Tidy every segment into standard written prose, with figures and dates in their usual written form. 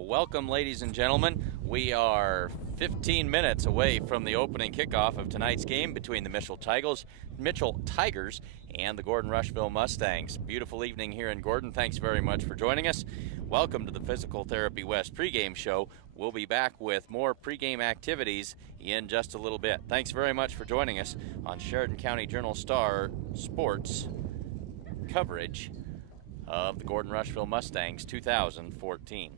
Welcome, ladies and gentlemen. We are 15 minutes away from the opening kickoff of tonight's game between the Mitchell Tigers and the Gordon-Rushville Mustangs. Beautiful evening here in Gordon. Thanks very much for joining us. Welcome to the Physical Therapy West pregame show. We'll be back with more pregame activities in just a little bit. Thanks very much for joining us on Sheridan County Journal-Star Sports coverage of the Gordon-Rushville Mustangs 2014.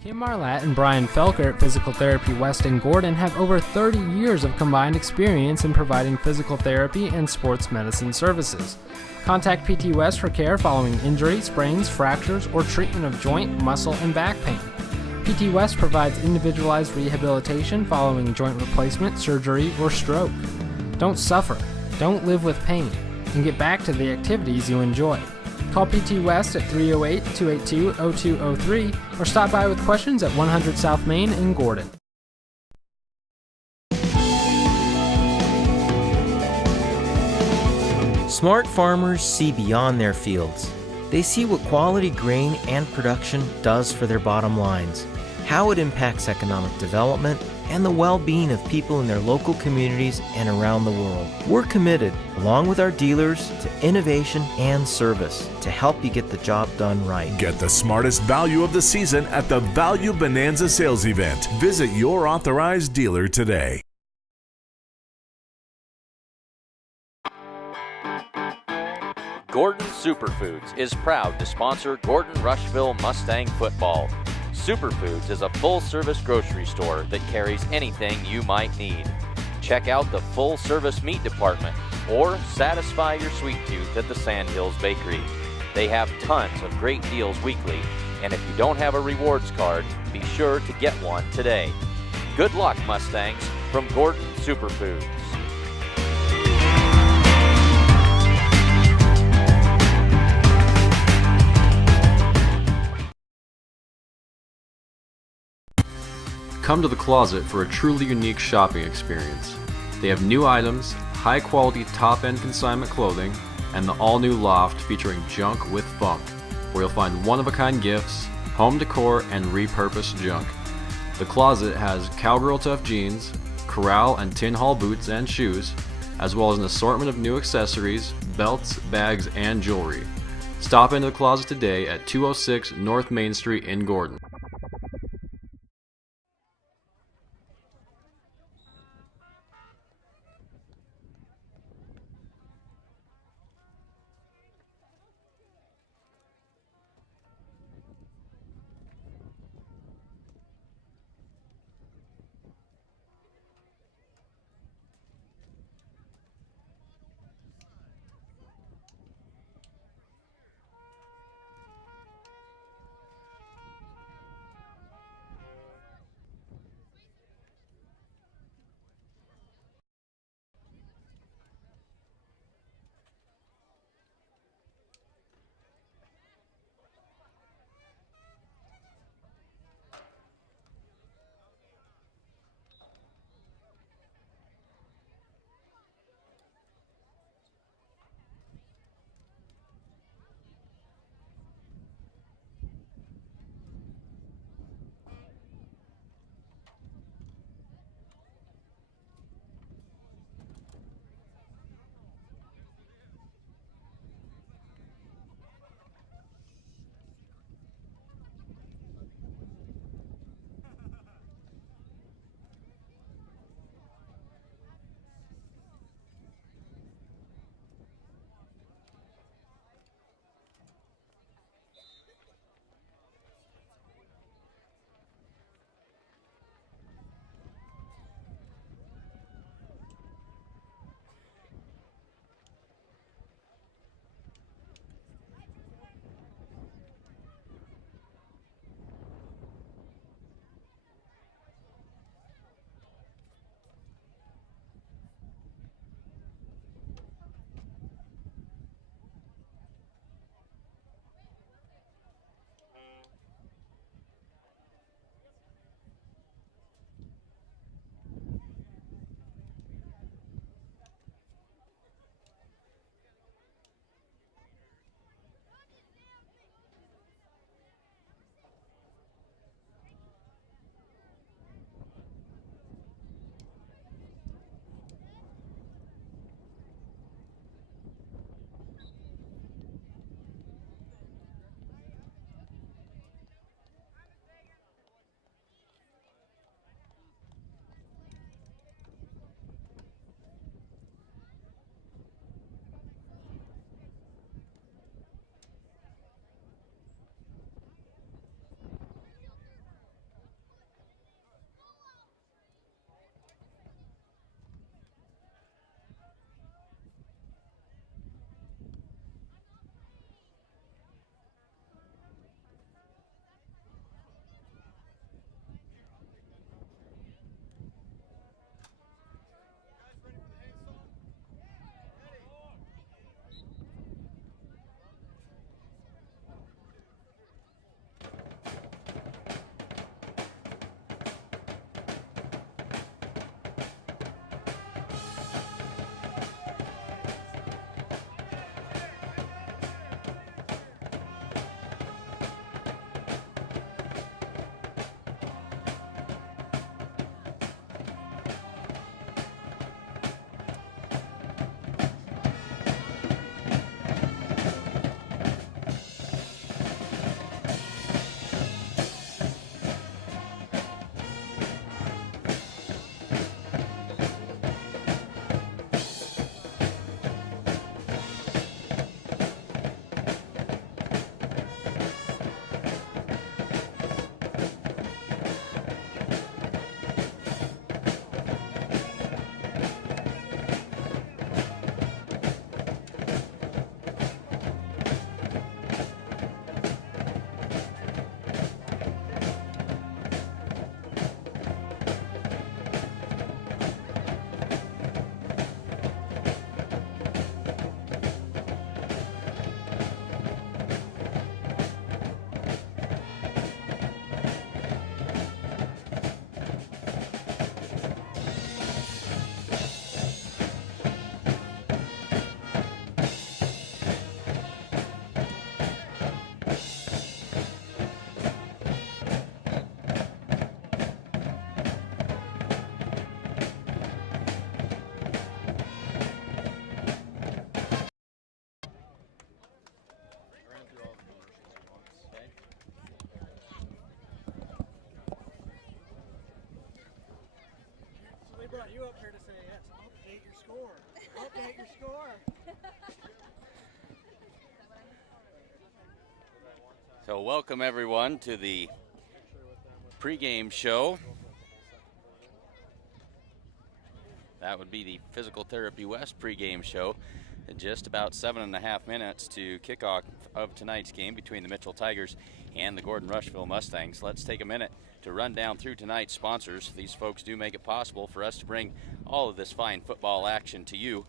Kim Marlatt and Brian Felker at Physical Therapy West in Gordon have over 30 years of combined experience in providing physical therapy and sports medicine services. Contact PT West for care following injury, sprains, fractures, or treatment of joint, muscle, and back pain. PT West provides individualized rehabilitation following joint replacement, surgery, or stroke. Don't suffer, don't live with pain, and get back to the activities you enjoy. Call PT West at 308-282-0203 or stop by with questions at 100 South Main in Gordon. Smart farmers see beyond their fields. They see what quality grain and production does for their bottom lines, how it impacts economic development, and the well-being of people in their local communities and around the world. We're committed, along with our dealers, to innovation and service to help you get the job done right. Get the smartest value of the season at the Value Bonanza sales event. Visit your authorized dealer today. Gordon Superfoods is proud to sponsor Gordon-Rushville Mustang football. Superfoods is a full-service grocery store that carries anything you might need. Check out the full-service meat department or satisfy your sweet tooth at the Sandhills Bakery. They have tons of great deals weekly, and if you don't have a rewards card, be sure to get one today. Good luck, Mustangs, from Gordon Superfoods. Come to the Closet for a truly unique shopping experience. They have new items, high-quality top-end consignment clothing, and the all-new loft featuring junk with funk, where you'll find one-of-a-kind gifts, home decor, and repurposed junk. The Closet has Cowgirl Tough jeans, Corral and Tin Hall boots and shoes, as well as an assortment of new accessories, belts, bags, and jewelry. Stop into the Closet today at 206 North Main Street in Gordon. got you up here to say, yes, update your score. Update your score. So welcome everyone to the pregame show. That would be the Physical Therapy West pregame show. In just about 7.5 minutes to kickoff of tonight's game between the Mitchell Tigers and the Gordon-Rushville Mustangs. Let's take a minute to run down through tonight's sponsors. These folks do make it possible for us to bring all of this fine football action to you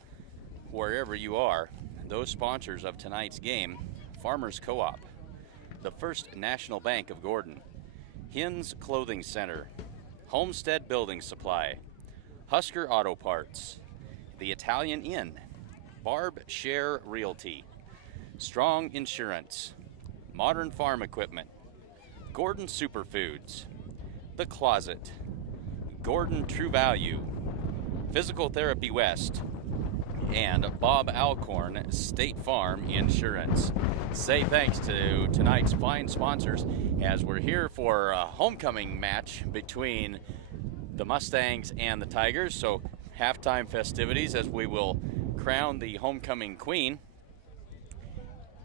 wherever you are. Those sponsors of tonight's game: Farmers Co-op, the First National Bank of Gordon, Hins Clothing Center, Homestead Building Supply, Husker Auto Parts, the Italian Inn, Barb Share Realty, Strong Insurance, Modern Farm Equipment, Gordon Superfoods, The Closet, Gordon True Value, Physical Therapy West, and Bob Alcorn State Farm Insurance. Say thanks to tonight's fine sponsors as we're here for a homecoming match between the Mustangs and the Tigers. So halftime festivities as we will crown the homecoming queen.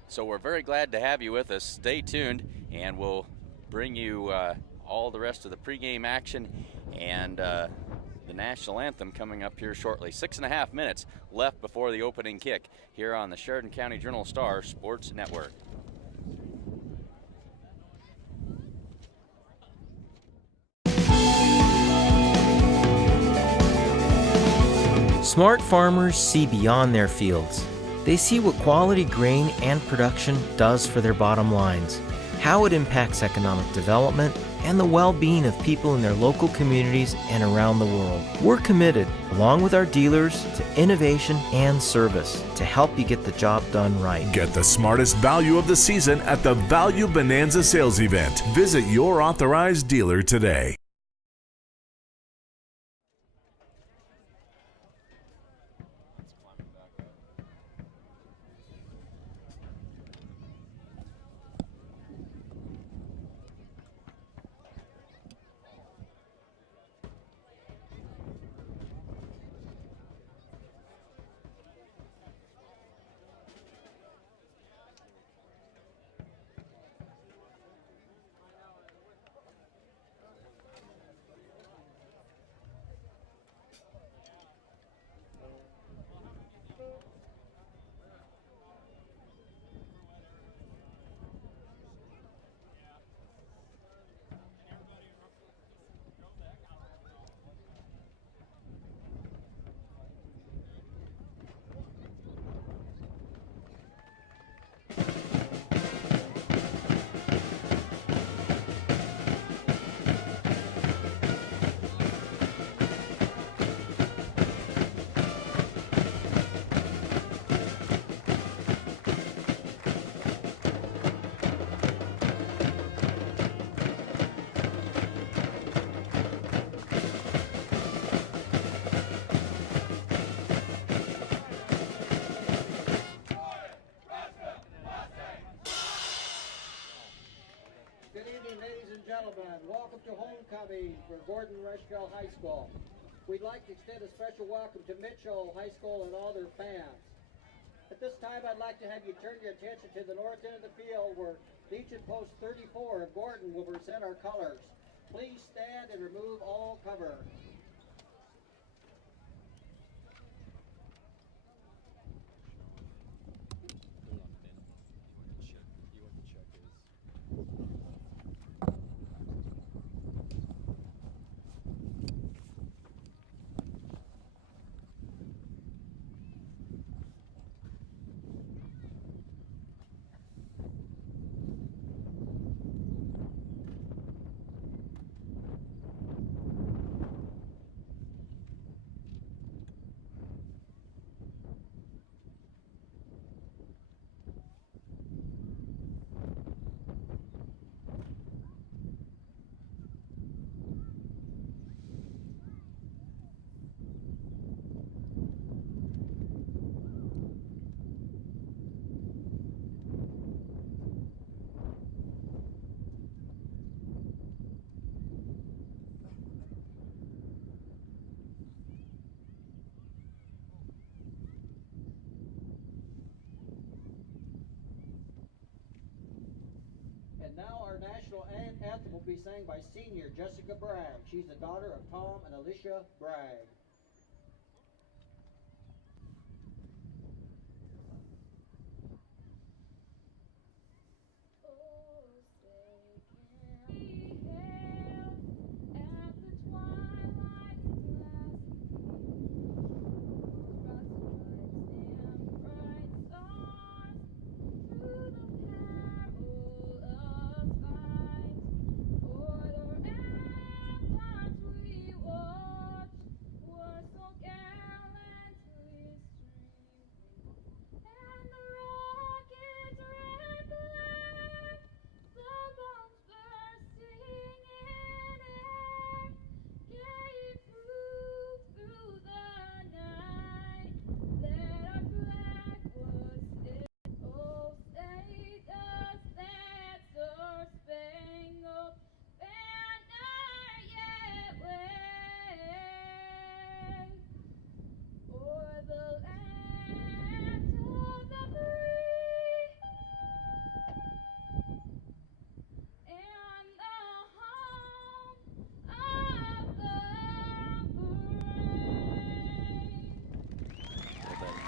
So we're very glad to have you with us. Stay tuned and we'll bring you all the rest of the pregame action and the national anthem coming up here shortly. 6.5 minutes left before the opening kick here on the Sheridan County Journal-Star Sports Network. Smart farmers see beyond their fields. They see what quality grain and production does for their bottom lines, how it impacts economic development, and the well-being of people in their local communities and around the world. We're committed, along with our dealers, to innovation and service to help you get the job done right. Get the smartest value of the season at the Value Bonanza sales event. Visit your authorized dealer today. Welcome to homecoming for Gordon-Rushville High School. We'd like to extend a special welcome to Mitchell High School and all their fans. At this time, I'd like to have you turn your attention to the north end of the field where Legion Post 34 of Gordon will present our colors. Please stand and remove all cover. Now our national anthem will be sang by senior Jessica Bragg. She's the daughter of Tom and Alicia Bragg.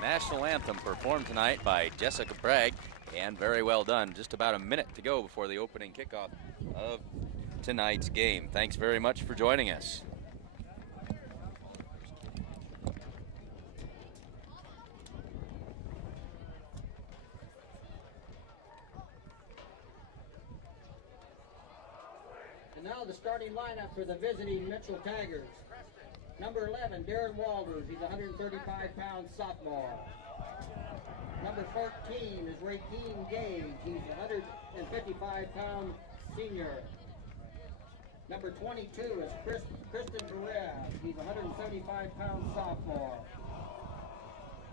National anthem performed tonight by Jessica Bragg, and very well done. Just about a minute to go before the opening kickoff of tonight's game. Thanks very much for joining us. And now the starting lineup for the visiting Mitchell Tigers. Number 11, Darren Walters. He's a 135-pound sophomore. Number 14 is Rakeen Gage. He's a 155-pound senior. Number 22 is Kristen Perez. He's a 175-pound sophomore.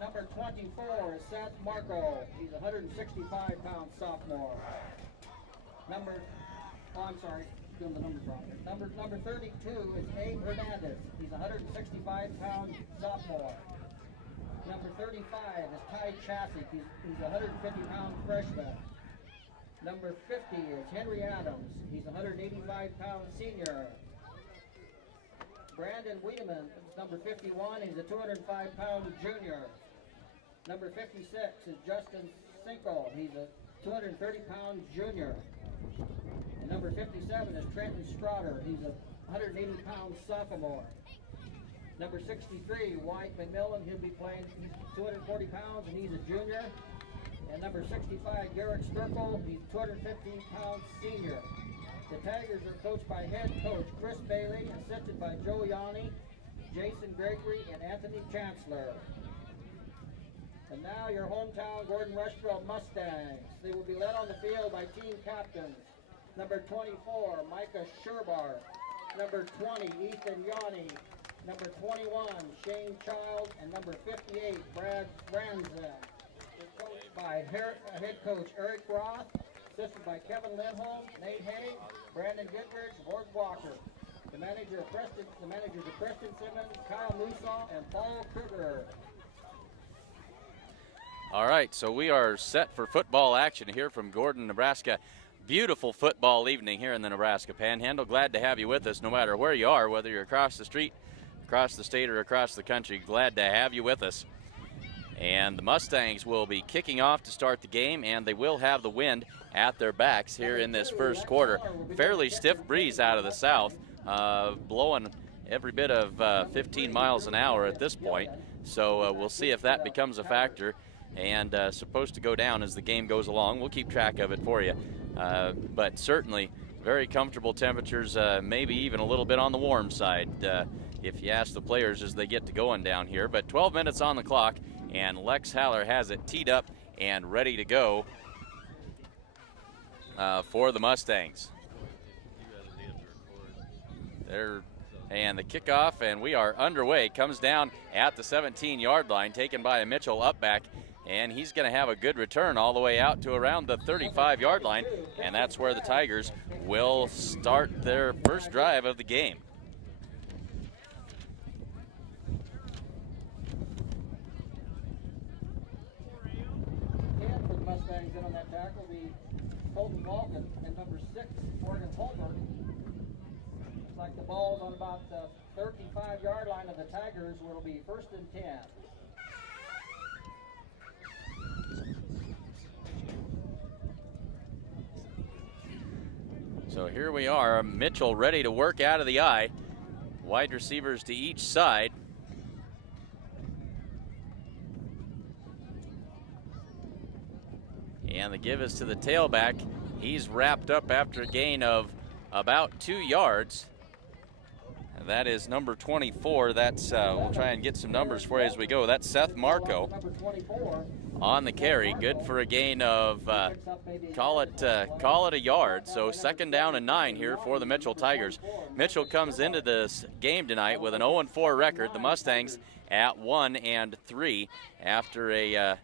Number 24 is Seth Marco. He's a 165-pound sophomore. Doing the numbers wrong. Number 32 is Abe Hernandez. He's a 165-pound sophomore. Number 35 is Ty Chasik. He's a 150-pound freshman. Number 50 is Henry Adams. He's a 185-pound senior. Brandon Wiedemann is number 51. He's a 205-pound junior. Number 56 is Justin Sinkle. He's a 230-pound junior. And number 57 is Trenton Strotter. He's a 180-pound sophomore. Number 63, White McMillan. He'll be playing. He's 240 pounds and he's a junior. And number 65, Garrett Sturkle. He's 215-pound senior. The Tigers are coached by head coach Chris Bailey, assisted by Joe Yanni, Jason Gregory, and Anthony Chancellor. And now your hometown Gordon-Rushville Mustangs. They will be led on the field by team captains. Number 24, Micah Sherbar. Number 20, Ethan Yanni. Number 21, Shane Child. And number 58, Brad Branson. They're coached by head coach Eric Roth, assisted by Kevin Lindholm, Nate Hay, Brandon Gittridge, Ward Walker. The managers are Preston Simmons, Kyle Musaw, and Paul Kruger. All right, so we are set for football action here from Gordon, Nebraska. Beautiful football evening here in the Nebraska Panhandle. Glad to have you with us no matter where you are, whether you're across the street, across the state, or across the country. Glad to have you with us. And the Mustangs will be kicking off to start the game, and they will have the wind at their backs here in this first quarter. Fairly stiff breeze out of the south, blowing every bit of 15 miles an hour at this point. So we'll see if that becomes a factor, and supposed to go down as the game goes along. We'll keep track of it for you. But certainly very comfortable temperatures, maybe even a little bit on the warm side if you ask the players as they get to going down here. But 12 minutes on the clock, and Lex Haller has it teed up and ready to go for the Mustangs. And the kickoff, and we are underway, comes down at the 17-yard line, taken by a Mitchell upback, and he's going to have a good return all the way out to around the 35-yard line, and that's where the Tigers will start their first drive of the game. And for the Mustangs Mustangs in on that tackle will be Colton Vulcan and number 6, Morgan Holbert. Looks like the ball's on about the 35-yard line of the Tigers, where it'll be 1st and 10. So here we are, Mitchell ready to work out of the eye. Wide receivers to each side. And the give is to the tailback. He's wrapped up after a gain of about 2 yards. And that is number 24. That's we'll try and get some numbers for you as we go. That's Seth Marco on the carry. Good for a gain of call it a yard. So 2nd down and 9 here for the Mitchell Tigers. Mitchell comes into this game tonight with an 0-4 record. The Mustangs at 1-3 after a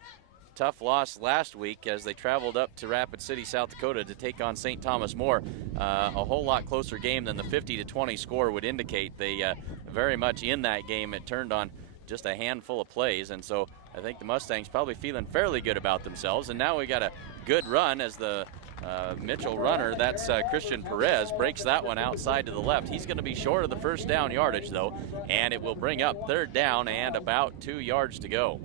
tough loss last week as they traveled up to Rapid City, South Dakota to take on St. Thomas More. A whole lot closer game than the 50-20 score would indicate. They very much in that game, it turned on just a handful of plays, and so I think the Mustangs probably feeling fairly good about themselves. And now we got a good run as the Mitchell runner, that's Christian Perez, breaks that one outside to the left. He's going to be short of the 1st down yardage though, and it will bring up 3rd down and about 2 yards to go.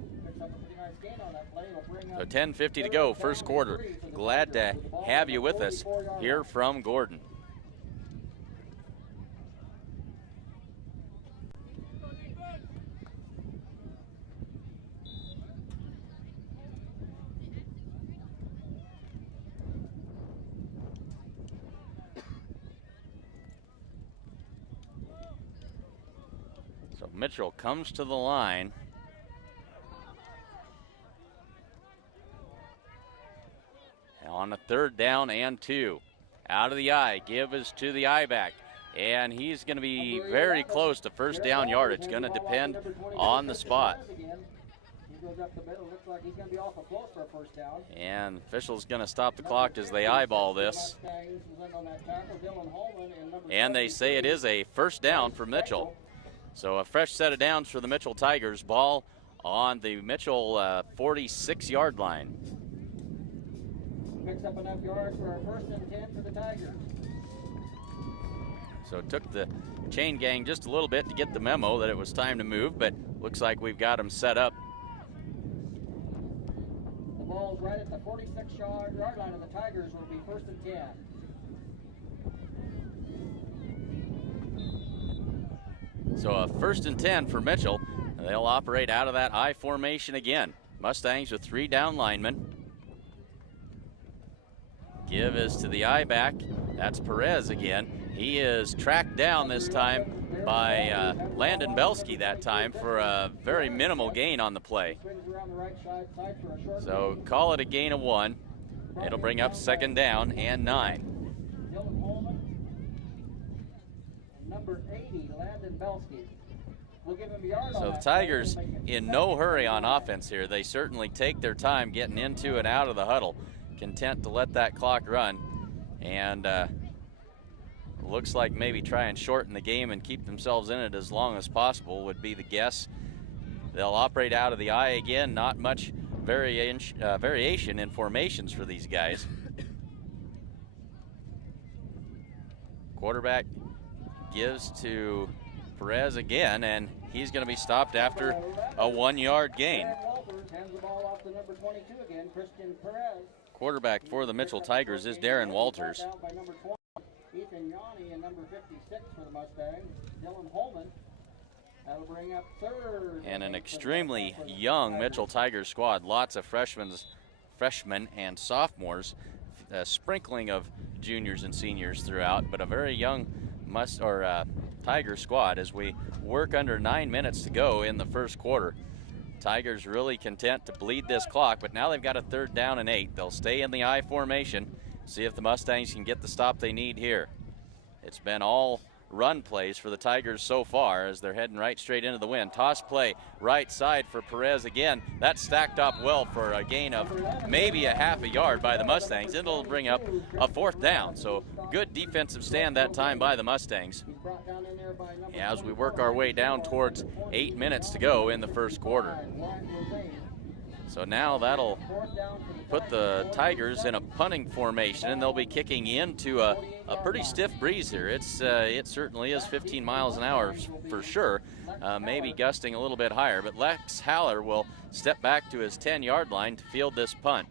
So 10:50 to go, 1st quarter. Glad to have you with us here from Gordon. So Mitchell comes to the line. On a 3rd down and 2. Out of the eye, give is to the eye back. And he's going to be very close to 1st down yardage. Going to depend on the spot. And officials going to stop the clock as they eyeball this. And they say it is a 1st down for Mitchell. So a fresh set of downs for the Mitchell Tigers. Ball on the Mitchell 46-yard line. Picks up enough yards for a 1st and 10 for the Tigers. So it took the chain gang just a little bit to get the memo that it was time to move, but looks like we've got them set up. The ball's right at the 46-yard line of the Tigers. Will be 1st and 10. So a 1st and 10 for Mitchell. They'll operate out of that I formation again. Mustangs with 3 down linemen. Give is to the eye back. That's Perez again. He is tracked down this time by Landon Belsky that time for a very minimal gain on the play. So call it a gain of 1. It'll bring up 2nd down and 9. Number 80, Landon Belsky. We'll give him a yard. So the Tigers in no hurry on offense here. They certainly take their time getting into and out of the huddle. Content to let that clock run, and looks like maybe try and shorten the game and keep themselves in it as long as possible would be the guess. They'll operate out of the eye again. Not much variation in formations for these guys. Quarterback gives to Perez again, and he's going to be stopped after a 1-yard gain. Hands the ball off to number 22 again, Christian Perez. Quarterback for the Mitchell Tigers is Darren Walters. Ethan Yanni and number 56 for the Mustangs, Dylan Holman. That'll bring up 3rd. And an extremely young Mitchell Tigers squad. Lots of freshmen and sophomores, a sprinkling of juniors and seniors throughout, but a very young Tiger squad as we work under 9 minutes to go in the 1st quarter. Tigers really content to bleed this clock, but now they've got a 3rd down and 8. They'll stay in the I formation, see if the Mustangs can get the stop they need here. It's been all run plays for the Tigers so far as they're heading right straight into the wind. Toss play right side for Perez again. That's stacked up well for a gain of maybe a half a yard by the Mustangs. It'll bring up a 4th down. So good defensive stand that time by the Mustangs as we work our way down towards 8 minutes to go in the 1st quarter. So now that'll put the Tigers in a punting formation, and they'll be kicking into a pretty stiff breeze here. It certainly is 15 miles an hour for sure, maybe gusting a little bit higher, but Lex Haller will step back to his 10-yard line to field this punt.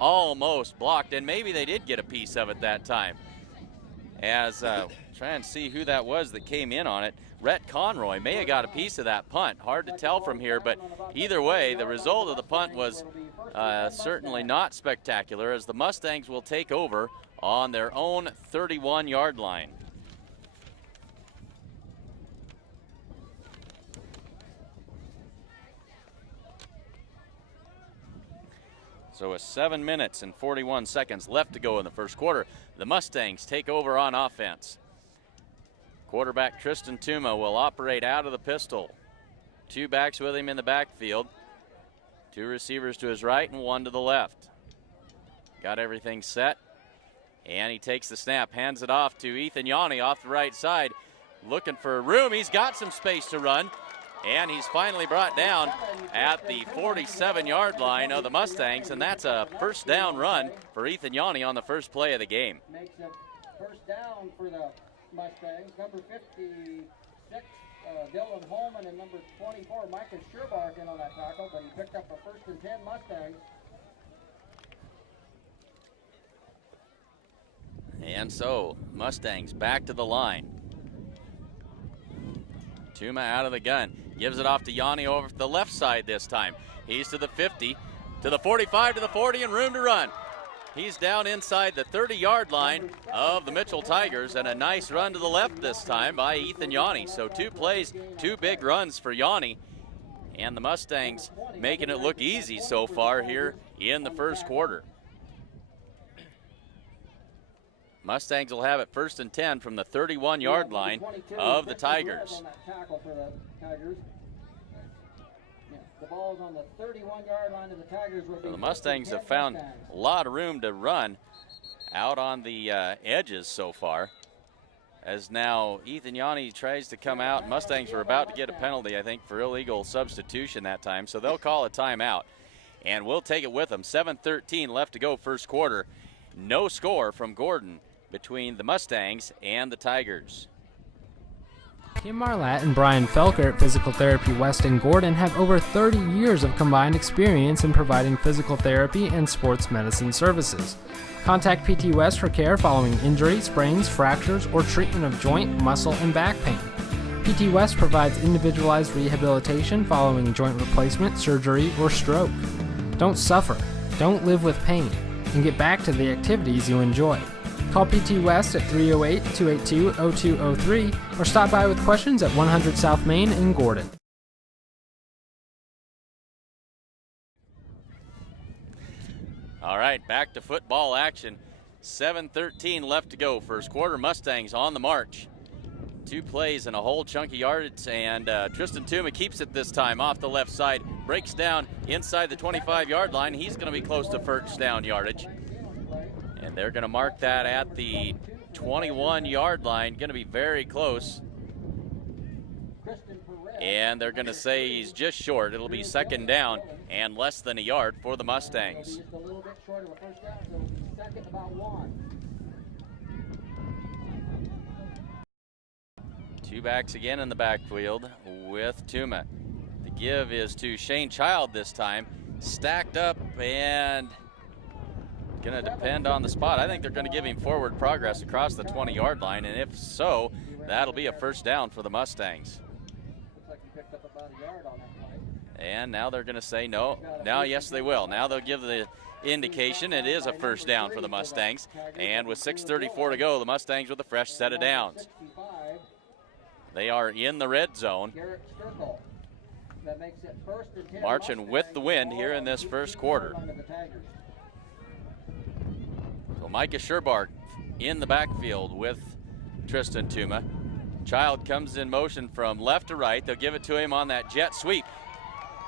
Almost blocked, and maybe they did get a piece of it that time. As try and see who that was that came in on it. Rhett Conroy may have got a piece of that punt. Hard to tell from here, but either way, the result of the punt was certainly not spectacular, as the Mustangs will take over on their own 31-yard line. So with 7 minutes and 41 seconds left to go in the first quarter, the Mustangs take over on offense. Quarterback Tristan Tuma will operate out of the pistol. 2 backs with him in the backfield. 2 receivers to his right and 1 to the left. Got everything set. And he takes the snap, hands it off to Ethan Yanni off the right side. Looking for room. He's got some space to run. And he's finally brought down at the 47-yard line of the Mustangs, and that's a first down run for Ethan Yanni on the first play of the game. Makes a first down for the Mustangs. Number 56, Dylan Holman, and number 24, Micah Sherbark in on that tackle, but he picked up a 1st and 10 Mustangs. And so, Mustangs back to the line. Tuma out of the gun. Gives it off to Yanni over to the left side this time. He's to the 50, to the 45, to the 40, and room to run. He's down inside the 30-yard line of the Mitchell Tigers, and a nice run to the left this time by Ethan Yanni. So 2 plays, 2 big runs for Yanni, and the Mustangs making it look easy so far here in the first quarter. Mustangs will have it 1st and 10 from the 31-yard line of the Tigers. The ball's on the 31-yard line of the Tigers. So the Mustangs have found a lot of room to run out on the edges so far. As now Ethan Yanni tries to come out. Mustangs were about to get a penalty, I think, for illegal substitution that time. So they'll call a timeout, and we'll take it with them. 7:13 left to go first quarter. No score from Gordon between the Mustangs and the Tigers. Kim Marlatt and Brian Felker at Physical Therapy West in Gordon have over 30 years of combined experience in providing physical therapy and sports medicine services. Contact PT West for care following injury, sprains, fractures, or treatment of joint, muscle, and back pain. PT West provides individualized rehabilitation following joint replacement, surgery, or stroke. Don't suffer, don't live with pain, and get back to the activities you enjoy. Call PT West at 308-282-0203 or stop by with questions at 100 South Main in Gordon. All right, back to football action. 7:13 left to go first quarter. Mustangs on the march. 2 plays and a whole chunk of yardage, and Tristan Tuma keeps it this time off the left side. Breaks down inside the 25-yard line. He's going to be close to first down yardage. And they're going to mark that at the 21-yard line. Going to be very close. And they're going to say he's just short. It'll be 2nd down and less than a yard for the Mustangs. Just a little bit short of a first down, so 2nd about 1. 2 backs again in the backfield with Tuma. The give is to Shane Child this time. Stacked up and going to depend on the spot. I think they're going to give him forward progress across the 20-yard line, and if so, that'll be a first down for the Mustangs. Looks like he picked up about a yard on that play. And now they're going to say no. Now, yes, they will. Now they'll give the indication it is a first down for the Mustangs. And with 6:34 to go, the Mustangs with a fresh set of downs. They are in the red zone, marching with the wind here in this first quarter. So Micah Sherbark in the backfield with Tristan Tuma. Child comes in motion from left to right. They'll give it to him on that jet sweep.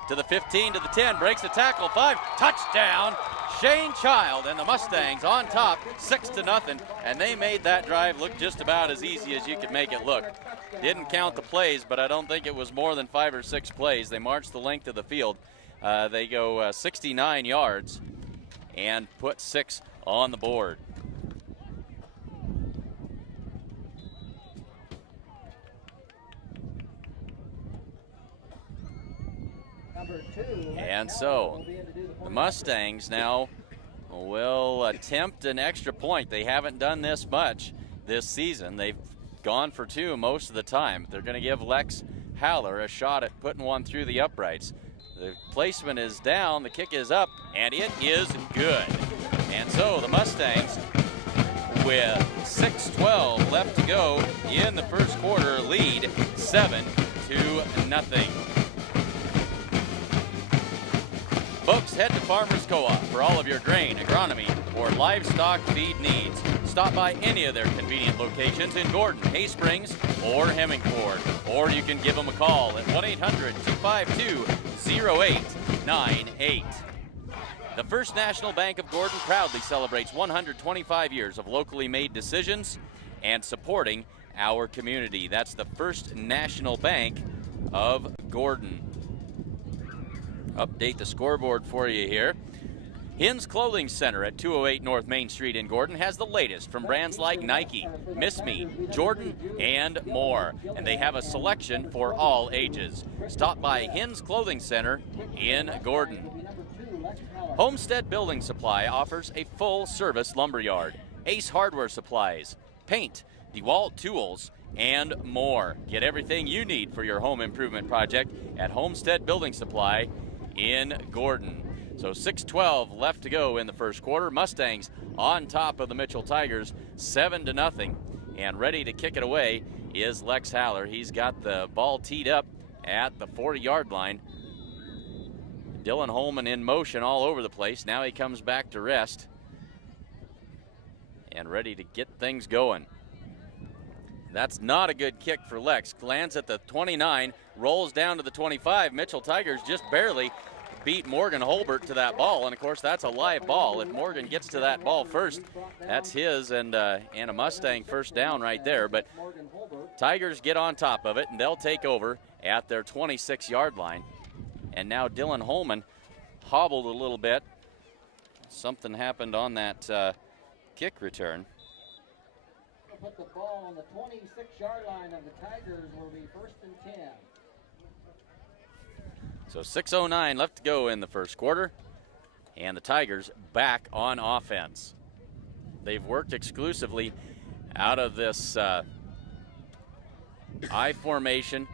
To the 15, to the 10, breaks the tackle, 5, touchdown, Shane Child, and the Mustangs on top, 6-0, and they made that drive look just about as easy as you could make it look. Didn't count the plays, but I don't think it was more than 5 or 6 plays. They marched the length of the field. They go 69 yards and put 6 on the board. And so the Mustangs now will attempt an extra point. They haven't done this much this season. They've gone for 2 most of the time. They're going to give Lex Haller a shot at putting one through the uprights. The placement is down, the kick is up, and it is good. And so the Mustangs, with 6:12 left to go in the first quarter, lead 7-0. Folks, head to Farmers Co-op for all of your grain, agronomy, or livestock feed needs. Stop by any of their convenient locations in Gordon, Hay Springs, or Hemingford. Or you can give them a call at 1-800-252-0898. The First National Bank of Gordon proudly celebrates 125 years of locally made decisions and supporting our community. That's the First National Bank of Gordon. Update the scoreboard for you here. Hins Clothing Center at 208 North Main Street in Gordon has the latest from brands like Nike, Miss Me, Jordan, and more. And they have a selection for all ages. Stop by Hins Clothing Center in Gordon. Homestead Building Supply offers a full-service lumberyard, Ace Hardware Supplies, paint, DeWalt tools, and more. Get everything you need for your home improvement project at Homestead Building Supply in Gordon. So 6:12 left to go in the first quarter. Mustangs on top of the Mitchell Tigers, 7-0. And ready to kick it away is Lex Haller. He's got the ball teed up at the 40-yard line. Dylan Holman in motion all over the place. Now he comes back to rest and ready to get things going. That's not a good kick for Lex. Lands at the 29, rolls down to the 25. Mitchell Tigers just barely beat Morgan Holbert to that ball, and of course that's a live ball. If Morgan gets to that ball first, that's his and a Mustang first down right there. But Tigers get on top of it, and they'll take over at their 26-yard line. And now Dylan Holman hobbled a little bit. Something happened on that kick return. Put the ball on the 26-yard line of the Tigers will be 1st and 10. So 6:09 left to go in the first quarter, and the Tigers back on offense. They've worked exclusively out of this I formation,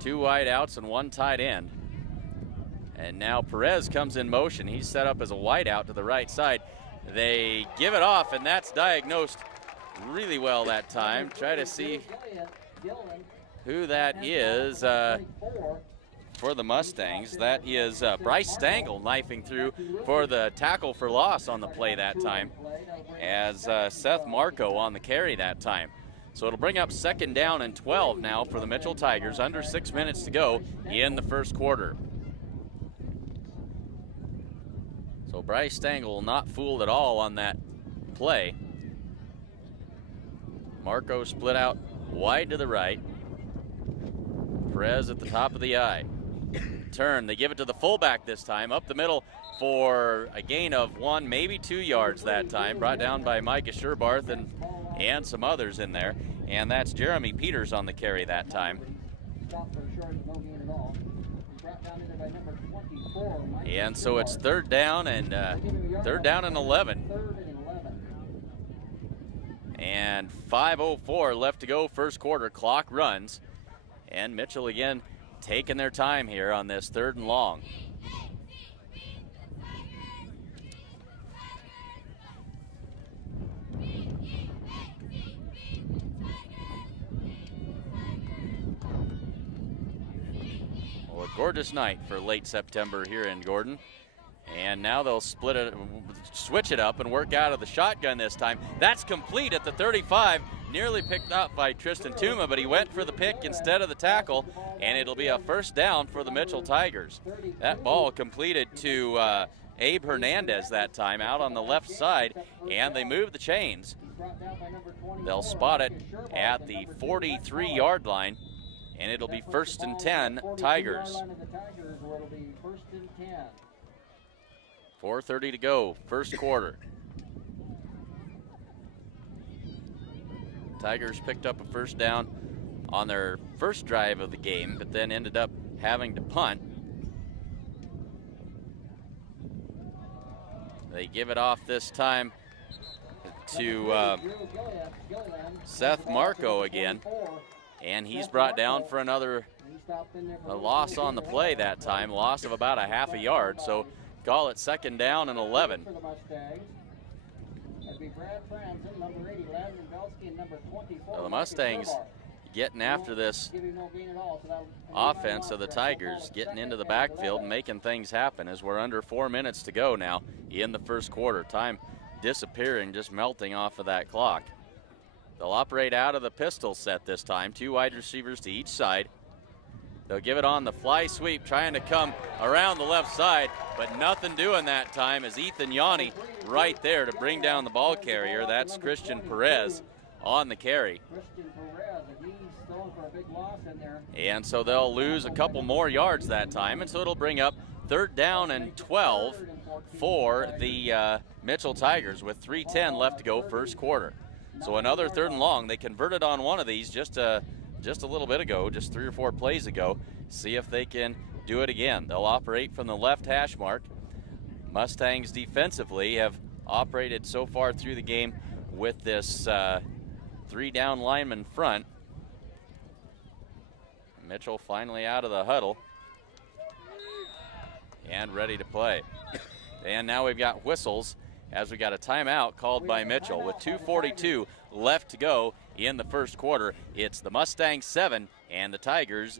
2 wide outs and 1 tight end. And now Perez comes in motion. He's set up as a wide out to the right side. They give it off, and that's diagnosed really well that time. Try to see who that is for the Mustangs. That is Bryce Stangl knifing through for the tackle for loss on the play that time, as Seth Marco on the carry that time. So it'll bring up 2nd down and 12 now for the Mitchell Tigers, under 6 minutes to go in the first quarter. So Bryce Stangl not fooled at all on that play. Marco split out wide to the right. Perez at the top of the I. Turn, they give it to the fullback this time, up the middle for a gain of 1, maybe 2 yards that time, brought down by Micah Sherbarth and some others in there. And that's Jeremy Peters on the carry that time. And so it's 3rd down and 11. And 5:04 left to go, first quarter. Clock runs. And Mitchell again taking their time here on this 3rd and long. Well, a gorgeous night for late September here in Gordon. And now they'll switch it up and work out of the shotgun this time. That's complete at the 35, nearly picked up by Tristan Tuma, but he went for the pick instead of the tackle, and it'll be a 1st down for the Mitchell Tigers. That ball completed to Abe Hernandez that time, out on the left side, and they move the chains. They'll spot it at the 43-yard line, and it'll be 1st and 10 Tigers. 4:30 to go, first quarter. Tigers picked up a first down on their first drive of the game, but then ended up having to punt. They give it off this time to Seth Marco again, and he's brought down for another loss on the play that time, loss of about a half a yard, so call it second down and 11. So the Mustangs getting after this offense of the Tigers, getting into the backfield and making things happen as we're under 4 minutes to go now in the first quarter. Time disappearing, just melting off of that clock. They'll operate out of the pistol set this time, 2 wide receivers to each side. They'll give it on the fly sweep, trying to come around the left side, but nothing doing that time as Ethan Yanni right there to bring down the ball carrier. That's Christian Perez on the carry. And so they'll lose a couple more yards that time, and so it'll bring up third down and 12 for the Mitchell Tigers with 3:10 left to go first quarter. So another third and long. They converted on one of these just a little bit ago, just 3 or 4 plays ago. See if they can do it again. They'll operate from the left hash mark. Mustangs defensively have operated so far through the game with this 3-down lineman front. Mitchell finally out of the huddle and ready to play. And now we've got whistles as we got a timeout called by Mitchell with 2:42 left to go in the first quarter. It's the Mustangs 7 and the Tigers.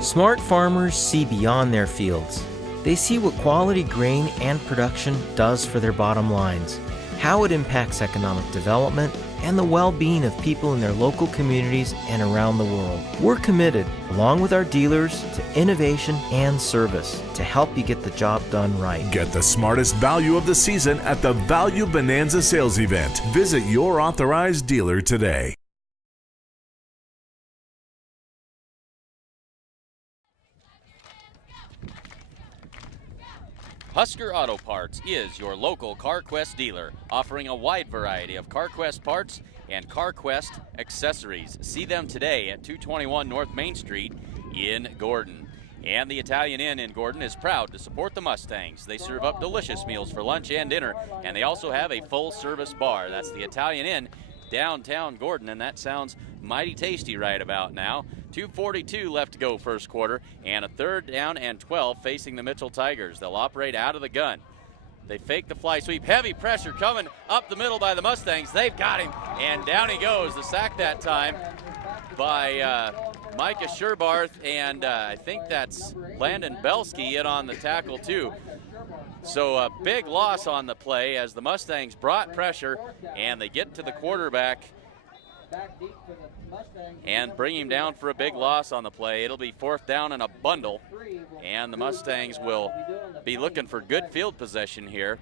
Smart farmers see beyond their fields. They see what quality grain and production does for their bottom lines, how it impacts economic development, and the well-being of people in their local communities and around the world. We're committed, along with our dealers, to innovation and service to help you get the job done right. Get the smartest value of the season at the Value Bonanza sales event. Visit your authorized dealer today. Husker Auto Parts is your local CarQuest dealer, offering a wide variety of CarQuest parts and CarQuest accessories. See them today at 221 North Main Street in Gordon. And the Italian Inn in Gordon is proud to support the Mustangs. They serve up delicious meals for lunch and dinner, and they also have a full-service bar. That's the Italian Inn, downtown Gordon, and that sounds mighty tasty right about now. 2:42 left to go first quarter, and a third down and 12 facing the Mitchell Tigers. They'll operate out of the gun. They fake the fly sweep. Heavy pressure coming up the middle by the Mustangs. They've got him, and down he goes. The sack that time by Micah Sherbarth, and I think that's Landon Belsky in on the tackle too. So a big loss on the play as the Mustangs brought pressure, and they get to the quarterback and bring him down for a big loss on the play. It'll be fourth down and a bundle, and the Mustangs will be looking for good field possession here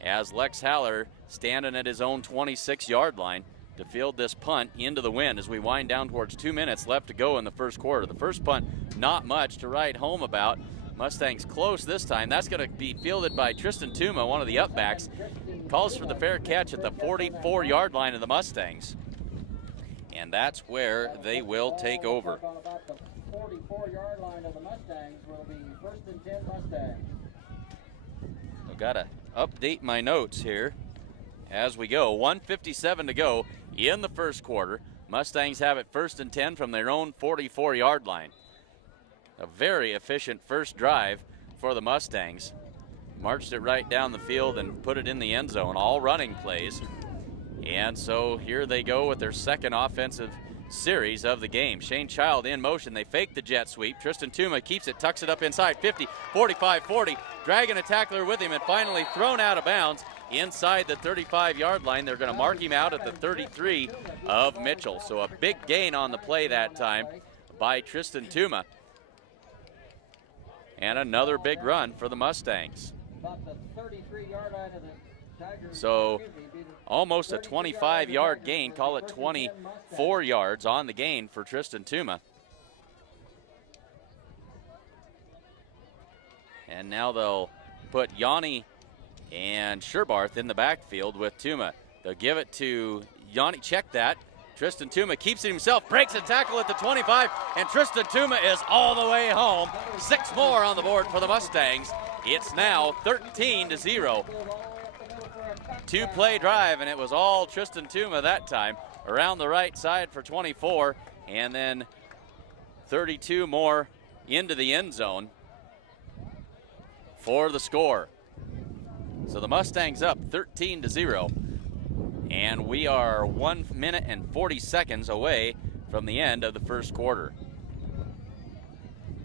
as Lex Haller standing at his own 26-yard line to field this punt into the wind as we wind down towards 2 minutes left to go in the first quarter. The first punt, not much to write home about. Mustangs close this time. That's going to be fielded by Tristan Tuma, one of the upbacks. Calls for the fair catch at the 44-yard line of the Mustangs. And that's where they will take over. The 44-yard line of the Mustangs will be first and 10 Mustangs. I've got to update my notes here as we go. 1:57 to go in the first quarter. Mustangs have it first and 10 from their own 44-yard line. A very efficient first drive for the Mustangs. Marched it right down the field and put it in the end zone, all running plays. And so here they go with their second offensive series of the game. Shane Child in motion. They fake the jet sweep. Tristan Tuma keeps it, tucks it up inside 50, 45, 40, dragging a tackler with him and finally thrown out of bounds inside the 35-yard line. They're going to mark him out at the 33 of Mitchell. So a big gain on the play that time by Tristan Tuma. And another big run for the Mustangs. About the 33-yard line of the Tigers. So almost a 25-yard gain, call it 24 yards on the gain for Tristan Tuma. And now they'll put Yanni and Sherbarth in the backfield with Tuma. They'll give it to Yanni. Check that. Tristan Tuma keeps it himself, breaks a tackle at the 25, and Tristan Tuma is all the way home. 6 more on the board for the Mustangs. It's now 13-0. 2-play drive, and it was all Tristan Tuma that time. Around the right side for 24, and then 32 more into the end zone for the score. So the Mustangs up 13-0, and we are 1 minute and 40 seconds away from the end of the first quarter.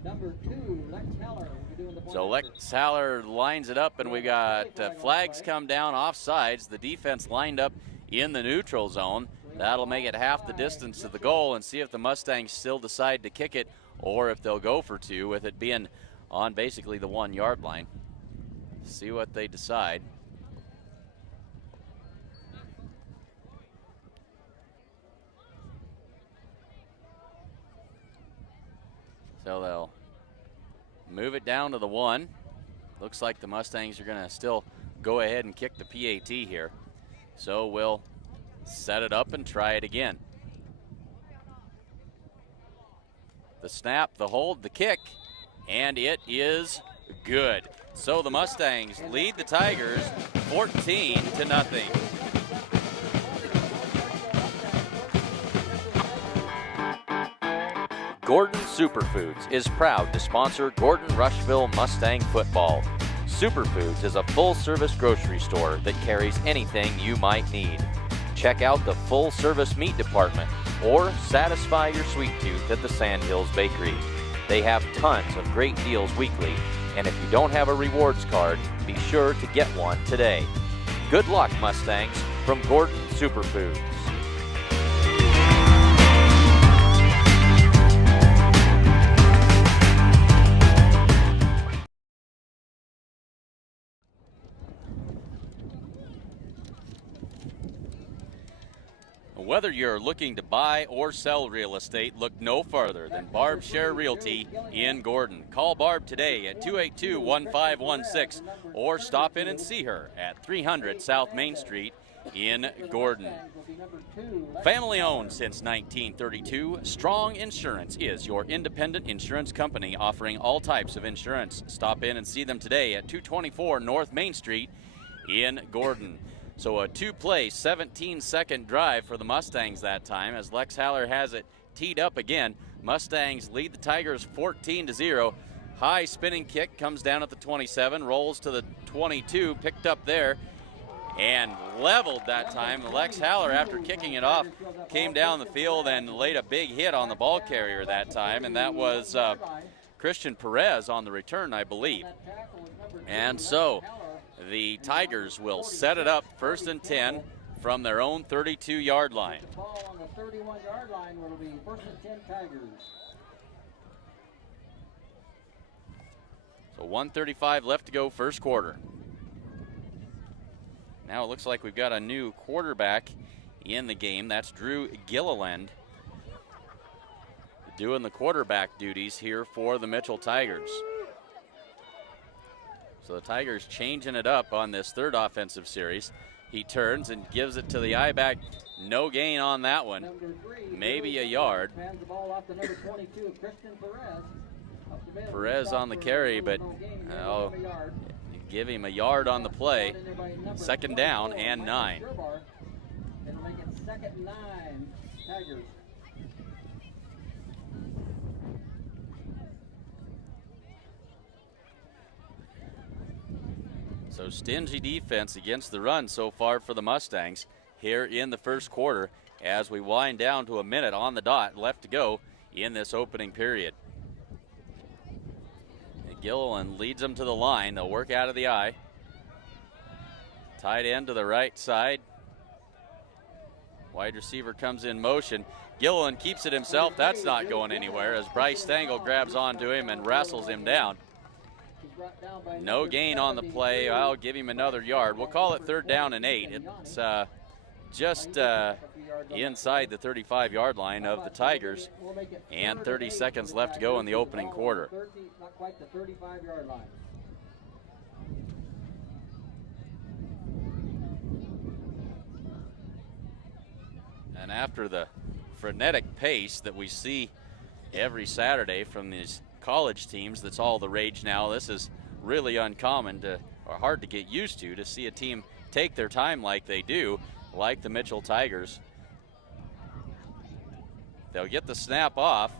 Number 2, Lex Heller. So Lex Haller lines it up, and we got flags come down, offsides. The defense lined up in the neutral zone. That'll make it half the distance to the goal, and see if the Mustangs still decide to kick it or if they'll go for 2, with it being on basically the 1-yard line. See what they decide. So they'll move it down to the 1. Looks like the Mustangs are going to still go ahead and kick the PAT here. So we'll set it up and try it again. The snap, the hold, the kick, and it is good. So the Mustangs lead the Tigers 14-0. Gordon Superfoods is proud to sponsor Gordon-Rushville Mustang football. Superfoods is a full-service grocery store that carries anything you might need. Check out the full-service meat department or satisfy your sweet tooth at the Sandhills Bakery. They have tons of great deals weekly, and if you don't have a rewards card, be sure to get one today. Good luck, Mustangs, from Gordon Superfoods. Whether you're looking to buy or sell real estate, look no farther than Barb Share Realty in Gordon. Call Barb today at 282-1516 or stop in and see her at 300 South Main Street in Gordon. Family owned since 1932, Strong Insurance is your independent insurance company offering all types of insurance. Stop in and see them today at 224 North Main Street in Gordon. So a 2-play, 17-second drive for the Mustangs that time, as Lex Haller has it teed up again. Mustangs lead the Tigers 14-0. High spinning kick comes down at the 27, rolls to the 22, picked up there, and leveled that time. Lex Haller, after kicking it off, came down the field and laid a big hit on the ball carrier that time, and that was Christian Perez on the return, I believe. And so the Tigers will set it up 1st and 10 from their own 32-yard line. The ball on the 31-yard line will be 1st and 10 Tigers. So 1:35 left to go, first quarter. Now it looks like we've got a new quarterback in the game. That's Drew Gilliland doing the quarterback duties here for the Mitchell Tigers. So the Tigers changing it up on this third offensive series. He turns and gives it to the I-back. No gain on that one. Maybe a yard. Perez on the carry, but give him a yard on the play. 2nd down and 9. It'll make it 2nd and 9, Tigers. So stingy defense against the run so far for the Mustangs here in the first quarter as we wind down to a minute on the dot left to go in this opening period. And Gilliland leads them to the line. They'll work out of the eye. Tight end to the right side. Wide receiver comes in motion. Gilliland keeps it himself. That's not going anywhere as Bryce Stengel grabs onto him and wrestles him down. No gain on the play. I'll give him another yard. We'll call it 3rd down and 8. It's just inside the 35-yard line of the Tigers, and 30 seconds left to go in the opening quarter. Not quite the 35-yard line. And after the frenetic pace that we see every Saturday from these college teams, that's all the rage now. This is really uncommon or hard to get used to see a team take their time like they do, like the Mitchell Tigers. They'll get the snap off.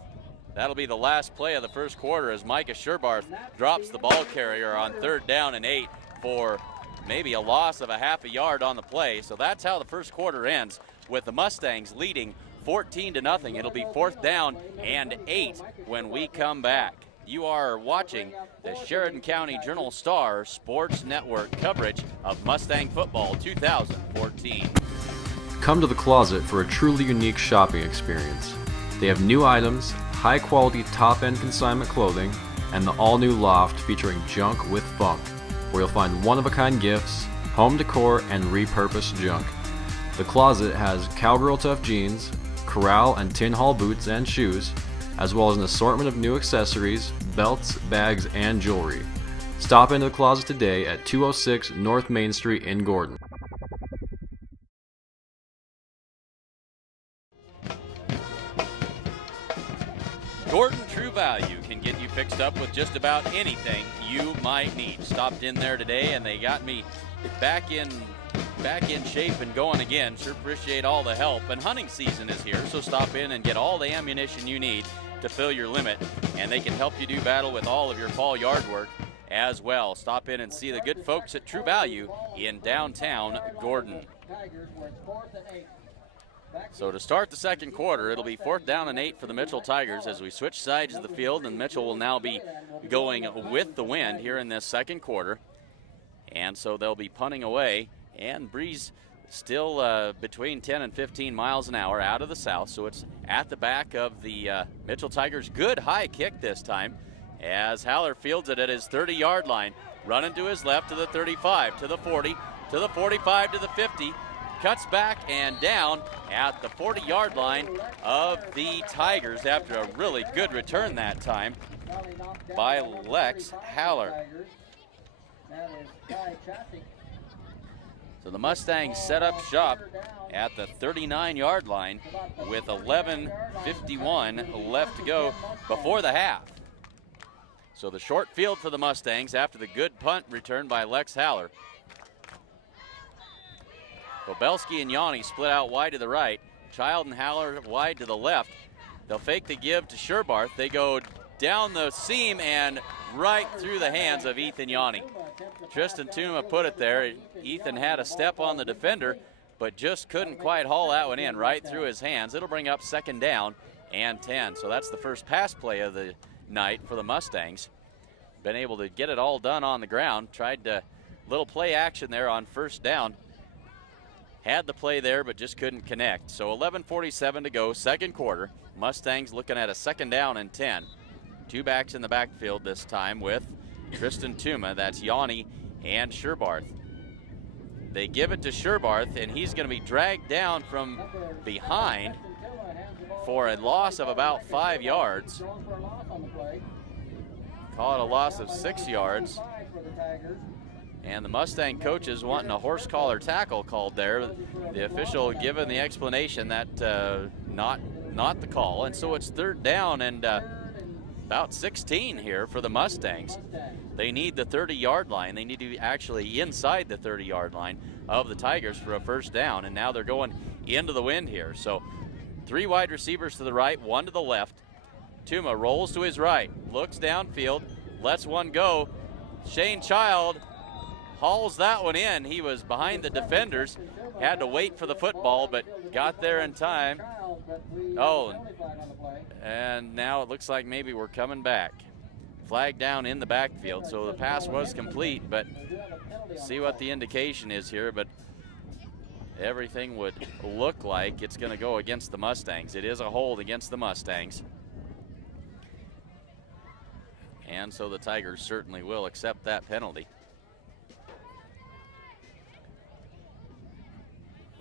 That'll be the last play of the first quarter as Micah Sherbarth drops the ball carrier on 3rd down and 8 for maybe a loss of a half a yard on the play. So that's how the first quarter ends, with the Mustangs leading 14-0. It'll be 4th down and 8 when we come back. You are watching the Sheridan County Journal-Star Sports Network coverage of Mustang football 2014. Come to the Closet for a truly unique shopping experience. They have new items, high-quality top-end consignment clothing, and the all-new loft featuring junk with funk, where you'll find one-of-a-kind gifts, home decor, and repurposed junk. The Closet has Cowgirl Tough jeans, Corral and Tin Hall boots and shoes, as well as an assortment of new accessories, belts, bags, and jewelry. Stop into the Closet today at 206 North Main Street in Gordon. Gordon True Value can get you fixed up with just about anything you might need. Stopped in there today and they got me back in shape and going again. Sure appreciate all the help. And hunting season is here, so stop in and get all the ammunition you need to fill your limit, and they can help you do battle with all of your fall yard work as well. Stop in and see the good folks at True Value in downtown Gordon. So to start the second quarter, it'll be 4th down and 8 for the Mitchell Tigers as we switch sides of the field, and Mitchell will now be going with the wind here in this second quarter. And so they'll be punting away, and breeze still between 10 and 15 miles an hour out of the south, so it's at the back of the Mitchell Tigers. Good high kick this time as Haller fields it at his 30-yard line, running to his left to the 35, to the 40, to the 45, to the 50, cuts back and down at the 40-yard line of the Tigers after a really good return that time by Lex Haller. So the Mustangs set up shop at the 39-yard line with 11:51 left to go before the half. So the short field for the Mustangs after the good punt return by Lex Haller. Bobelski and Yanni split out wide to the right. Child and Haller wide to the left. They'll fake the give to Sherbarth. They go down the seam and right through the hands of Ethan Yanni. Tristan Tuma put it there. Ethan had a step on the defender, but just couldn't quite haul that one in right through his hands. It'll bring up 2nd down and 10. So that's the first pass play of the night for the Mustangs. Been able to get it all done on the ground. Tried to little play action there on 1st down. Had the play there, but just couldn't connect. So 11:47 to go, second quarter. Mustangs looking at a 2nd down and 10. Two backs in the backfield this time with Tristan Tuma. That's Yanni and Sherbarth. They give it to Sherbarth, and he's going to be dragged down from behind for a loss of about 5 yards. Call it a loss of 6 yards. And the Mustang coaches wanting a horse collar tackle called there. The official giving the explanation that not the call. And so it's 3rd down and about 16 here for the Mustangs. They need the 30-yard line. They need to be actually inside the 30-yard line of the Tigers for a 1st down. And now they're going into the wind here. So 3 wide receivers to the right, 1 to the left. Tuma rolls to his right, looks downfield, lets one go. Shane Child hauls that one in. He was behind the defenders, had to wait for the football, but got there in time. Oh, and now it looks like maybe we're coming back. Flag down in the backfield, so the pass was complete, but see what the indication is here, but everything would look like it's going to go against the Mustangs. It is a hold against the Mustangs. And so the Tigers certainly will accept that penalty.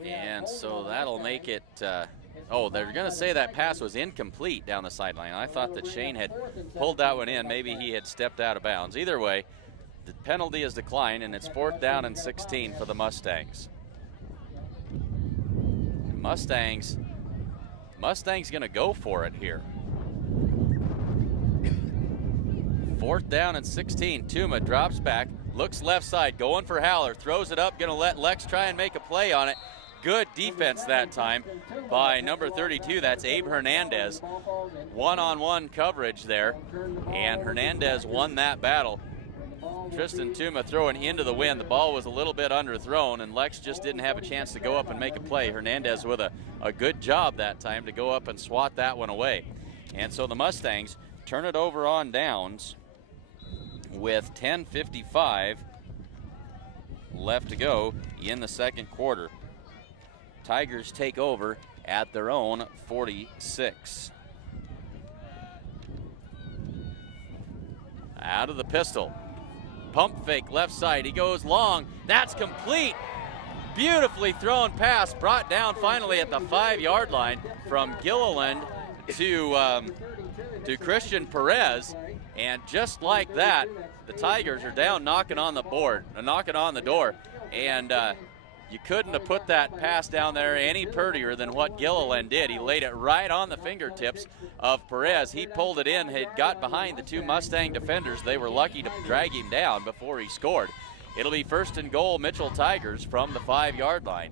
And so that'll make it, oh, they're going to say that pass was incomplete down the sideline. I thought that Shane had pulled that one in. Maybe he had stepped out of bounds. Either way, the penalty is declined, and it's 4th down and 16 for the Mustangs. Mustangs going to go for it here. 4th down and 16. Tuma drops back, looks left side, going for Haller, throws it up, going to let Lex try and make a play on it. Good defense that time by number 32. That's Abe Hernandez. One-on-one coverage there, and Hernandez won that battle. Tristan Tuma throwing into the wind. The ball was a little bit underthrown, and Lex just didn't have a chance to go up and make a play. Hernandez with a good job that time to go up and swat that one away. And so the Mustangs turn it over on downs with 10:55 left to go in the second quarter. Tigers take over at their own 46. Out of the pistol. Pump fake left side. He goes long. That's complete. Beautifully thrown pass brought down finally at the 5-yard line from Gilliland to Christian Perez. And just like that, the Tigers are down knocking on the door. And you couldn't have put that pass down there any prettier than what Gilliland did. He laid it right on the fingertips of Perez. He pulled it in, had got behind the 2 Mustang defenders. They were lucky to drag him down before he scored. It'll be 1st and goal, Mitchell Tigers from the 5-yard line.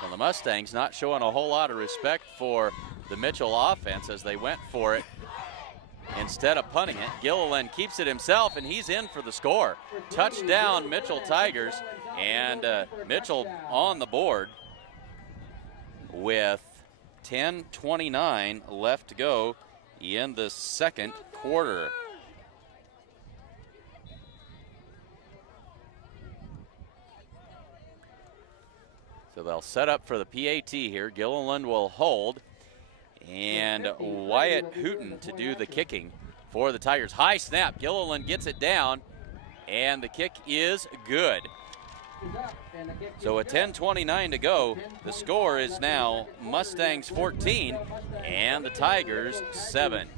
So the Mustangs not showing a whole lot of respect for the Mitchell offense as they went for it. Instead of punting it, Gilliland keeps it himself, and he's in for the score. Touchdown, Mitchell Tigers, and Mitchell on the board with 10:29 left to go in the second quarter. So they'll set up for the PAT here. Gilliland will hold. And Wyatt Hooten to do the kicking for the Tigers. High snap. Gilliland gets it down, and the kick is good. So at 10:29 to go, the score is now Mustangs 14 and the Tigers 7.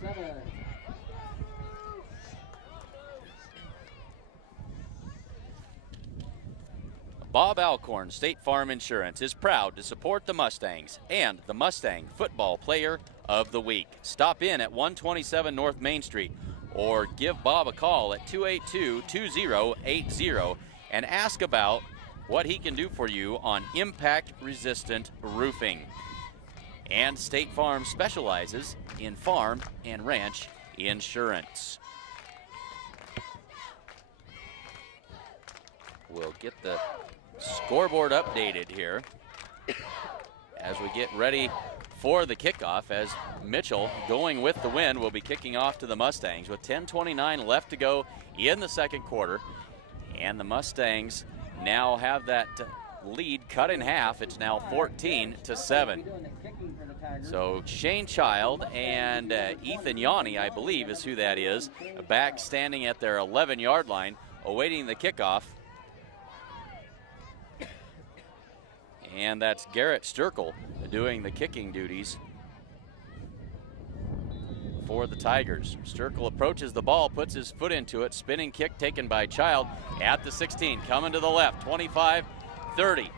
Bob Alcorn State Farm Insurance is proud to support the Mustangs and the Mustang Football Player of the Week. Stop in at 127 North Main Street or give Bob a call at 282-2080 and ask about what he can do for you on impact-resistant roofing. And State Farm specializes in farm and ranch insurance. We'll get the scoreboard updated here as we get ready for the kickoff, as Mitchell, going with the win, will be kicking off to the Mustangs with 10:29 left to go in the second quarter. And the Mustangs now have that lead cut in half. It's now 14-7. So Shane Child and Ethan Yanni, I believe is who that is, back standing at their 11-yard line awaiting the kickoff. And that's Garrett Sturkle doing the kicking duties for the Tigers. Sturkle approaches the ball, puts his foot into it. Spinning kick taken by Child at the 16. Coming to the left, 25, 30.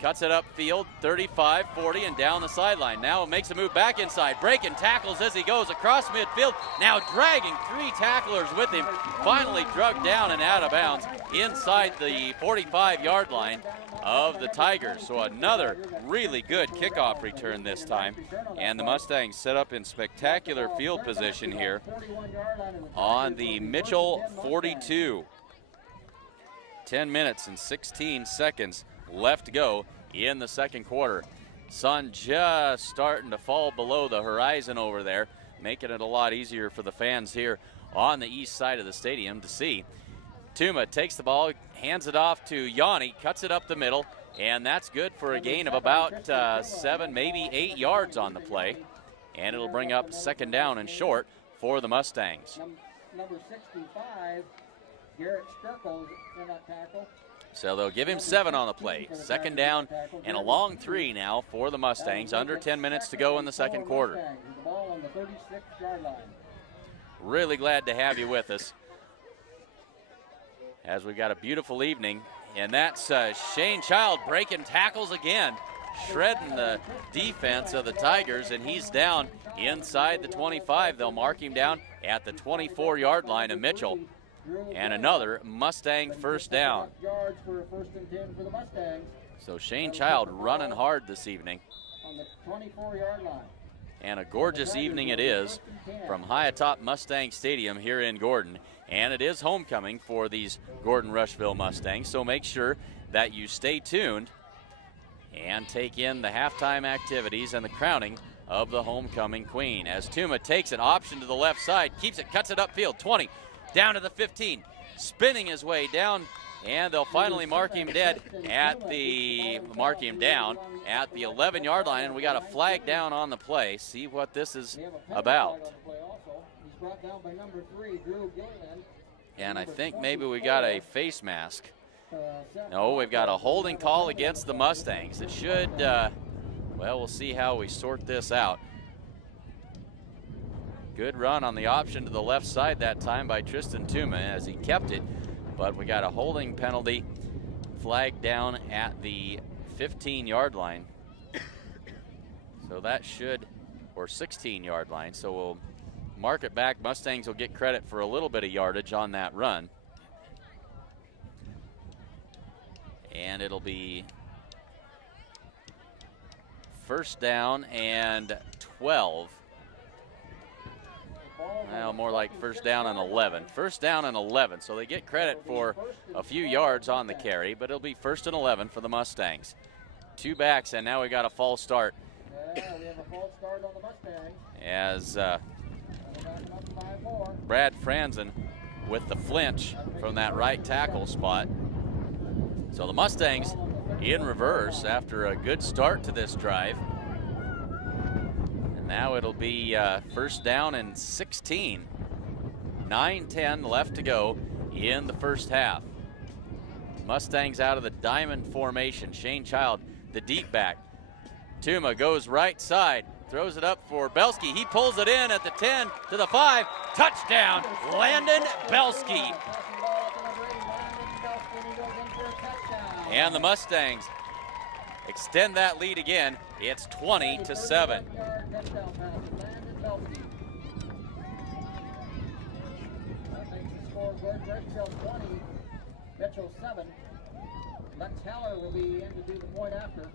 Cuts it upfield, 35, 40, and down the sideline. Now makes a move back inside. Breaking tackles as he goes across midfield. Now dragging 3 tacklers with him. Finally dragged down and out of bounds inside the 45-yard line of the Tigers. So another really good kickoff return this time. And the Mustangs set up in spectacular field position here on the Mitchell 42. 10 minutes and 16 seconds left to go in the second quarter. Sun just starting to fall below the horizon over there, making it a lot easier for the fans here on the east side of the stadium to see. Tuma takes the ball, hands it off to Yanni, cuts it up the middle, and that's good for a gain of about 7, maybe 8 yards on the play. And it'll bring up second down and short for the Mustangs. Number 65, Garrett Sturkle in that tackle. So they'll give him 7 on the play. Second down and a long 3 now for the Mustangs. Under 10 minutes to go in the second quarter. The ball on the 36-yard line. Really glad to have you with us as we've got a beautiful evening. And that's Shane Child breaking tackles again, shredding the defense of the Tigers, and he's down inside the 25. They'll mark him down at the 24-yard line of Mitchell. And another Mustang first down. Yards for a 1st and 10 for the Mustangs So Shane Child running hard this evening. on the 24-yard line. And a gorgeous evening it is from high atop Mustang Stadium here in Gordon. And it is homecoming for these Gordon-Rushville Mustangs, so make sure that you stay tuned and take in the halftime activities and the crowning of the homecoming queen. As Tuma takes an option to the left side, keeps it, cuts it upfield, 20, down to the 15, spinning his way down, and they'll finally mark him down at the 11-yard line, and we got a flag down on the play. See what this is about. He's brought down by number 3, Drew Gilliland. And I think maybe we got a face mask. No, we've got a holding call against the Mustangs. It should, well, we'll see how we sort this out. Good run on the option to the left side that time by Tristan Tuma as he kept it, but we got a holding penalty flag down at the 15-yard line. So that should, or 16-yard line, so we'll mark it back. Mustangs will get credit for a little bit of yardage on that run. And it'll be first down and 12. Well, more like first down and 11. First down and 11, so they get credit for a few yards on the carry, but it'll be first and 11 for the Mustangs. 2 backs, and now we got a false start. Yeah, we have a false start on the Mustangs. As Brad Franzen with the flinch from that right tackle spot. So the Mustangs in reverse after a good start to this drive. And now it'll be first down and 16. 9-10 left to go in the first half. Mustangs out of the diamond formation. Shane Child, the deep back. Tuma goes right side, throws it up for Belsky. He pulls it in at the 10 to the 5. Touchdown, Landon Belsky. And the Mustangs extend that lead again. It's 20-7. That makes the score Gordon-Rushville 20, Mitchell 7. Lex Heller will be in to do the point after.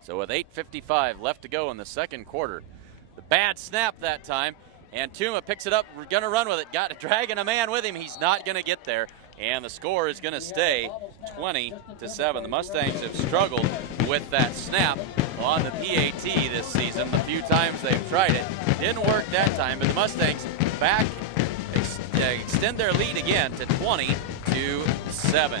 So with 8:55 left to go in the second quarter, the bad snap that time, and Tuma picks it up, gonna run with it, dragging a man with him. He's not gonna get there, and the score is gonna stay 20-7. The Mustangs have struggled with that snap on the PAT this season. The few times they've tried it, didn't work that time, but the Mustangs extend their lead again to 20-7.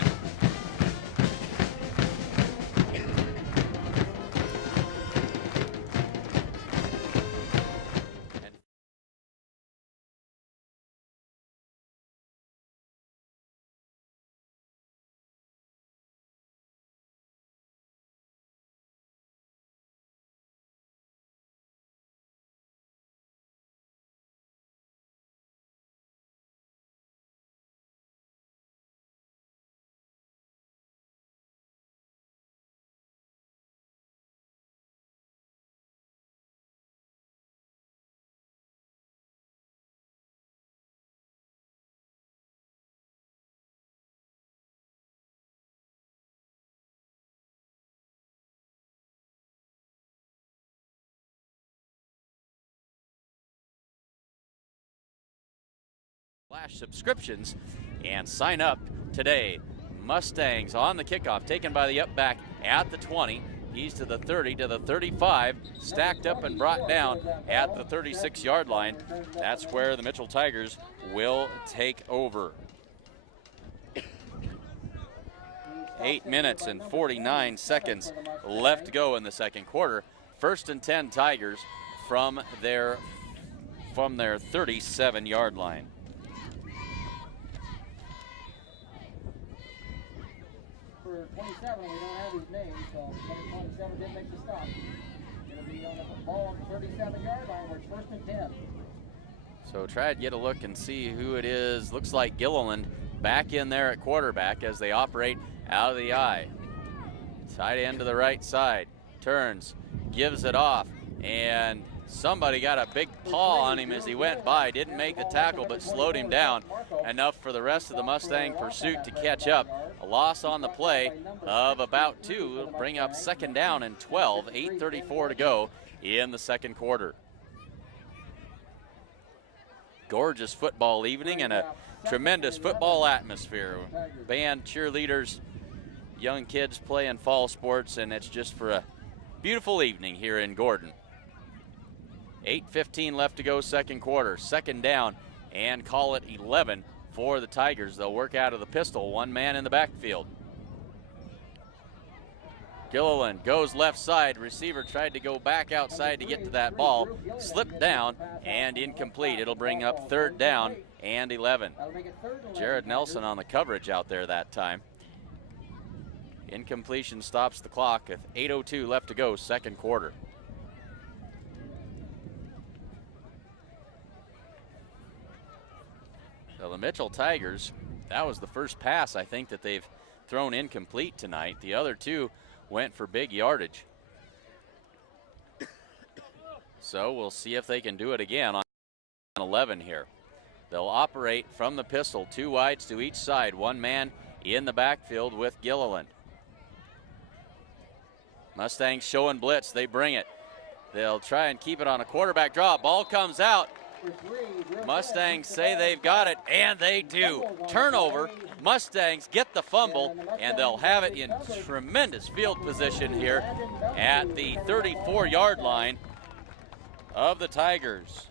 Subscriptions and sign up today. Mustangs on the kickoff, taken by the up back at the 20. He's to the 30, to the 35, stacked up and brought down at the 36-yard line. That's where the Mitchell Tigers will take over. 8 minutes and 49 seconds left to go in the second quarter. First and 10 Tigers from their 37-yard line. For 27, we don't have his name, so number 27 didn't make the stop. It'll be on the ball on the 37-yard line where it's first and 10. So try to get a look and see who it is. Looks like Gilliland back in there at quarterback as they operate out of the eye. Tight end to the right side, turns, gives it off, and somebody got a big paw on him as he went by. Didn't make the tackle, but slowed him down enough for the rest of the Mustang pursuit to catch up. A loss on the play of about 2 will bring up second down and 12, 8:34 to go in the second quarter. Gorgeous football evening and a tremendous football atmosphere. Band, cheerleaders, young kids playing fall sports, and it's just for a beautiful evening here in Gordon. 8:15 left to go, second quarter. Second down, and call it 11 for the Tigers. They'll work out of the pistol, one man in the backfield. Gilliland goes left side. Receiver tried to go back outside to get to that ball. Slipped down and incomplete. It'll bring up third down and 11. Jared Nelson on the coverage out there that time. Incompletion stops the clock with 8:02 left to go, second quarter. So the Mitchell Tigers, that was the first pass I think that they've thrown incomplete tonight. The other two went for big yardage. So we'll see if they can do it again on 11 here. They'll operate from the pistol, 2 wides to each side, one man in the backfield with Gilliland. Mustangs showing blitz, they bring it. They'll try and keep it on a quarterback draw. Ball comes out. Mustangs say they've got it, and they do. Turnover, Mustangs get the fumble, and they'll have it in tremendous field position here at the 34-yard line of the Tigers.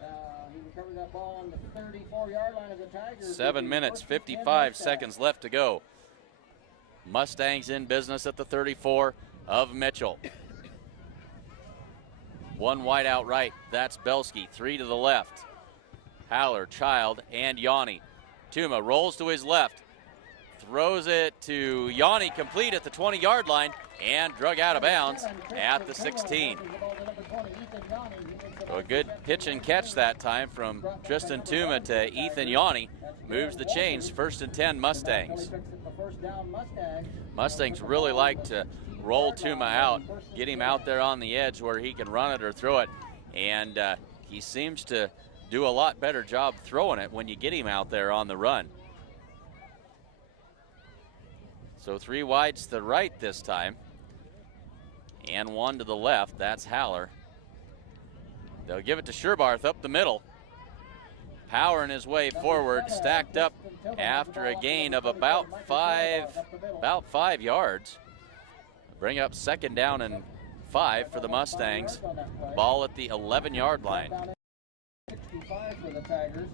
He recovered that ball on the 34-yard line of the Tigers. 7 minutes, 55 seconds left to go. Mustangs in business at the 34 of Mitchell. 1 wide out right, that's Belsky. 3 to the left. Haller, Child, and Yanni. Tuma rolls to his left, throws it to Yanni, complete at the 20-yard line, and drug out of bounds at the 16. So a good pitch and catch that time from Tristan Tuma to Ethan Yanni. Moves the chains, first and 10 Mustangs. Mustangs really like to roll Tuma out, get him out there on the edge where he can run it or throw it, and he seems to do a lot better job throwing it when you get him out there on the run. So 3 wides to the right this time, and 1 to the left, that's Haller. They'll give it to Sherbarth up the middle. Powering his way forward, stacked up after a gain of about 5 yards. Bring up second down and 5 for the Mustangs. Ball at the 11-yard line. 65 for the Tigers.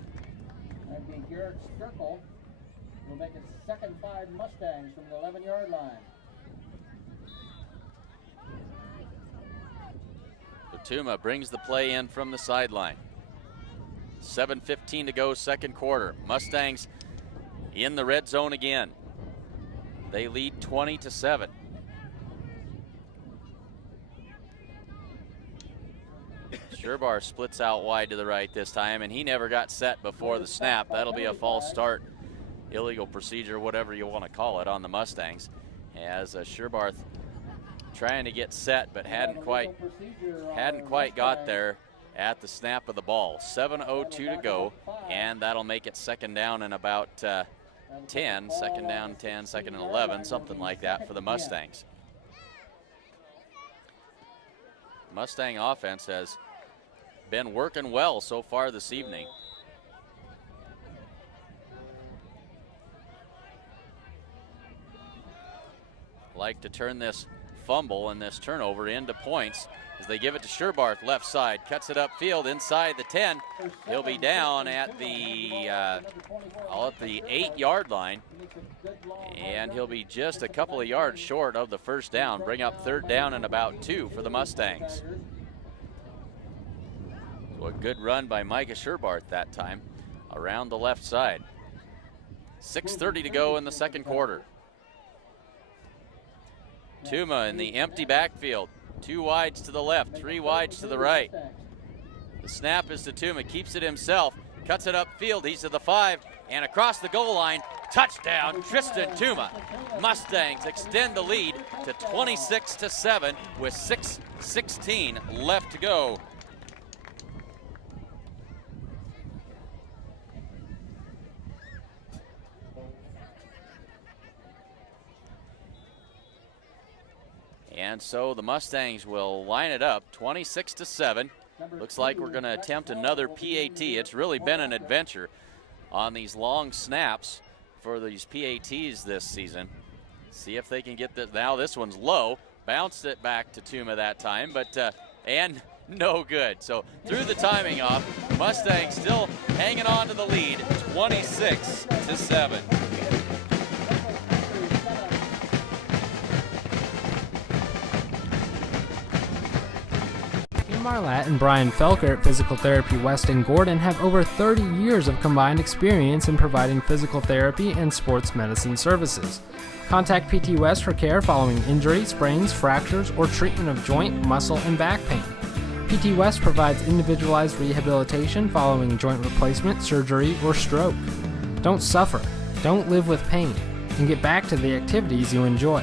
That'd be Garrett Sturkle. Will make it second 5 Mustangs from the 11-yard line. Tuma brings the play in from the sideline. 7:15 to go, second quarter. Mustangs in the red zone again. They lead 20-7. Sherbar splits out wide to the right this time, and he never got set before the snap. That'll be a false start, illegal procedure, whatever you want to call it, on the Mustangs. As Sherbarth trying to get set, but hadn't quite got there at the snap of the ball. 7:02 to go, and that'll make it second down and about 10, second down 10, second and 11, something like that for the Mustangs. Mustang offense has been working well so far this evening. Like to turn this fumble and this turnover into points as they give it to Sherbarth, left side, cuts it upfield inside the 10. He'll be down at the 8-yard line, and he'll be just a couple of yards short of the first down. Bring up third down and about 2 for the Mustangs. So a good run by Micah Sherbarth that time around the left side. 6:30 to go in the second quarter. Tuma in the empty backfield. 2 wides to the left, 3 wides to the right. The snap is to Tuma, keeps it himself, cuts it upfield, he's to the 5, and across the goal line, touchdown, Tristan Tuma. Mustangs extend the lead to 26-7 with 6:16 left to go. And so the Mustangs will line it up 26-7. Looks like we're going to attempt another PAT. It's really been an adventure on these long snaps for these PATs this season. See if they can get this. Now this one's low. Bounced it back to Tuma that time, but and no good. So threw the timing off. Mustangs still hanging on to the lead, 26-7. Marlatt and Brian Felker at Physical Therapy West in Gordon have over 30 years of combined experience in providing physical therapy and sports medicine services. Contact PT West for care following injury, sprains, fractures, or treatment of joint, muscle, and back pain. PT West provides individualized rehabilitation following joint replacement, surgery, or stroke. Don't suffer, don't live with pain, and get back to the activities you enjoy.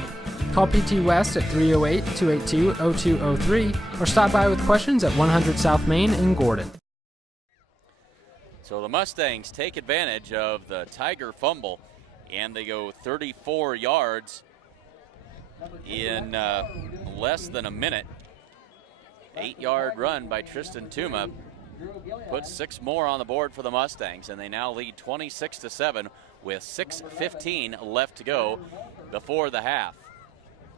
Call PT West at 308-282-0203 or stop by with questions at 100 South Main in Gordon. So the Mustangs take advantage of the Tiger fumble, and they go 34 yards in less than a minute. 8-yard run by Tristan Tuma puts 6 more on the board for the Mustangs, and they now lead 26-7 with 6:15 left to go before the half.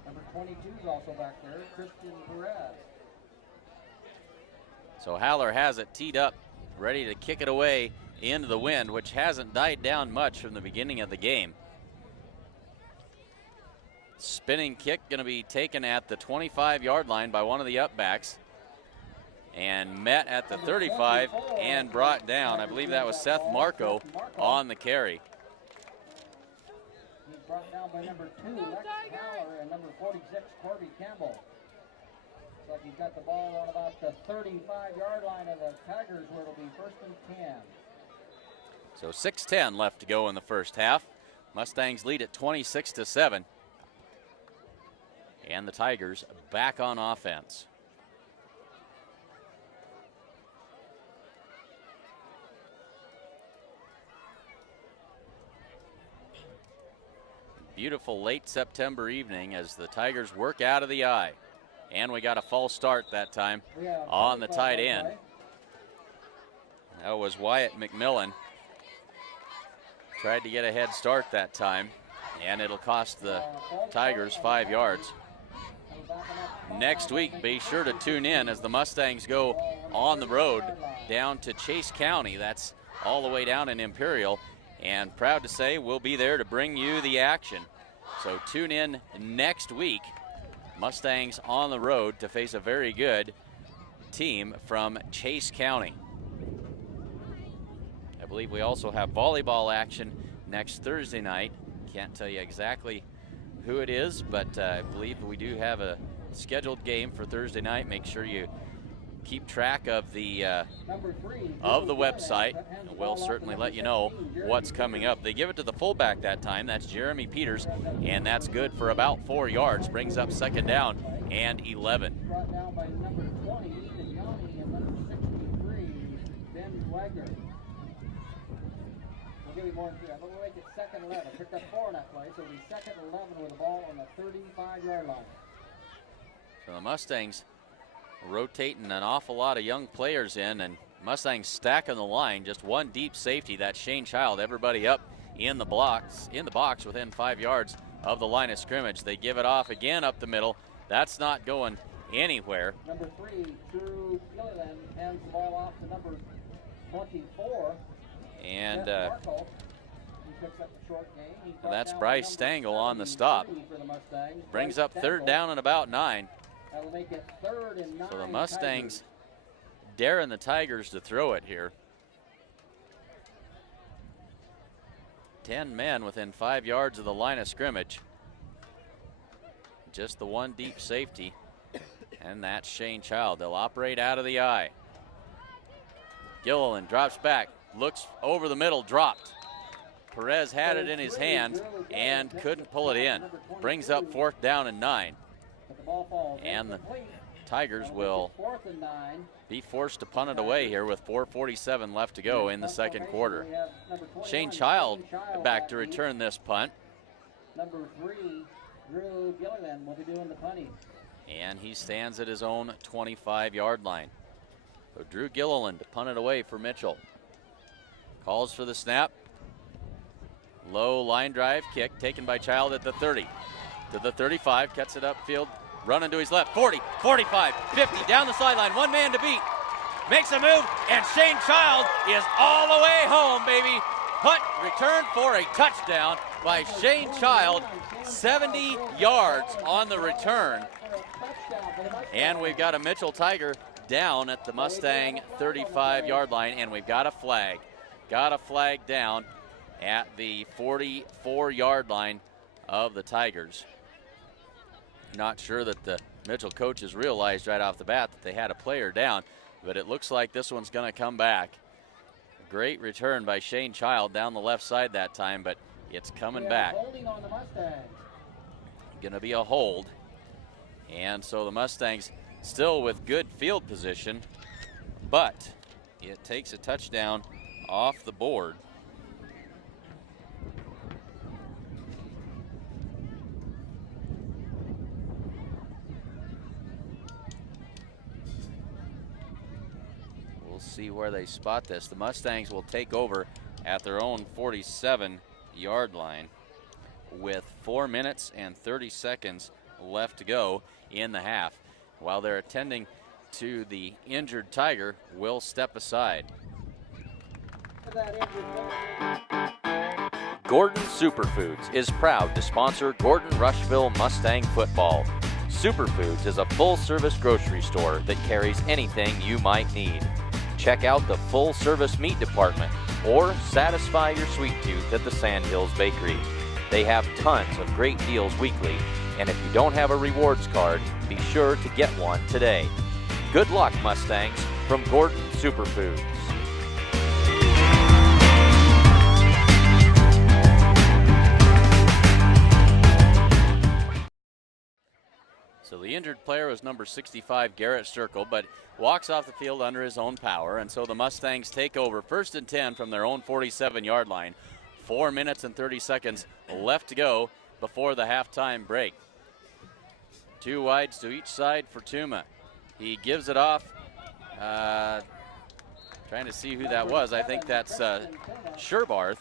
Number 22 is also back there, Christian Perez. So Haller has it teed up, ready to kick it away into the wind, which hasn't died down much from the beginning of the game. Spinning kick going to be taken at the 25-yard line by one of the upbacks and met at the 35 and brought down. I believe that was Seth Marco on the carry. He's brought down by number 2, Lex Haller, and number 46, Corby Campbell. Looks like he's got the ball on about the 35-yard line of the Tigers, where it'll be 1st and 10. So 6:10 left to go in the first half. Mustangs lead at 26-7. And the Tigers back on offense. Beautiful late September evening as the Tigers work out of the eye. And we got a false start that time on the tight end. That was Wyatt McMillan. Tried to get a head start that time, and it'll cost the Tigers 5 yards. Next week, be sure to tune in as the Mustangs go on the road down to Chase County. That's all the way down in Imperial. And proud to say we'll be there to bring you the action. So tune in next week. Mustangs on the road to face a very good team from Chase County. I believe we also have volleyball action next Thursday night. Can't tell you exactly who it is, but I believe we do have a scheduled game for Thursday night. Make sure you keep track of the website. We'll certainly let you know what's coming up. They give it to the fullback that time. That's Jeremy Peters, and that's good for about 4 yards. Brings up 2nd down and 11. Brought down by number 20, Ethan Yanni, and number 63, Ben Wagner. We'll give you more than that. We'll make it 2nd and 11. Picked up 4 on that play, so it'll be 2nd and 11 with the ball on the 35-yard line. So the Mustangs rotating an awful lot of young players in, and Mustangs stacking the line. Just one deep safety, that's Shane Child. Everybody up in the box within 5 yards of the line of scrimmage. They give it off again up the middle That's not going anywhere. Number 3, Drew Gilliland, hands the ball off to number 24. And Marco. He picks up the short gain. He's brought that's down Bryce by Stengel number on the stop. 70 for the Mustangs. Brings Bryce up third Stengel. down and about 9. That'll make it 3rd and 9. So the Mustangs daring the Tigers to throw it here. 10 men within 5 yards of the line of scrimmage. Just the one deep safety, and that's Shane Child. They'll operate out of the eye. Gilliland drops back, looks over the middle, dropped. Perez had it in his hand and couldn't pull it in. Brings up 4th down and 9. And the Tigers will be forced to punt it away here with 4:47 left to go in the second quarter. Shane Child back to return this punt. Number 3, Drew Gilliland will be doing the punting. And he stands at his own 25-yard line. So Drew Gilliland to punt it away for Mitchell. Calls for the snap. Low line drive kick taken by Child at the 30. To the 35, cuts it upfield, running to his left. 40, 45, 50, down the sideline. One man to beat. Makes a move, and Shane Child is all the way home, baby. Punt return for a touchdown by Shane Child. 70 yards on the return. And we've got a Mitchell Tiger down at the Mustang 35-yard line, and we've got a flag. Got a flag down at the 44-yard line of the Tigers. Not sure that the Mitchell coaches realized right off the bat that they had a player down, but it looks like this one's going to come back. Great return by Shane Child down the left side that time, but it's coming back. Holding on the Mustangs. Going to be a hold. And so the Mustangs still with good field position, but it takes a touchdown off the board. We'll see where they spot this. The Mustangs will take over at their own 47-yard line with 4 minutes and 30 seconds left to go in the half. While they're attending to the injured Tiger, will step aside. Gordon Superfoods is proud to sponsor Gordon-Rushville Mustang football. Superfoods is a full-service grocery store that carries anything you might need. Check out the full-service meat department or satisfy your sweet tooth at the Sandhills Bakery. They have tons of great deals weekly, and if you don't have a rewards card, be sure to get one today. Good luck, Mustangs, from Gordon Superfoods. So the injured player was number 65, Garrett Circle, but walks off the field under his own power, and so the Mustangs take over 1st and 10 from their own 47-yard line. 4 minutes and 30 seconds left to go before the halftime break. 2 wides to each side for Tuma. He gives it off. Trying to see who that was. I think that's Sherbarth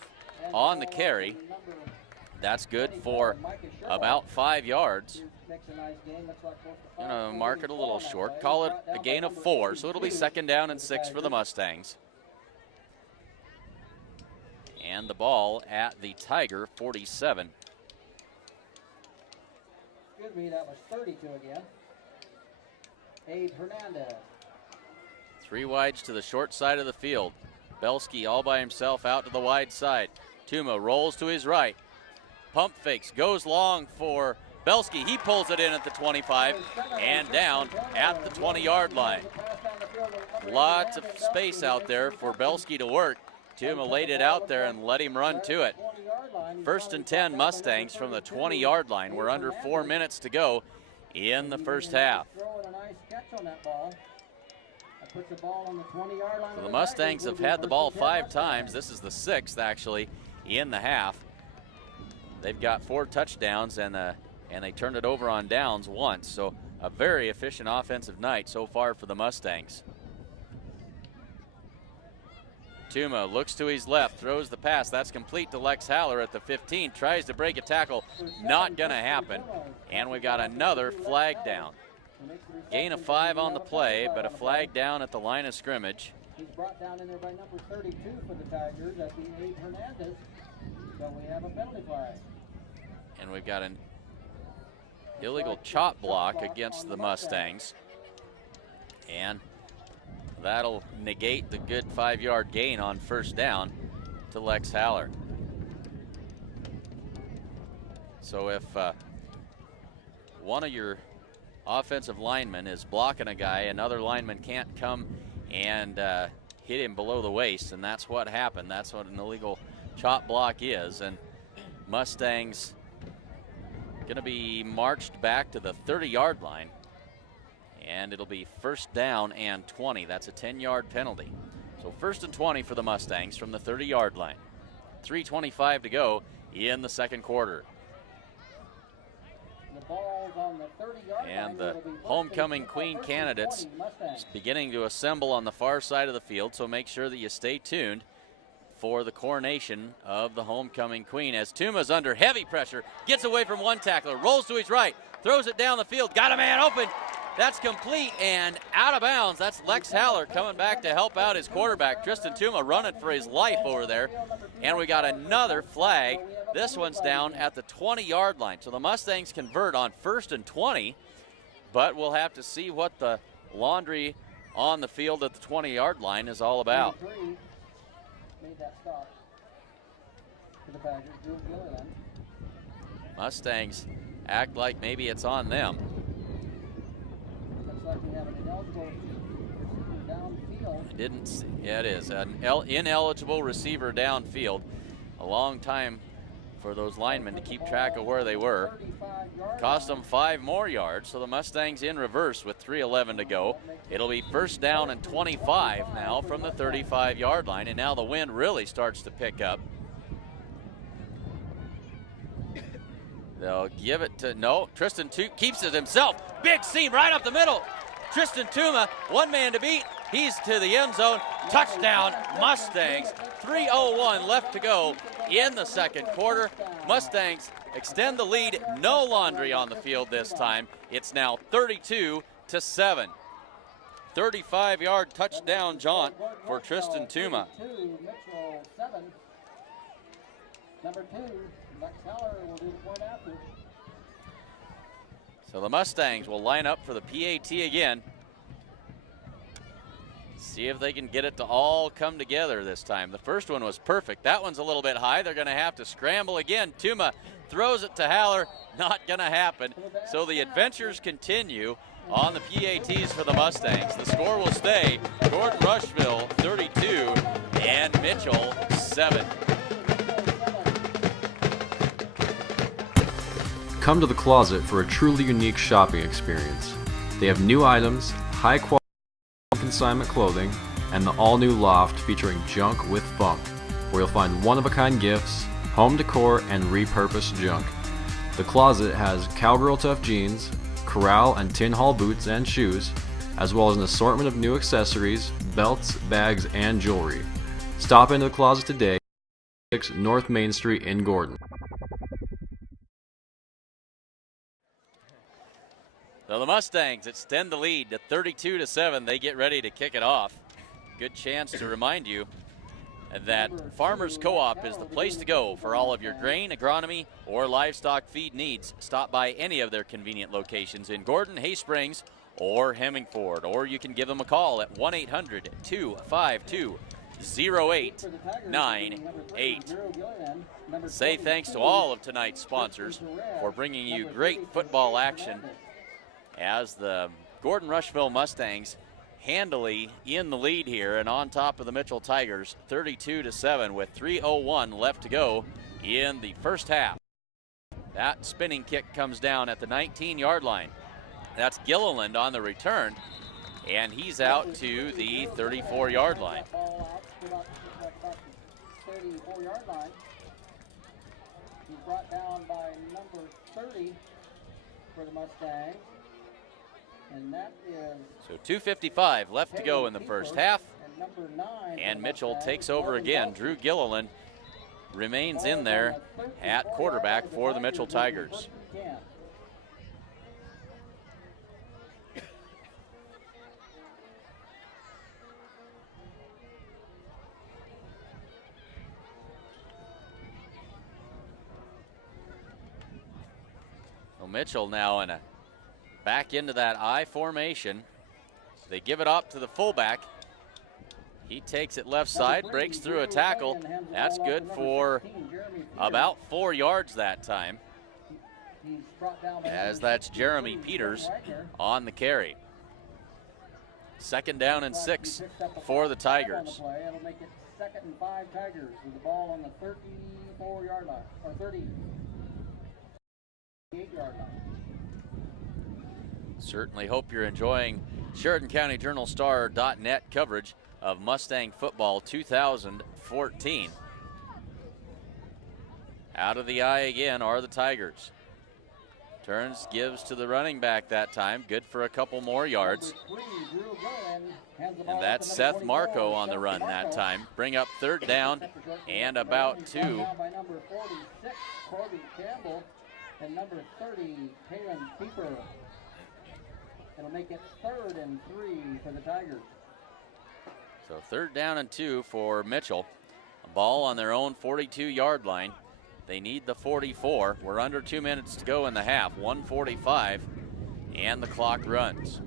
on the carry. That's good for about 5 yards. Gonna mark it a little short. Call it a gain of 4, so it'll be 2nd down and 6 for the Mustangs. And the ball at the Tiger 47. Excuse me, that was 32 again. Abe Hernandez. 3 wides to the short side of the field. Belsky all by himself out to the wide side. Tuma rolls to his right. Pump fakes, goes long for Belsky. He pulls it in at the 25 and down at the 20-yard line. Lots of space out there for Belsky to work. Tuma laid it out there and let him run to it. 1st and 10 Mustangs from the 20-yard line. We're under 4 minutes to go in the first half. So the Mustangs have had the ball 5 times. This is the 6th actually in the half. They've got 4 touchdowns and they turned it over on downs once. So a very efficient offensive night so far for the Mustangs. Tuma looks to his left, throws the pass. That's complete to Lex Haller at the 15. Tries to break a tackle. Not going to happen. And we got another flag down. Gain of 5 on the play, but a flag down at the line of scrimmage. He's brought down in there by number 32 for the Tigers. That'd be Abe Hernandez. So we have a penalty flag. And we've got an illegal chop block against the Mustangs. And that'll negate the good 5-yard gain on first down to Lex Haller. So if one of your offensive linemen is blocking a guy, another lineman can't come and hit him below the waist, and that's what happened. That's what an illegal chop block is. And Mustangs going to be marched back to the 30-yard line, and it'll be first down and 20. That's a 10-yard penalty. So first and 20 for the Mustangs from the 30-yard line. 3:25 to go in the second quarter. The ball's on the 30-yard line. And the homecoming queen candidates beginning to assemble on the far side of the field, so make sure that you stay tuned for the coronation of the homecoming queen as Tuma's under heavy pressure, gets away from one tackler, rolls to his right, throws it down the field, got a man open. That's complete and out of bounds. That's Lex Haller coming back to help out his quarterback. Tristan Tuma running for his life over there. And we got another flag. This one's down at the 20-yard line. So the Mustangs convert on first and 20, but we'll have to see what the laundry on the field at the 20-yard line is all about. Made that stop for the Badgers. Gilliland. Mustangs act like maybe it's on them. Looks like we have an ineligible receiver downfield. I didn't see. Yeah, it is. An ineligible receiver downfield. A long time for those linemen to keep track of where they were. Cost them 5 more yards, so the Mustangs in reverse with 3:11 to go. It'll be first down and 25 now from the 35-yard line, and now the wind really starts to pick up. They'll give it to, no, Tristan keeps it himself. Big seam right up the middle. Tristan Tuma, one man to beat. He's to the end zone. Touchdown, Mustangs. 3:01 left to go in the second quarter. Mustangs extend the lead. No laundry on the field this time. It's now 32-7. 35-yard touchdown jaunt for Tristan Tuma. Number 2, Lex Haller will do the point after. So the Mustangs will line up for the PAT again. See if they can get it to all come together this time. The first one was perfect. That one's a little bit high. They're going to have to scramble again. Tuma throws it to Haller. Not going to happen. So the adventures continue on the PATs for the Mustangs. The score will stay Gordon-Rushville 32 and Mitchell 7. Come to the Closet for a truly unique shopping experience. They have new items, high quality consignment clothing, and the all-new loft featuring junk with funk, where you'll find one-of-a-kind gifts, home decor, and repurposed junk. The Closet has Cowgirl Tough jeans, Corral and Tin Hall boots and shoes, as well as an assortment of new accessories, belts, bags, and jewelry. Stop into the Closet today, 6 North Main Street in Gordon. So the Mustangs extend the lead to 32-7. They get ready to kick it off. Good chance to remind you that Farmers Co-op is the place to go for all of your grain, agronomy, or livestock feed needs. Stop by any of their convenient locations in Gordon, Hay Springs, or Hemmingford, or you can give them a call at 1-800-252-0898. Say thanks to all of tonight's sponsors for bringing you great football action as the Gordon-Rushville Mustangs handily in the lead here and on top of the Mitchell Tigers 32-7 with 3:01 left to go in the first half. That spinning kick comes down at the 19-yard line. That's Gilliland on the return, and he's out to the 34-yard line. 34-yard line. He's brought down by number 30 for the Mustangs. And that is So 2:55 left to go in the first half. And Mitchell takes over again. Drew Gilliland remains in there at quarterback for the Mitchell Tigers. So Mitchell now back into that I formation. They give it up to the fullback. He takes it left side, breaks through a tackle. That's good for about 4 yards that time, as that's Jeremy Peters on the carry. 2nd down and 6 for the Tigers. It'll make it 2nd and 5 Tigers with the ball on the 34-yard line, or 38-yard line. Certainly hope you're enjoying Sheridan County Journal-Star.net coverage of Mustang football 2014. Out of the I again are the Tigers. Turns, gives to the running back that time. Good for a couple more yards. And that's Seth Marco on the run that time. Bring up 3rd down and about 2. By number 46, Corby Campbell, and number 30, Kaylin Keeper. It'll make it 3rd and 3 for the Tigers. So 3rd down and 2 for Mitchell. A ball on their own 42-yard line. They need the 44. We're under 2 minutes to go in the half. 1:45, and the clock runs.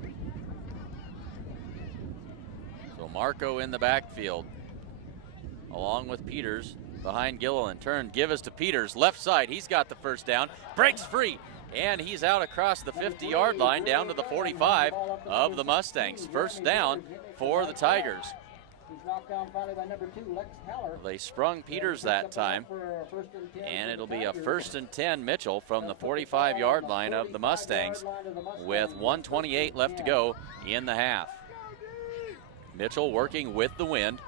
So Marco in the backfield, along with Peters behind Gilliland. Turn, give us to Peters, left side. He's got the 1st down, breaks free, and he's out across the 50-yard line down to the 45 of the Mustangs. 1st down for the Tigers. He's knocked down finally by number 2, Lex Haller. They sprung Peters that time, and it'll be a 1st and 10 Mitchell from the 45-yard line of the Mustangs with 1:28 left to go in the half. Mitchell working with the wind.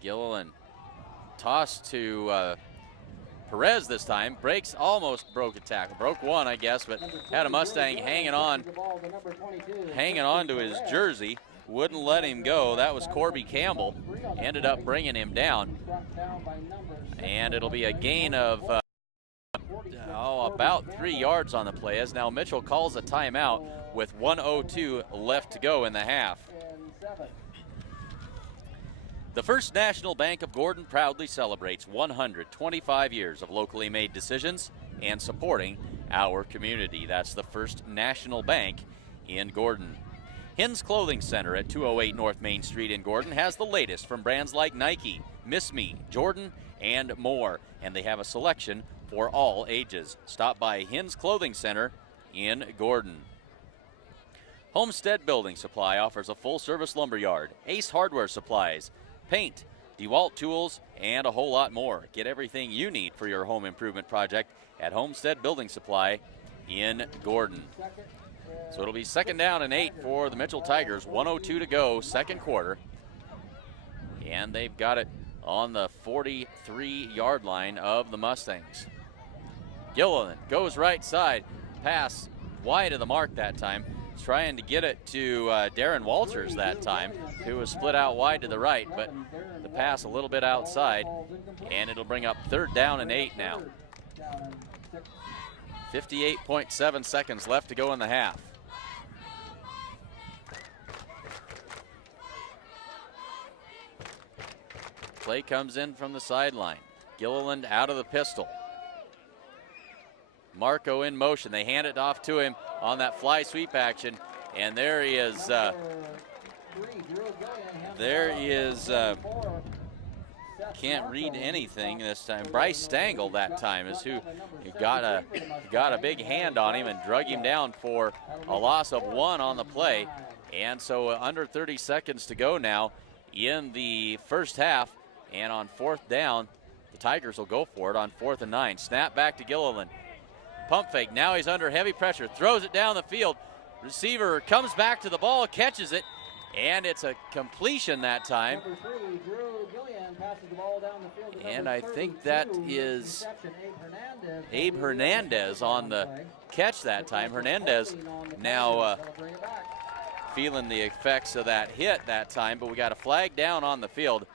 Gilliland toss to Perez this time. Breaks, almost broke a tackle. Broke one, I guess, but had a Mustang hanging on to his jersey. Wouldn't let him go. That was Corby Campbell. Ended up bringing him down. And it'll be a gain of about 3 yards on the play, as now Mitchell calls a timeout with 1:02 left to go in the half. The First National Bank of Gordon proudly celebrates 125 years of locally made decisions and supporting our community. That's the First National Bank in Gordon. Hins Clothing Center at 208 North Main Street in Gordon has the latest from brands like Nike, Miss Me, Jordan, and more. And they have a selection for all ages. Stop by Hins Clothing Center in Gordon. Homestead Building Supply offers a full-service lumber yard, Ace Hardware Supplies, paint, DeWalt tools, and a whole lot more. Get everything you need for your home improvement project at Homestead Building Supply in Gordon. So it'll be 2nd down and 8 for the Mitchell Tigers. 1:02 to go, 2nd quarter. And they've got it on the 43-yard line of the Mustangs. Gilliland goes right side. Pass wide of the mark that time. Trying to get it to Darren Walters that time, who was split out wide to the right, but the pass a little bit outside, and it'll bring up 3rd down and 8 now. 58.7 seconds left to go in the half. Play comes in from the sideline. Gilliland out of the pistol. Marco in motion. They hand it off to him on that fly sweep action, and there he is. Can't read anything this time. Bryce Stangl that time is who got a big hand on him and drug him down for a loss of 1 on the play. And so under 30 seconds to go now in the first half, and on 4th down, the Tigers will go for it on 4th and 9. Snap back to Gilliland. Pump fake, now he's under heavy pressure, throws it down the field. Receiver comes back to the ball, catches it, and it's a completion that time. passes the ball down the field to And number I think 32, that with is reception, Abe Hernandez on the catch that time. Hernandez now feeling the effects of that hit that time, but we got a flag down on the field.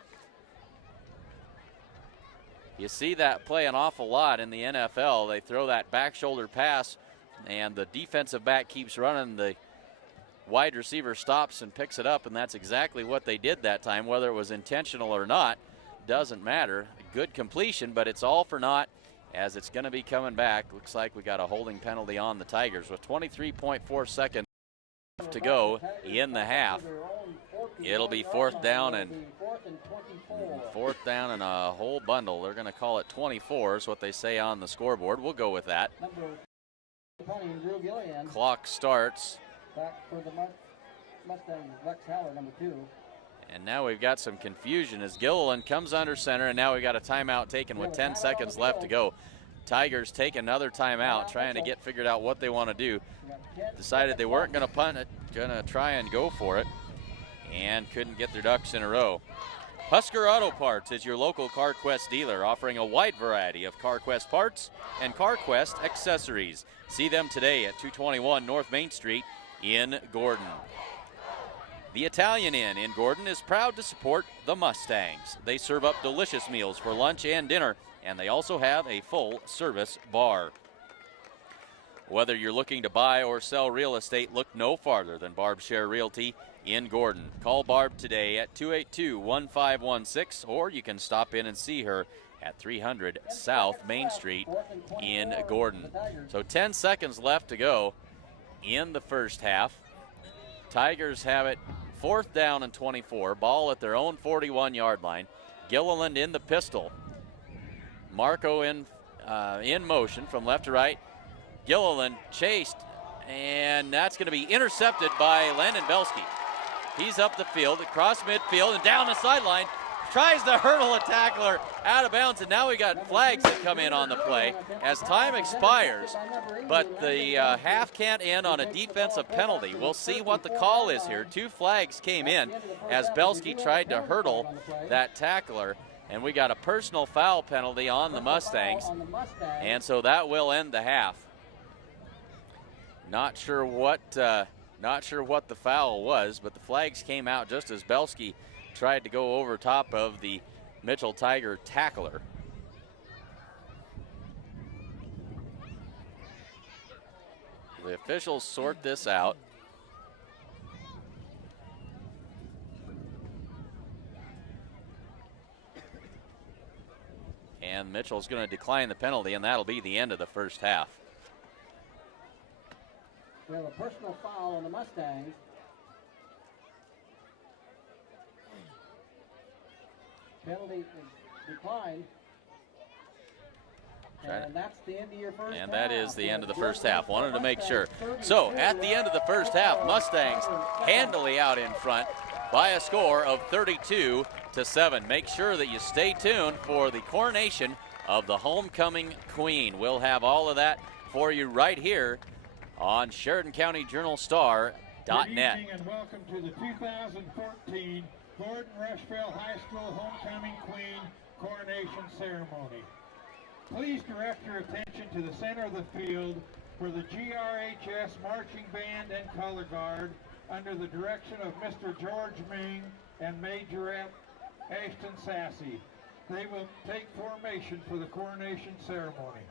You see that play an awful lot in the NFL. They throw that back shoulder pass, and the defensive back keeps running. The wide receiver stops and picks it up, and that's exactly what they did that time. Whether it was intentional or not, doesn't matter. Good completion, but it's all for naught as it's going to be coming back. Looks like we got a holding penalty on the Tigers with 23.4 seconds to go in the half. It'll be fourth down and a whole bundle. They're going to call it 24 is what they say on the scoreboard. We'll go with that. Clock starts. Back for the Mustangs, Lex Haller, number 2. And now we've got some confusion as Gilliland comes under center, and now we've got a timeout taken with 10 seconds left to go. Tigers take another timeout, trying to get figured out what they want to do. Decided they weren't going to punt it, going to try and go for it, and couldn't get their ducks in a row. Husker Auto Parts is your local CarQuest dealer, offering a wide variety of CarQuest parts and CarQuest accessories. See them today at 221 North Main Street in Gordon. The Italian Inn in Gordon is proud to support the Mustangs. They serve up delicious meals for lunch and dinner, and they also have a full service bar. Whether you're looking to buy or sell real estate, look no farther than Barb Share Realty in Gordon. Call Barb today at 282-1516, or you can stop in and see her at 300 South Main Street in Gordon. So 10 seconds left to go in the first half. Tigers have it fourth down and 24. Ball at their own 41-yard line. Gilliland in the pistol. Marco in motion from left to right. Gilliland chased, and that's going to be intercepted by Landon Belsky. He's up the field, across midfield, and down the sideline. Tries to hurdle a tackler out of bounds, and now we got flags that come in on the play as time expires. But the half can't end on a defensive penalty. We'll see what the call is here. 2 flags came in as Belsky tried to hurdle that tackler, and we got a personal foul penalty on the Mustangs, and so that will end the half. Not sure what the foul was, but the flags came out just as Belsky tried to go over top of the Mitchell Tiger tackler. The officials sort this out. And Mitchell's going to decline the penalty, and that'll be the end of the first half. We have a personal foul on the Mustangs. Penalty is declined. And that's the end of your first half. And that is the end of the first half. Wanted to make sure. So at the end of the first half, Mustangs handily out in front by a score of 32-7. Make sure that you stay tuned for the coronation of the homecoming queen. We'll have all of that for you right here on SheridanCountyJournalStar.net. Good evening and welcome to the 2014 Gordon-Rushville High School Homecoming Queen Coronation Ceremony. Please direct your attention to the center of the field for the GRHS Marching Band and Color Guard under the direction of Mr. George Ming and Majorette Ashton Sassy. They will take formation for the coronation ceremony.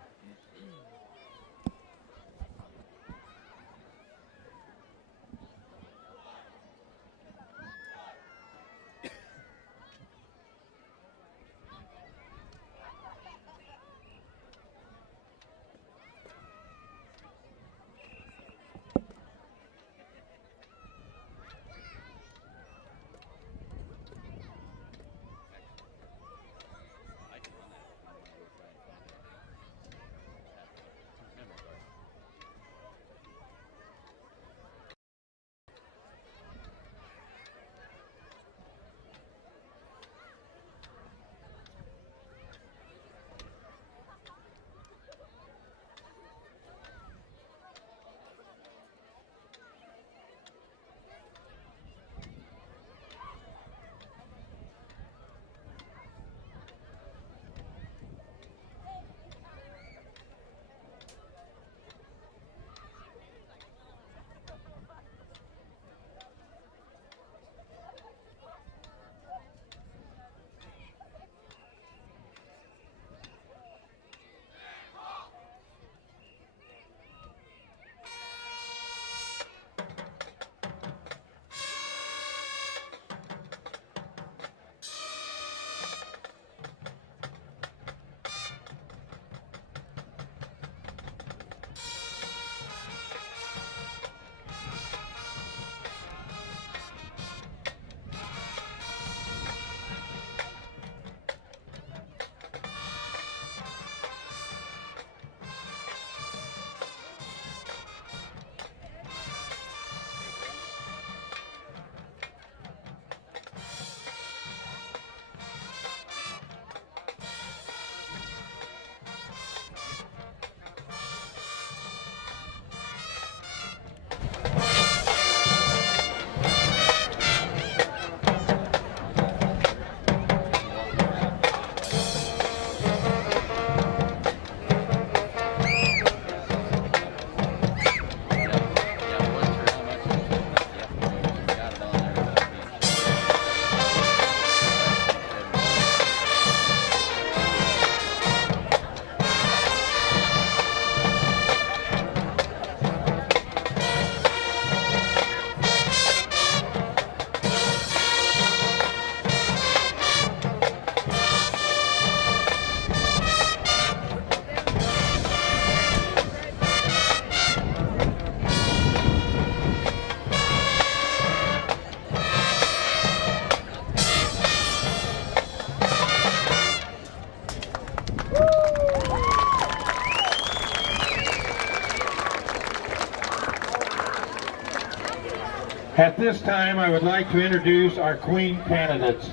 At this time, I would like to introduce our Queen candidates.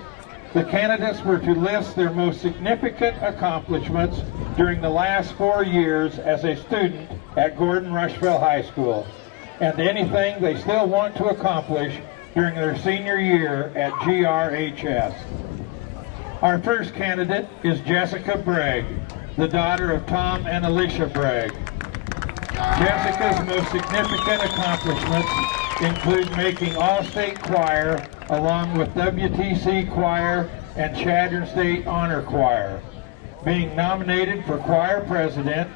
The candidates were to list their most significant accomplishments during the last 4 years as a student at Gordon-Rushville High School, and anything they still want to accomplish during their senior year at GRHS. Our first candidate is Jessica Bragg, the daughter of Tom and Alicia Bragg. Jessica's most significant accomplishments include making All-State Choir along with WTC Choir and Sheridan State Honor Choir, being nominated for Choir President,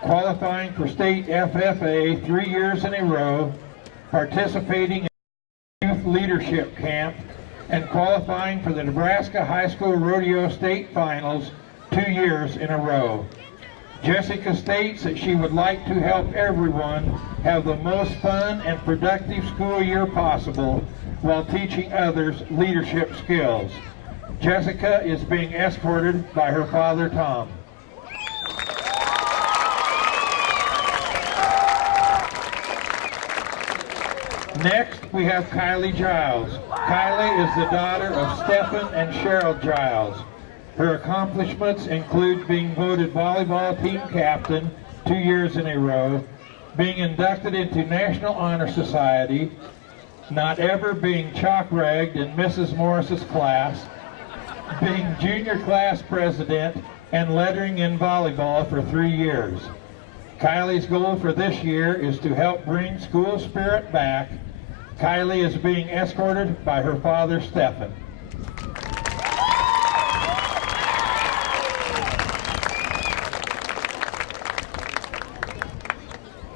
qualifying for State FFA 3 years in a row, participating in Youth Leadership Camp, and qualifying for the Nebraska High School Rodeo State Finals 2 years in a row. Jessica states that she would like to help everyone have the most fun and productive school year possible while teaching others leadership skills. Jessica is being escorted by her father, Tom. Next, we have Kylie Giles. Kylie is the daughter of Stephen and Cheryl Giles. Her accomplishments include being voted volleyball team captain 2 years in a row, being inducted into National Honor Society, not ever being chalk-ragged in Mrs. Morris's class, being junior class president, and lettering in volleyball for 3 years. Kylie's goal for this year is to help bring school spirit back. Kylie is being escorted by her father, Stephen.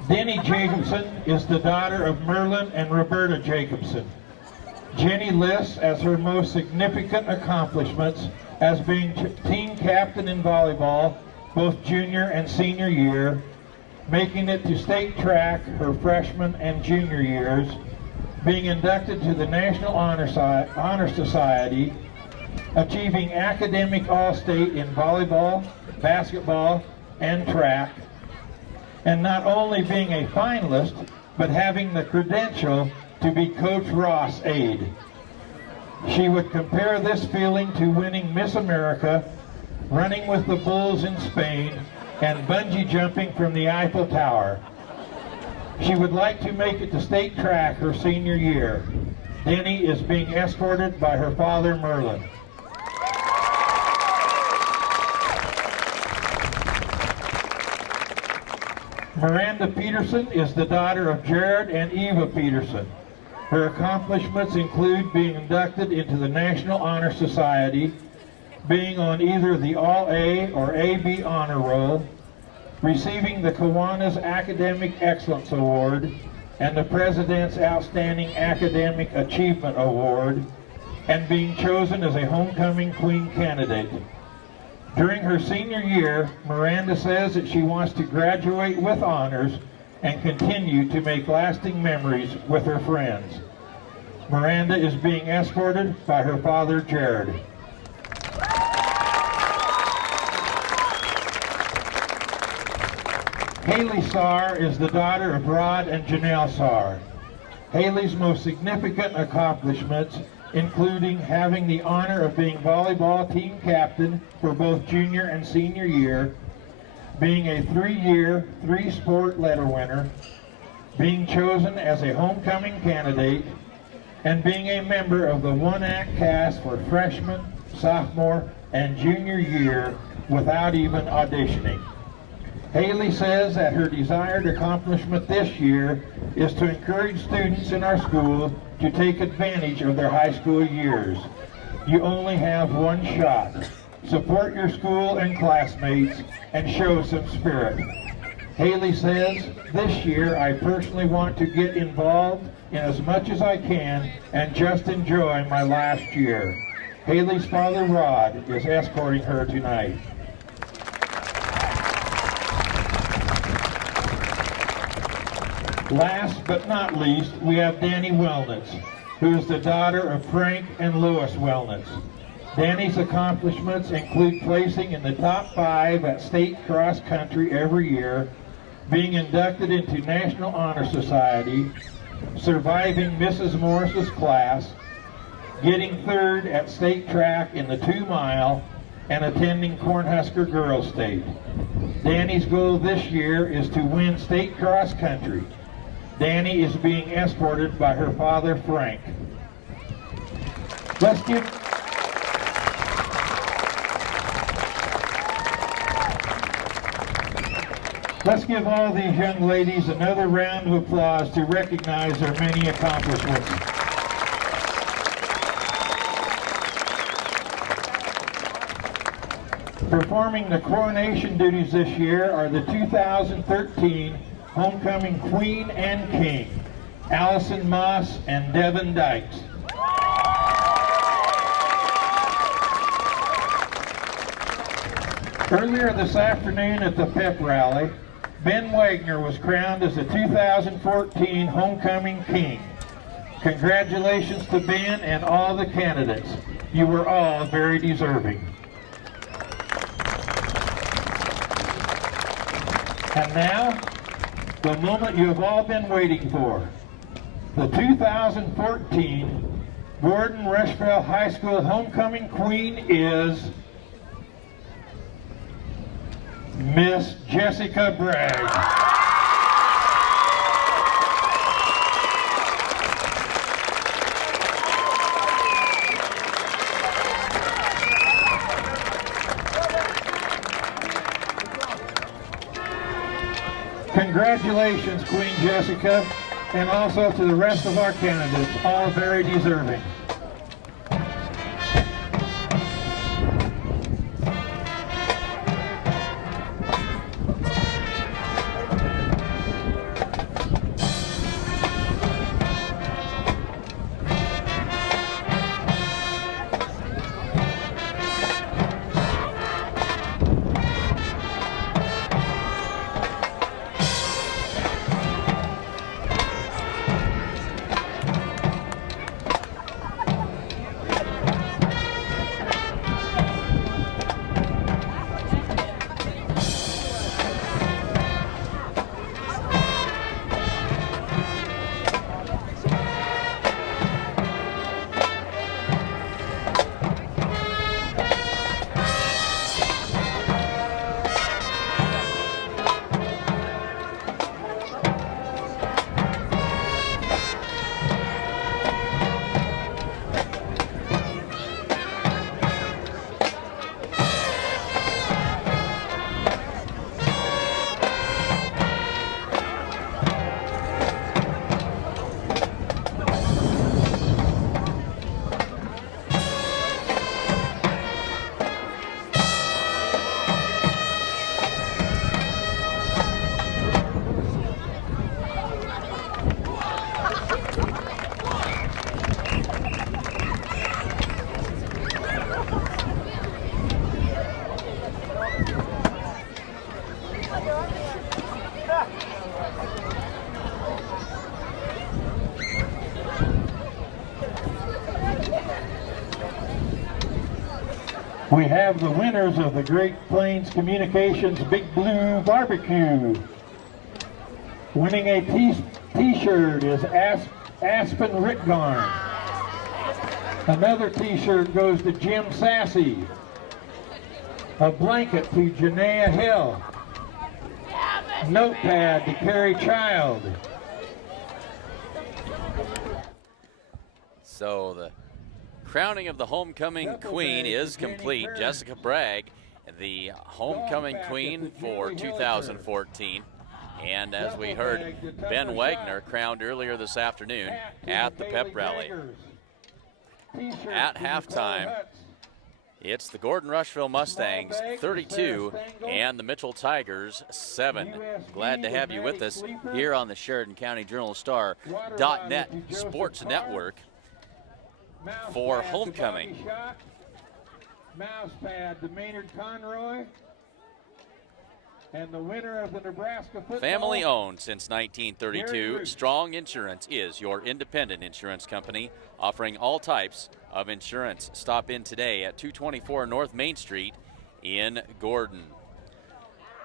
Denny Jacobson is the daughter of Merlin and Roberta Jacobson. Jenny lists as her most significant accomplishments as being team captain in volleyball both junior and senior year, making it to state track her freshman and junior years, being inducted to the National Honor Society, achieving academic all-state in volleyball, basketball, and track, and not only being a finalist, but having the credential to be Coach Ross' aide. She would compare this feeling to winning Miss America, running with the Bulls in Spain, and bungee jumping from the Eiffel Tower. She would like to make it to state track her senior year. Denny is being escorted by her father, Merlin. Miranda Peterson is the daughter of Jared and Eva Peterson. Her accomplishments include being inducted into the National Honor Society, being on either the All-A or AB honor roll, receiving the Kiwanis Academic Excellence Award and the President's Outstanding Academic Achievement Award, and being chosen as a homecoming queen candidate. During her senior year, Miranda says that she wants to graduate with honors and continue to make lasting memories with her friends. Miranda is being escorted by her father, Jared. Haley Sarr is the daughter of Rod and Janelle Sarr. Haley's most significant accomplishments including having the honor of being volleyball team captain for both junior and senior year, being a 3-year, 3-sport letter winner, being chosen as a homecoming candidate, and being a member of the one-act cast for freshman, sophomore, and junior year without even auditioning. Haley says that her desired accomplishment this year is to encourage students in our school to take advantage of their high school years. You only have one shot. Support your school and classmates and show some spirit. Haley says, this year I personally want to get involved in as much as I can and just enjoy my last year. Haley's father, Rod, is escorting her tonight. Last but not least, we have Danny Wellnitz, who is the daughter of Frank and Lois Wellnitz. Danny's accomplishments include placing in the top 5 at state cross country every year, being inducted into National Honor Society, surviving Mrs. Morris's class, getting third at state track in the 2-mile, and attending Cornhusker Girls State. Danny's goal this year is to win state cross country. Danny is being escorted by her father, Frank. Let's give all these young ladies another round of applause to recognize their many accomplishments. Performing the coronation duties this year are the 2013 Homecoming Queen and King, Allison Moss and Devin Dykes. Earlier this afternoon at the pep rally, Ben Wagner was crowned as the 2014 Homecoming King. Congratulations to Ben and all the candidates. You were all very deserving. And now, the moment you have all been waiting for. The 2014 Gordon-Rushville High School Homecoming Queen is Miss Jessica Bragg. Congratulations, Queen Jessica, and also to the rest of our candidates, all very deserving. We have the winners of the Great Plains Communications Big Blue Barbecue. Winning a t-shirt is Aspen Ritgarn. Another t-shirt goes to Jim Sassy. A blanket to Janaea Hill. Notepad to Carrie Child. So the crowning of the homecoming queen is complete. Jessica Bragg, the homecoming queen for 2014. And as we heard, Ben Wagner crowned earlier this afternoon at the pep rally. At halftime, it's the Gordon-Rushville Mustangs 32 and the Mitchell Tigers 7. Glad to have you with us here on the Sheridan County Journal-Star.net Sports Network for homecoming. Mouse pad to Maynard Conroy. And the winner of the Nebraska football. Family owned since 1932, Strong Insurance is your independent insurance company offering all types of insurance. Stop in today at 224 North Main Street in Gordon.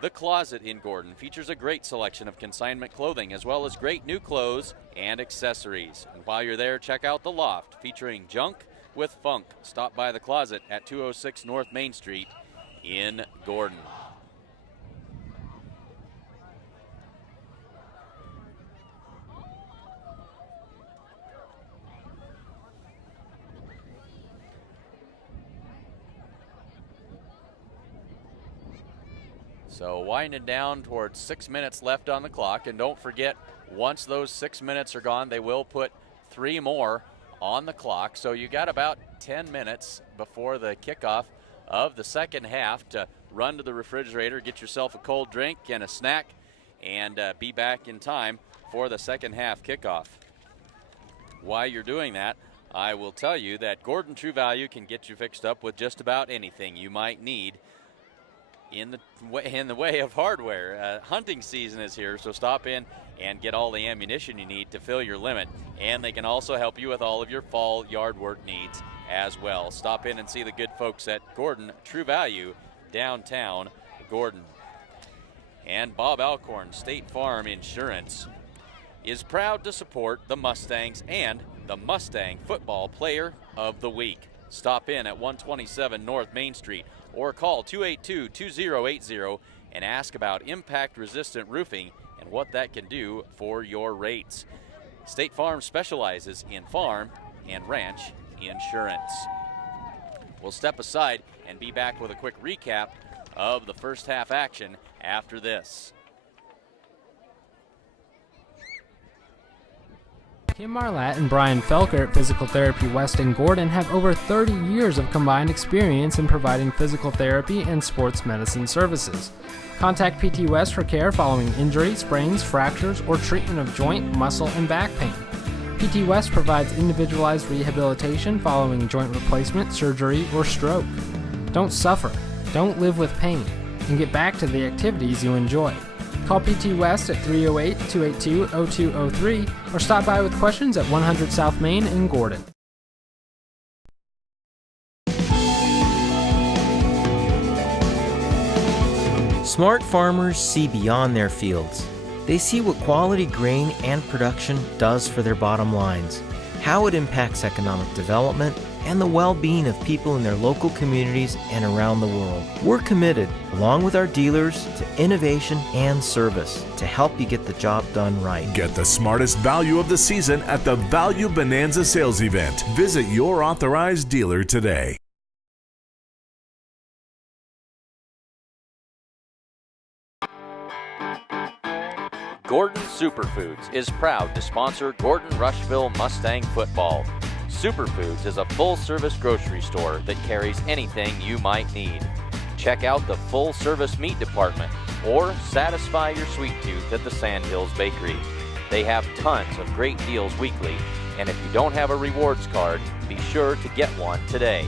The Closet in Gordon features a great selection of consignment clothing as well as great new clothes and accessories. And while you're there, check out The Loft featuring junk with funk. Stop by The Closet at 206 North Main Street in Gordon. So winding down towards 6 minutes left on the clock. And don't forget, once those 6 minutes are gone, they will put 3 more on the clock. So you got about 10 minutes before the kickoff of the second half to run to the refrigerator, get yourself a cold drink and a snack, and be back in time for the second half kickoff. While you're doing that, I will tell you that Gordon True Value can get you fixed up with just about anything you might need in the way of hardware. Hunting season is here, so stop in and get all the ammunition you need to fill your limit. And they can also help you with all of your fall yard work needs as well. Stop in and see the good folks at Gordon True Value, downtown Gordon. And Bob Alcorn, State Farm Insurance, is proud to support the Mustangs and the Mustang Football Player of the Week. Stop in at 127 North Main Street or call 282-2080 and ask about impact-resistant roofing and what that can do for your rates. State Farm specializes in farm and ranch insurance. We'll step aside and be back with a quick recap of the first half action after this. Kim Marlatt and Brian Felker at Physical Therapy West in Gordon have over 30 years of combined experience in providing physical therapy and sports medicine services. Contact PT West for care following injury, sprains, fractures, or treatment of joint, muscle, and back pain. PT West provides individualized rehabilitation following joint replacement, surgery, or stroke. Don't suffer, don't live with pain, and get back to the activities you enjoy. Call PT West at 308-282-0203 or stop by with questions at 100 South Main in Gordon. Smart farmers see beyond their fields. They see what quality grain and production does for their bottom lines, how it impacts economic development, and the well-being of people in their local communities and around the world. We're committed, along with our dealers, to innovation and service to help you get the job done right. Get the smartest value of the season at the Value Bonanza sales event. Visit your authorized dealer today. Gordon Superfoods is proud to sponsor Gordon-Rushville Mustang football. Superfoods is a full-service grocery store that carries anything you might need. Check out the full-service meat department or satisfy your sweet tooth at the Sandhills Bakery. They have tons of great deals weekly, and if you don't have a rewards card, be sure to get one today.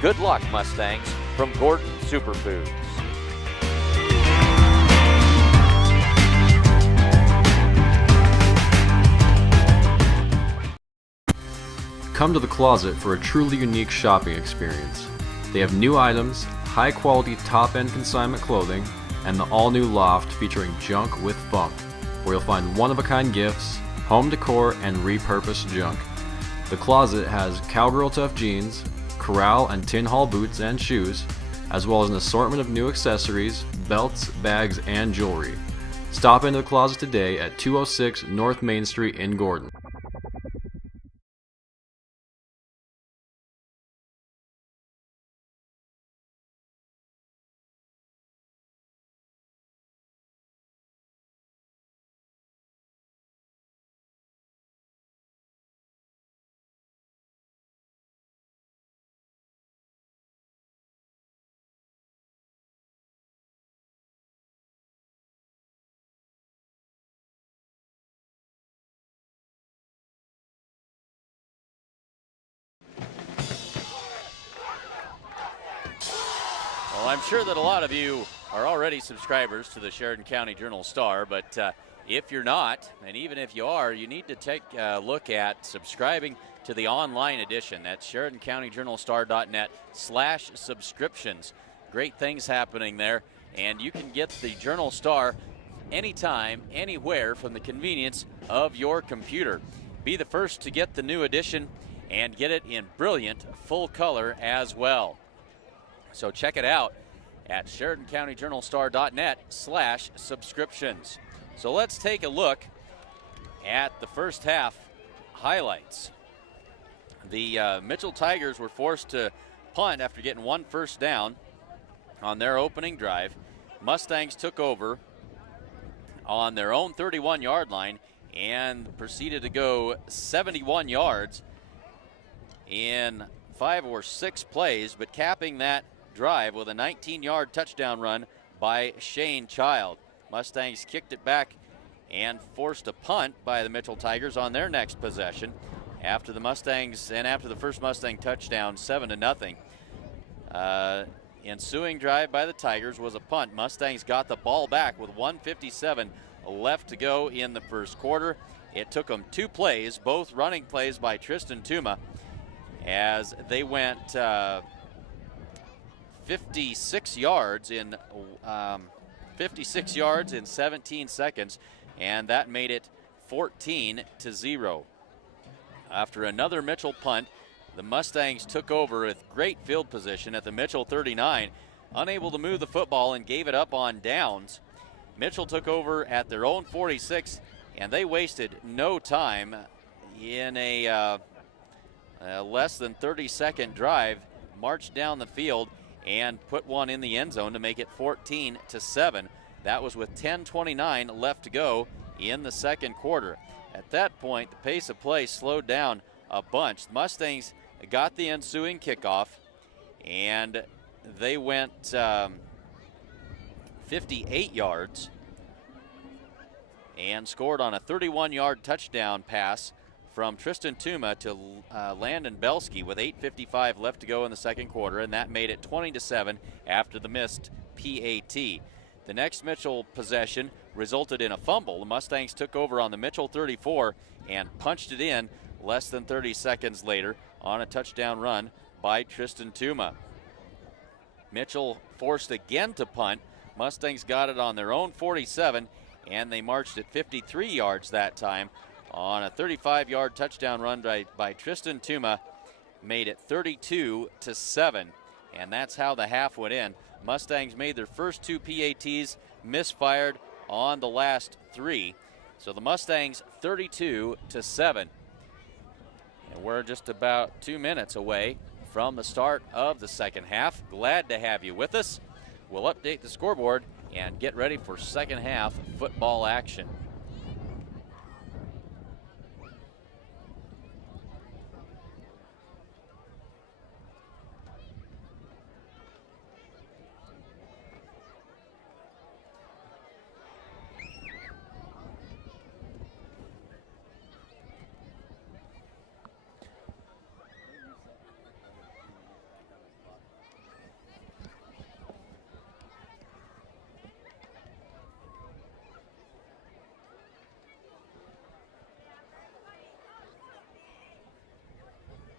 Good luck, Mustangs, from Gordon Superfoods. Come to the Closet for a truly unique shopping experience. They have new items, high-quality top-end consignment clothing, and the all-new loft featuring junk with funk, where you'll find one-of-a-kind gifts, home decor, and repurposed junk. The Closet has Cowgirl Tough jeans, Corral and Tin Hall boots and shoes, as well as an assortment of new accessories, belts, bags, and jewelry. Stop into the Closet today at 206 North Main Street in Gordon. Well, I'm sure that a lot of you are already subscribers to the Sheridan County Journal-Star, but if you're not, and even if you are, you need to take a look at subscribing to the online edition. That's SheridanCountyJournalStar.net/subscriptions. Great things happening there, and you can get the Journal-Star anytime, anywhere from the convenience of your computer. Be the first to get the new edition and get it in brilliant full color as well. So check it out at SheridanCountyJournalStar.net/subscriptions. So let's take a look at the first half highlights. The Mitchell Tigers were forced to punt after getting one first down on their opening drive. Mustangs took over on their own 31-yard line and proceeded to go 71 yards in 5 or 6 plays, but capping that drive with a 19-yard touchdown run by Shane Child. Mustangs kicked it back and forced a punt by the Mitchell Tigers on their next possession after the first Mustang touchdown, 7-0. Ensuing drive by the Tigers was a punt. Mustangs got the ball back with 1:57 left to go in the first quarter. It took them 2 plays, both running plays by Tristan Tuma, as they went 56 yards in 17 seconds, and that made it 14-0. After another Mitchell punt, the Mustangs took over with great field position at the Mitchell 39, unable to move the football and gave it up on downs. Mitchell took over at their own 46, and they wasted no time in a less than 30-second drive, marched down the field and put one in the end zone to make it 14-7. That was with 10:29 left to go in the second quarter. At that point, the pace of play slowed down a bunch. The Mustangs got the ensuing kickoff, and they went 58 yards and scored on a 31-yard touchdown pass from Tristan Tuma to Landon Belsky with 8:55 left to go in the second quarter, and that made it 20-7 after the missed PAT. The next Mitchell possession resulted in a fumble. The Mustangs took over on the Mitchell 34 and punched it in less than 30 seconds later on a touchdown run by Tristan Tuma. Mitchell forced again to punt. Mustangs got it on their own 47, and they marched at 53 yards that time on a 35-yard touchdown run by Tristan Tuma, made it 32-7, and that's how the half went in. Mustangs made their first 2 PATs, misfired on the last 3. So the Mustangs 32-7. And we're just about 2 minutes away from the start of the second half. Glad to have you with us. We'll update the scoreboard and get ready for second half football action.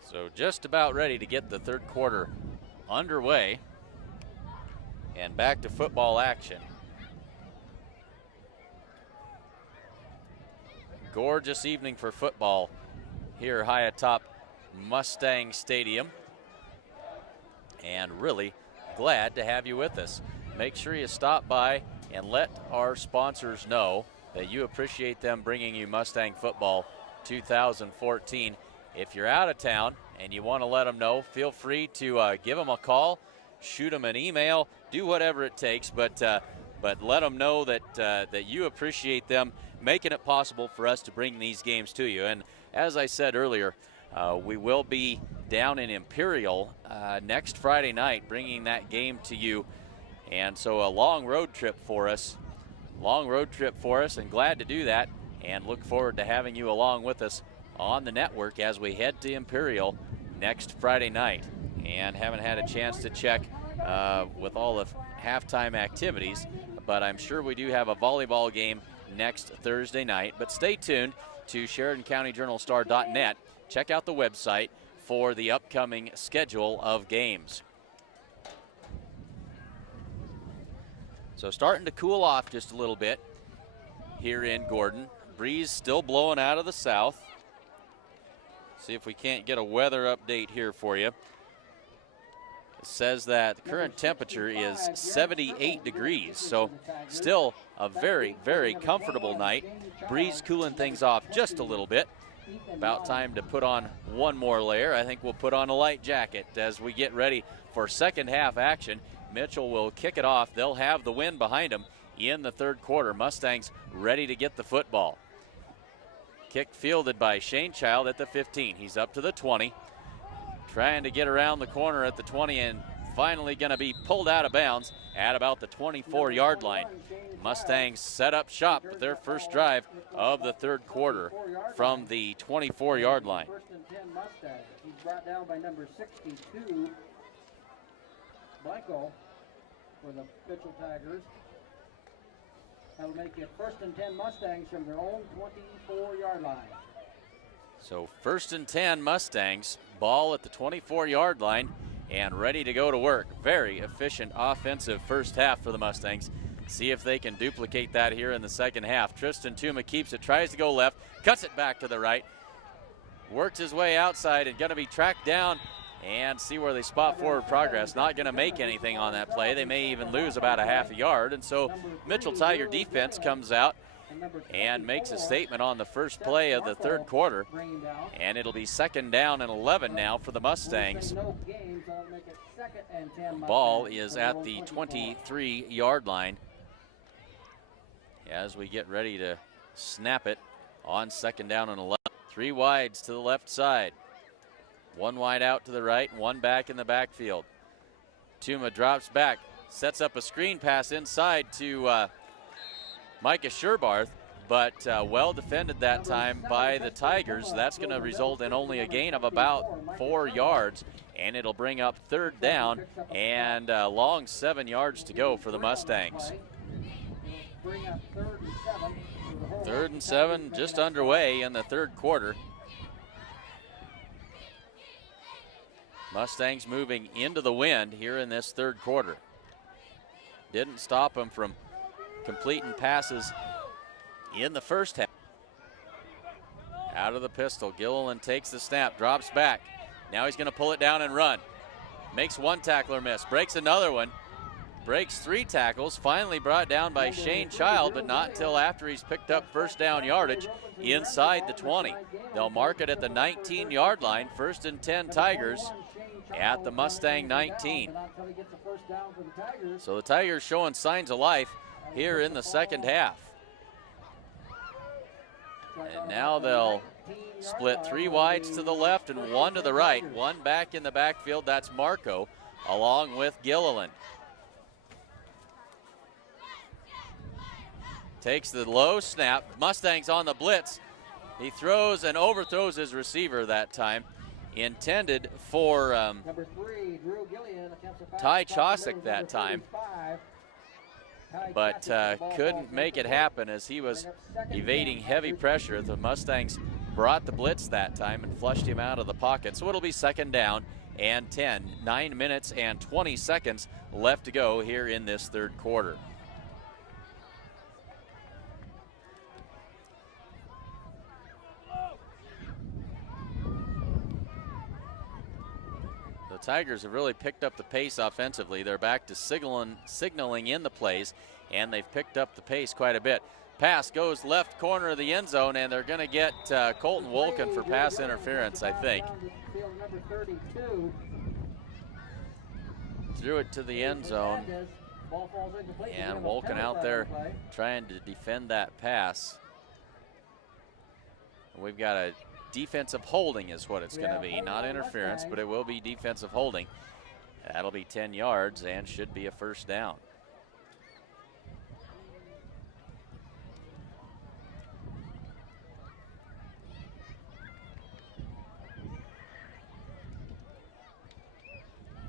So just about ready to get the third quarter underway and back to football action. Gorgeous evening for football here high atop Mustang Stadium, and really glad to have you with us. Make sure you stop by and let our sponsors know that you appreciate them bringing you Mustang football 2014. If you're out of town and you want to let them know, feel free to give them a call, shoot them an email, do whatever it takes, but let them know that you appreciate them making it possible for us to bring these games to you. And as I said earlier, we will be down in Imperial next Friday night bringing that game to you. And so a long road trip for us, and glad to do that, and look forward to having you along with us on the network as we head to Imperial next Friday night. And haven't had a chance to check with all the halftime activities, but I'm sure we do have a volleyball game next Thursday night. But stay tuned to SheridanCountyJournalStar.net. Check out the website for the upcoming schedule of games. So starting to cool off just a little bit here in Gordon. Breeze still blowing out of the south. See if we can't get a weather update here for you. It says that the current temperature is 78 degrees, so still a very, very comfortable night. Breeze cooling things off just a little bit. About time to put on one more layer. I think we'll put on a light jacket as we get ready for second half action. Mitchell will kick it off. They'll have the wind behind them in the third quarter. Mustangs ready to get the football. Kick fielded by Shane Child at the 15. He's up to the 20. Trying to get around the corner at the 20 and finally going to be pulled out of bounds at about the 24-yard line. Mustangs set up shop with their first drive of the third quarter from the 24-yard line. First and 10 Mustangs. He's brought down by number 62, Blanco, for the Mitchell Tigers. That'll make it first and 10 Mustangs from their own 24-yard line. So first and 10 Mustangs, ball at the 24-yard line and ready to go to work. Very efficient offensive first half for the Mustangs. See if they can duplicate that here in the second half. Tristan Tuma keeps it, tries to go left, cuts it back to the right, works his way outside and going to be tracked down and see where they spot forward progress. Not going to make anything on that play. They may even lose about a half a yard. And so Mitchell Tiger defense comes out and makes a statement on the first play of the third quarter. And it'll be second down and 11 now for the Mustangs. Ball is at the 23-yard line as we get ready to snap it on second down and 11. Three wides to the left side. One wide out to the right, one back in the backfield. Tuma drops back, sets up a screen pass inside to Micah Sherbarth, but well defended that time by the Tigers. That's going to result in only a gain of about 4 yards, and it'll bring up third down and a long 7 yards to go for the Mustangs. Third and 7 just underway in the third quarter. Mustangs moving into the wind here in this third quarter. Didn't stop them from completing passes in the first half. Out of the pistol, Gilliland takes the snap, drops back. Now he's going to pull it down and run. Makes one tackler miss, breaks another one, breaks 3 tackles, finally brought down by Shane Child, but not until after he's picked up first down yardage inside the 20. They'll mark it at the 19-yard line, first and 10 Tigers at the Mustang 19. So the Tigers showing signs of life here in the second half. And now they'll split 3 wides to the left and 1 to the right. One back in the backfield, that's Marco, along with Gilliland. Takes the low snap, Mustangs on the blitz. He throws and overthrows his receiver that time. Intended for Ty Chosick that time, but couldn't make it happen as he was evading heavy pressure. The Mustangs brought the blitz that time and flushed him out of the pocket. So it'll be second down and 10. 9 minutes and 20 seconds left to go here in this third quarter. Tigers have really picked up the pace offensively. They're back to signaling in the plays, and they've picked up the pace quite a bit. Pass goes left corner of the end zone, and they're going to get Colton Wolken for pass interference, I think. Threw it to the end zone, and Wolken out there trying to defend that pass. We've got a defensive holding is what it's going to be, not interference, but it will be defensive holding. That'll be 10 yards and should be a first down.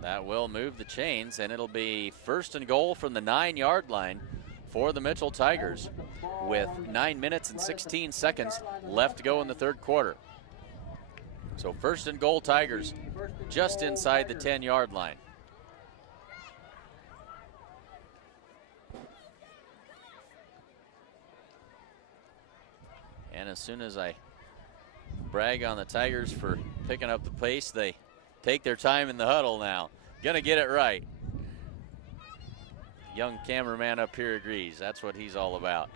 That will move the chains, and it'll be first and goal from the 9-yard line for the Mitchell Tigers with 9 minutes and 16 seconds left to go in the third quarter. So first and goal Tigers just inside the 10-yard line. And as soon as I brag on the Tigers for picking up the pace, they take their time in the huddle now. Gonna get it right. Young cameraman up here agrees. That's what he's all about.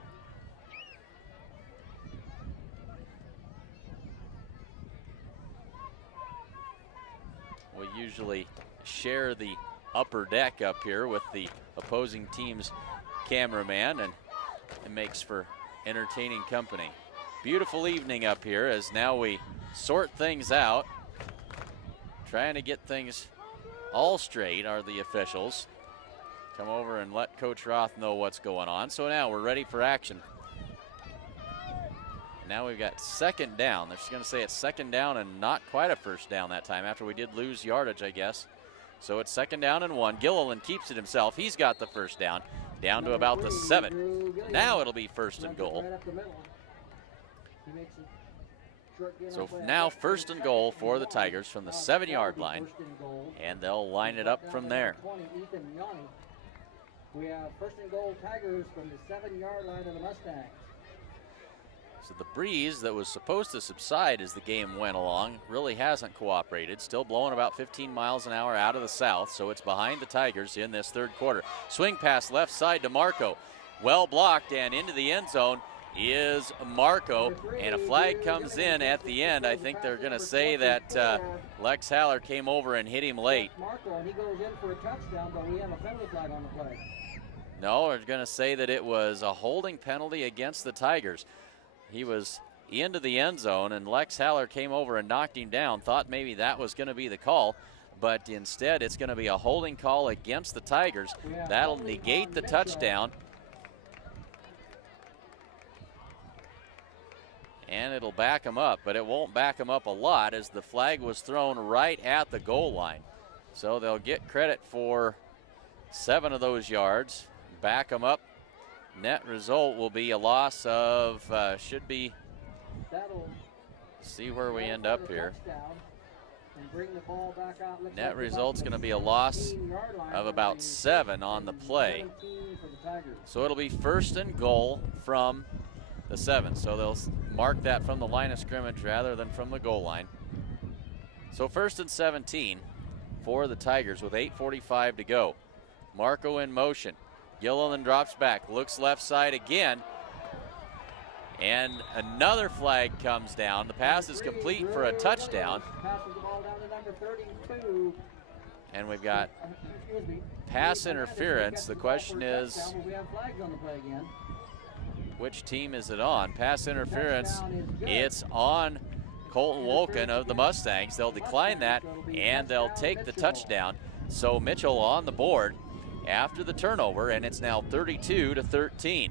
We usually share the upper deck up here with the opposing team's cameraman, and it makes for entertaining company. Beautiful evening up here as now we sort things out. Trying to get things all straight are the officials. Come over and let Coach Roth know what's going on. So now we're ready for action. And now we've got second down. They're just going to say it's second down and not quite a first down that time after we did lose yardage, I guess. So it's second down and 1. Gilliland keeps it himself. He's got the first down to about the 7. Now it'll be first and goal. So now first and goal for the Tigers from the 7-yard line, and they'll line it up from there. We have first and goal Tigers from the 7-yard line of the Mustangs. So the breeze that was supposed to subside as the game went along really hasn't cooperated. Still blowing about 15 miles an hour out of the south, so it's behind the Tigers in this third quarter. Swing pass left side to Marco. Well blocked, and into the end zone is Marco, and a flag comes in at the end. I think they're going to say that Lex Haller came over and hit him late. Marco, and he goes in for a touchdown, but we have a penalty flag on the play. No, they're going to say that it was a holding penalty against the Tigers. He was into the end zone, and Lex Haller came over and knocked him down. Thought maybe that was going to be the call, but instead it's going to be a holding call against the Tigers. That'll negate the touchdown. And it'll back him up, but it won't back him up a lot as the flag was thrown right at the goal line. So they'll get credit for 7 of those yards, back him up. Net result will be a loss of, see where we end up here. Net result's going to be a loss of about 7 on the play. So it'll be first and goal from the 7. So they'll mark that from the line of scrimmage rather than from the goal line. So first and 17 for the Tigers with 8:45 to go. Marco in motion. Gilliland drops back, looks left side again, and another flag comes down. The pass is complete for a touchdown. And we've got pass interference. The question is, which team is it on? Pass interference, it's on Colton Wolken of the Mustangs. They'll decline that, and they'll take the touchdown. So Mitchell on the board after the turnover, and it's now 32-13.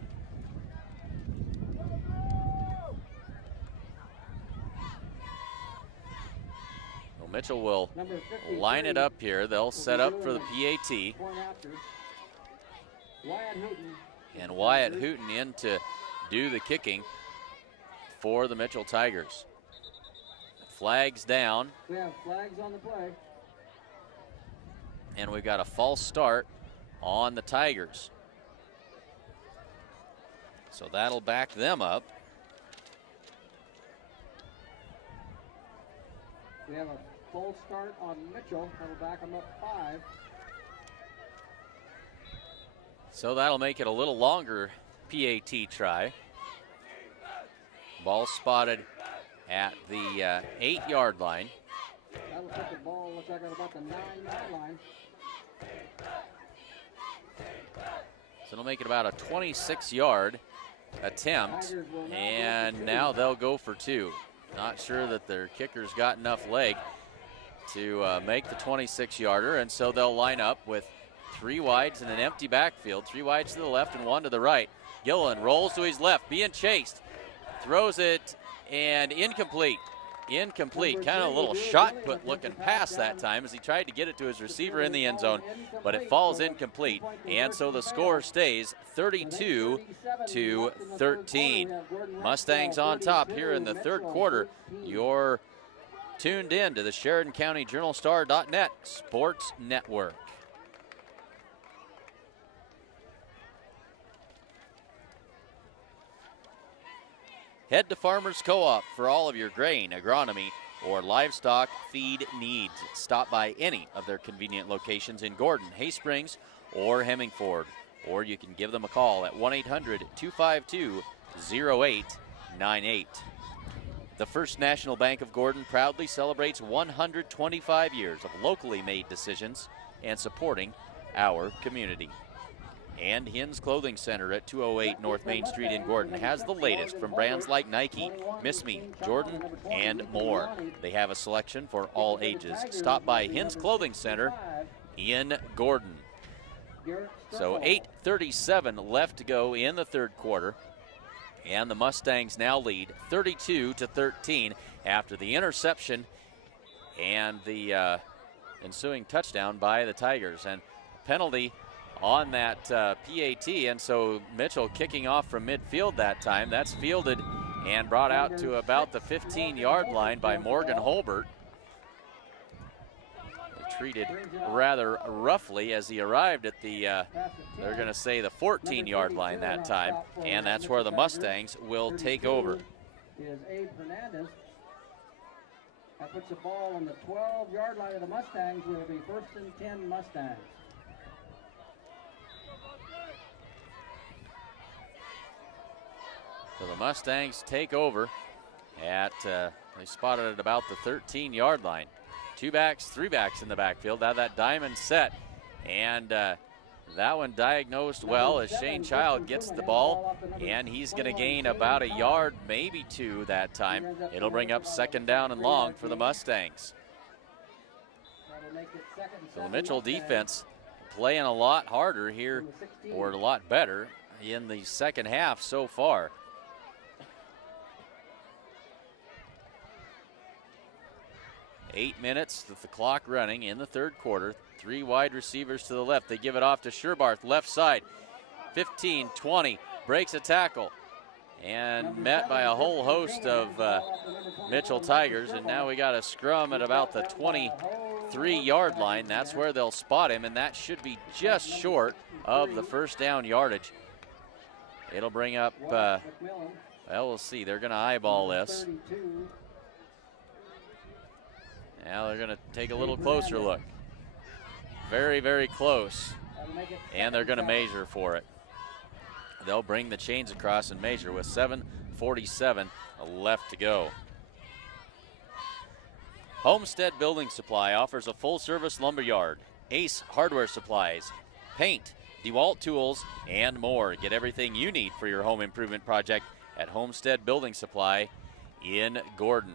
Well, Mitchell will line it up here. They'll set up for the PAT. And Wyatt Hooten in to do the kicking for the Mitchell Tigers. Flags down. We have flags on the play. And we've got a false start on the Tigers. So that'll back them up. We have a false start on Mitchell. That'll back them up 5. So that'll make it a little longer PAT try. Ball spotted at the 8-yard line. That'll put the ball, looks like at about the 9-yard line. So it'll make it about a 26-yard attempt, and now they'll go for 2. Not sure that their kicker's got enough leg to make the 26-yarder, and so they'll line up with 3 wides and an empty backfield. 3 wides to the left and 1 to the right. Gilliland rolls to his left, being chased, throws it, and incomplete. Incomplete, kind of a little shot put looking pass that time as he tried to get it to his receiver in the end zone, but it falls incomplete, and so the score stays 32-13. Mustangs on top here in the third quarter. You're tuned in to the Sheridan County Journal-Star.net Sports Network. Head to Farmers Co-op for all of your grain, agronomy, or livestock feed needs. Stop by any of their convenient locations in Gordon, Hay Springs, or Hemingford. Or you can give them a call at 1-800-252-0898. The First National Bank of Gordon proudly celebrates 125 years of locally made decisions and supporting our community. And Hins Clothing Center at 208 North Main Street in Gordon has the latest from brands like Nike, Miss Me, Jordan, and more. They have a selection for all ages. Stop by Hins Clothing Center in Gordon. So 8:37 left to go in the third quarter, and the Mustangs now lead 32-13 after the interception and the ensuing touchdown by the Tigers. And penalty on that PAT, and so Mitchell kicking off from midfield that time. That's fielded and brought out to about the 15-yard line by Morgan Holbert. Treated rather roughly as he arrived at the, they're going to say the 14-yard line that time, and that's where the Mustangs will take over. Is Abe Hernandez. That puts the ball on the 12-yard line of the Mustangs. It will be 1st and 10 Mustangs. So the Mustangs take over at, they spotted at about the 13-yard line. 2 backs, 3 backs in the backfield. Now that diamond set, and that one diagnosed well as Shane Child gets the ball, and he's going to gain about a yard, maybe 2 that time. It'll bring up 2nd down and long for the Mustangs. So the Mitchell defense playing a lot harder here, or a lot better in the second half so far. 8 minutes with the clock running in the third quarter. 3 wide receivers to the left. They give it off to Sherbarth, left side. 15, 20, breaks a tackle. And met by a whole host of Mitchell Tigers. And now we got a scrum at about the 23-yard line. That's where they'll spot him, and that should be just short of the first down yardage. It'll bring up, well, we'll see. They're going to eyeball this. Now they're going to take a little closer look. Very, very close. And they're going to measure for it. They'll bring the chains across and measure with 7:47 left to go. Homestead Building Supply offers a full-service lumber yard, Ace Hardware Supplies, paint, DeWalt tools, and more. Get everything you need for your home improvement project at Homestead Building Supply in Gordon.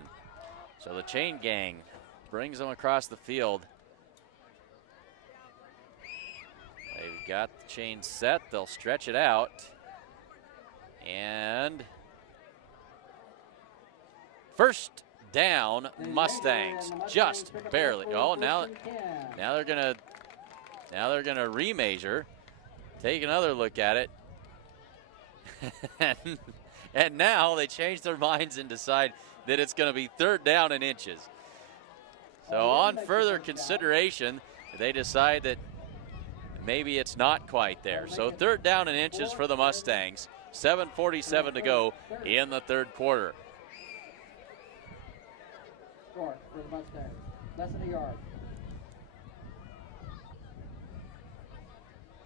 So the chain gang brings them across the field. They've got the chain set. They'll stretch it out. And first down, Mustangs, just barely. Oh, now they're gonna remeasure, take another look at it, and now they change their minds and decide that it's going to be 3rd down and inches. So on further consideration, they decide that maybe it's not quite there. So 3rd down and inches for the Mustangs. 7:47 to go in the third quarter. Short for the Mustangs, less than a yard.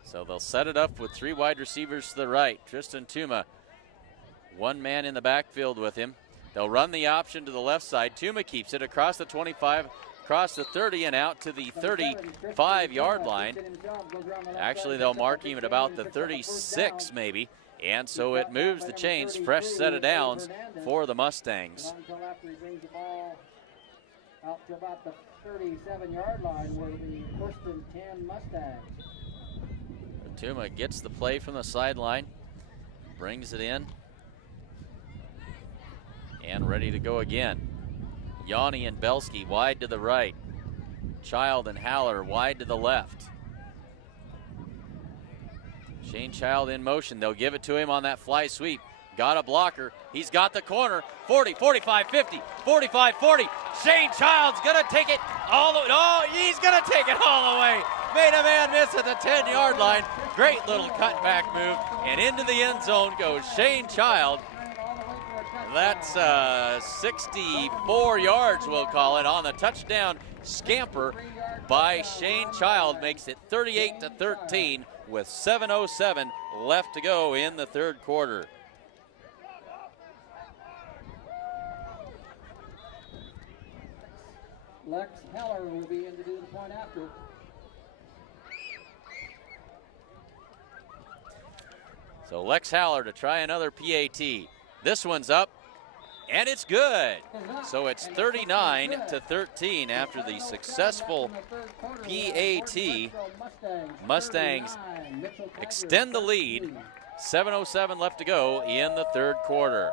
So they'll set it up with 3 wide receivers to the right. Tristan Tuma, 1 man in the backfield with him. They'll run the option to the left side. Tuma keeps it across the 25, across the 30, and out to the 35-yard line. Actually, they'll mark him at about the 36 maybe. And so it moves the chains, fresh set of downs for the Mustangs. Until after he brings the ball out to about the 37-yard line, where the 1st and 10 Mustangs. Tuma gets the play from the sideline, brings it in, and ready to go again. Yanni and Belsky wide to the right. Child and Haller wide to the left. Shane Child in motion. They'll give it to him on that fly sweep. Got a blocker. He's got the corner. 40, 45, 50, 45, 40. Shane Child's going to take it all the way. Oh, he's going to take it all the way. Made a man miss at the 10-yard line. Great little cutback move. And into the end zone goes Shane Child. That's 64 yards, we'll call it, on the touchdown scamper by Shane Child. Makes it 38-13 with 7:07 left to go in the third quarter. Lex Heller will be in to do the point after. So Lex Haller to try another PAT. This one's up, and it's good. So it's 39-13 after the successful PAT. Mustangs extend the lead. 7:07 left to go in the third quarter.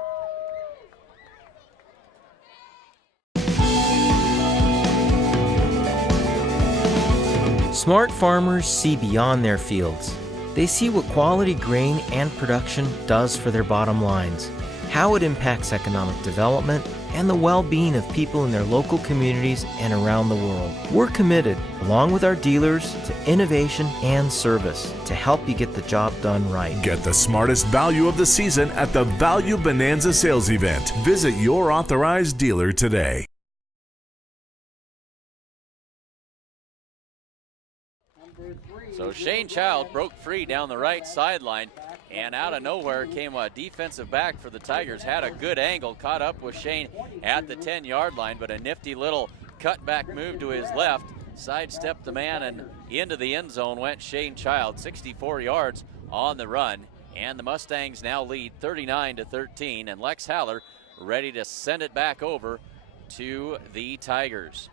Smart farmers see beyond their fields. They see what quality grain and production does for their bottom lines, how it impacts economic development, and the well-being of people in their local communities and around the world. We're committed, along with our dealers, to innovation and service to help you get the job done right. Get the smartest value of the season at the Value Bonanza sales event. Visit your authorized dealer today. So Shane Child broke free down the right sideline, and out of nowhere came a defensive back for the Tigers. Had a good angle, caught up with Shane at the 10-yard line, but a nifty little cutback move to his left, sidestepped the man, and into the end zone went Shane Child, 64 yards on the run. And the Mustangs now lead 39-13, and Lex Haller ready to send it back over to the Tigers.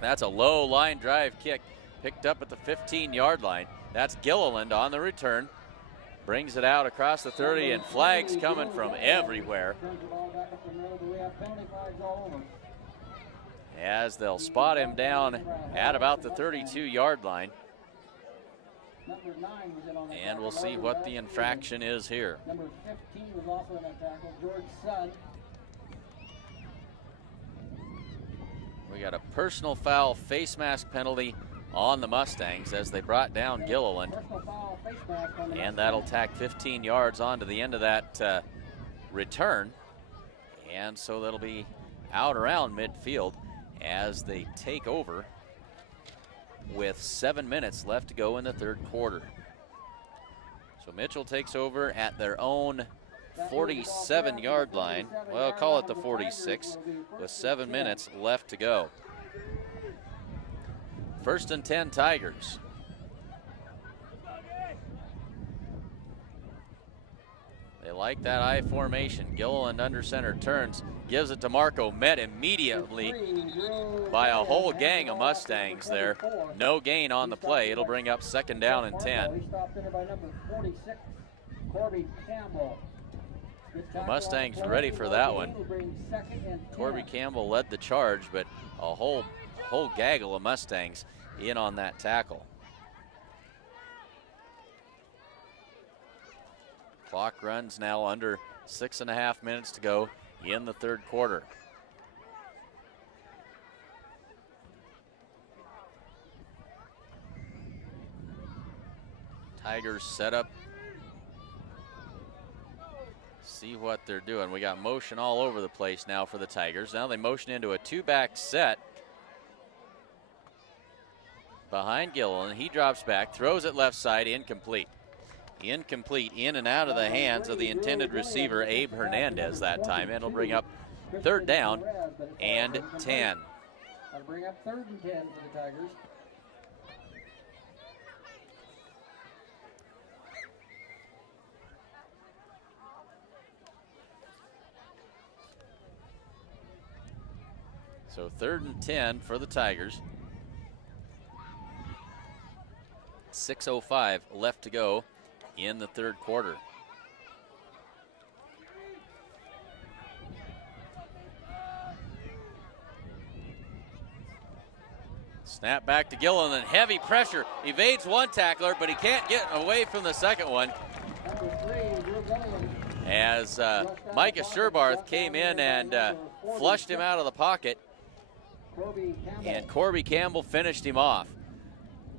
That's a low line drive kick, picked up at the 15-yard line. That's Gilliland on the return. Brings it out across the 30, and flags coming from everywhere, as they'll spot him down at about the 32-yard line. And we'll see what the infraction is here. Number 15 was also in that tackle, George Sud. We got a personal foul face mask penalty on the Mustangs as they brought down Gilliland. And that'll tack 15 yards onto the end of that return. And so that'll be out around midfield as they take over with 7 minutes left to go in the third quarter. So Mitchell takes over at their own 47-yard line. Well, call it the 46, with 7 minutes left to go. First and 10 Tigers. They like that I formation. Gilliland under center turns, gives it to Marco, met immediately by a whole gang of Mustangs there. No gain on the play. It'll bring up second down and 10. The Mustangs ready for that one. Corby Campbell led the charge, but a whole gaggle of Mustangs in on that tackle. Clock runs now under 6.5 minutes to go in the third quarter. Tigers set up. See what they're doing. We got motion all over the place now for the Tigers. Now they motion into a two-back set behind Gilliland. He drops back, throws it left side, incomplete. Incomplete, in and out of the hands of the intended receiver, Abe Hernandez, that time. And it'll bring up third down and 10. That'll bring up third and 10 for the Tigers. So third and 10 for the Tigers. 6:05 left to go in the third quarter. Snap back to Gilliland, and heavy pressure. Evades one tackler, but he can't get away from the second one. As Micah Sherbarth came in and flushed him out of the pocket, and Corby Campbell finished him off.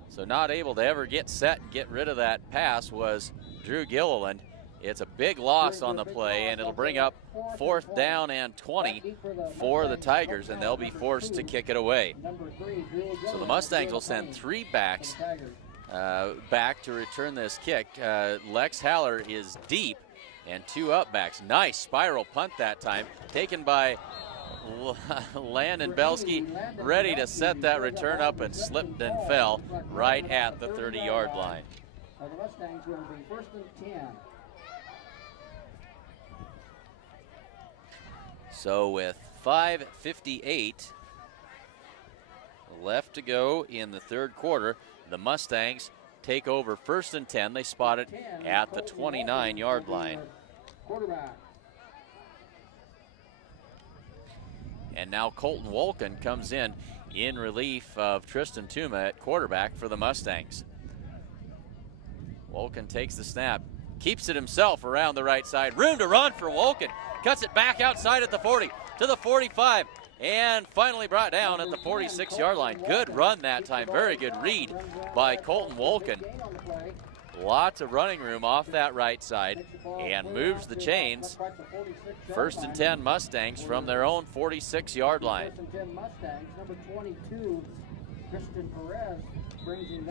So not able to ever get set and get rid of that pass was Drew Gilliland. It's a big loss on the play, and it'll bring up 4th down and 20 for the Tigers, and they'll be forced to kick it away. So the Mustangs will send 3 backs back to return this kick. Lex Haller is deep, and 2 up backs. Nice spiral punt that time, taken by Landon Belsky, ready to set that return up, and slipped and fell right at the 30-yard line. The Mustangs will be 1st and 10. So with 5:58 left to go in the 3rd quarter, the Mustangs take over 1st and 10. They spot it at the 29-yard line. Quarterback. And now Colton Wolken comes in relief of Tristan Tuma at quarterback for the Mustangs. Wolken takes the snap, keeps it himself around the right side. Room to run for Wolken. Cuts it back outside at the 40 to the 45, and finally brought down at the 46-yard line. Good run that time. Very good read by Colton Wolken. Lots of running room off that right side, and moves the chains. 1st and 10 Mustangs from their own 46-yard line.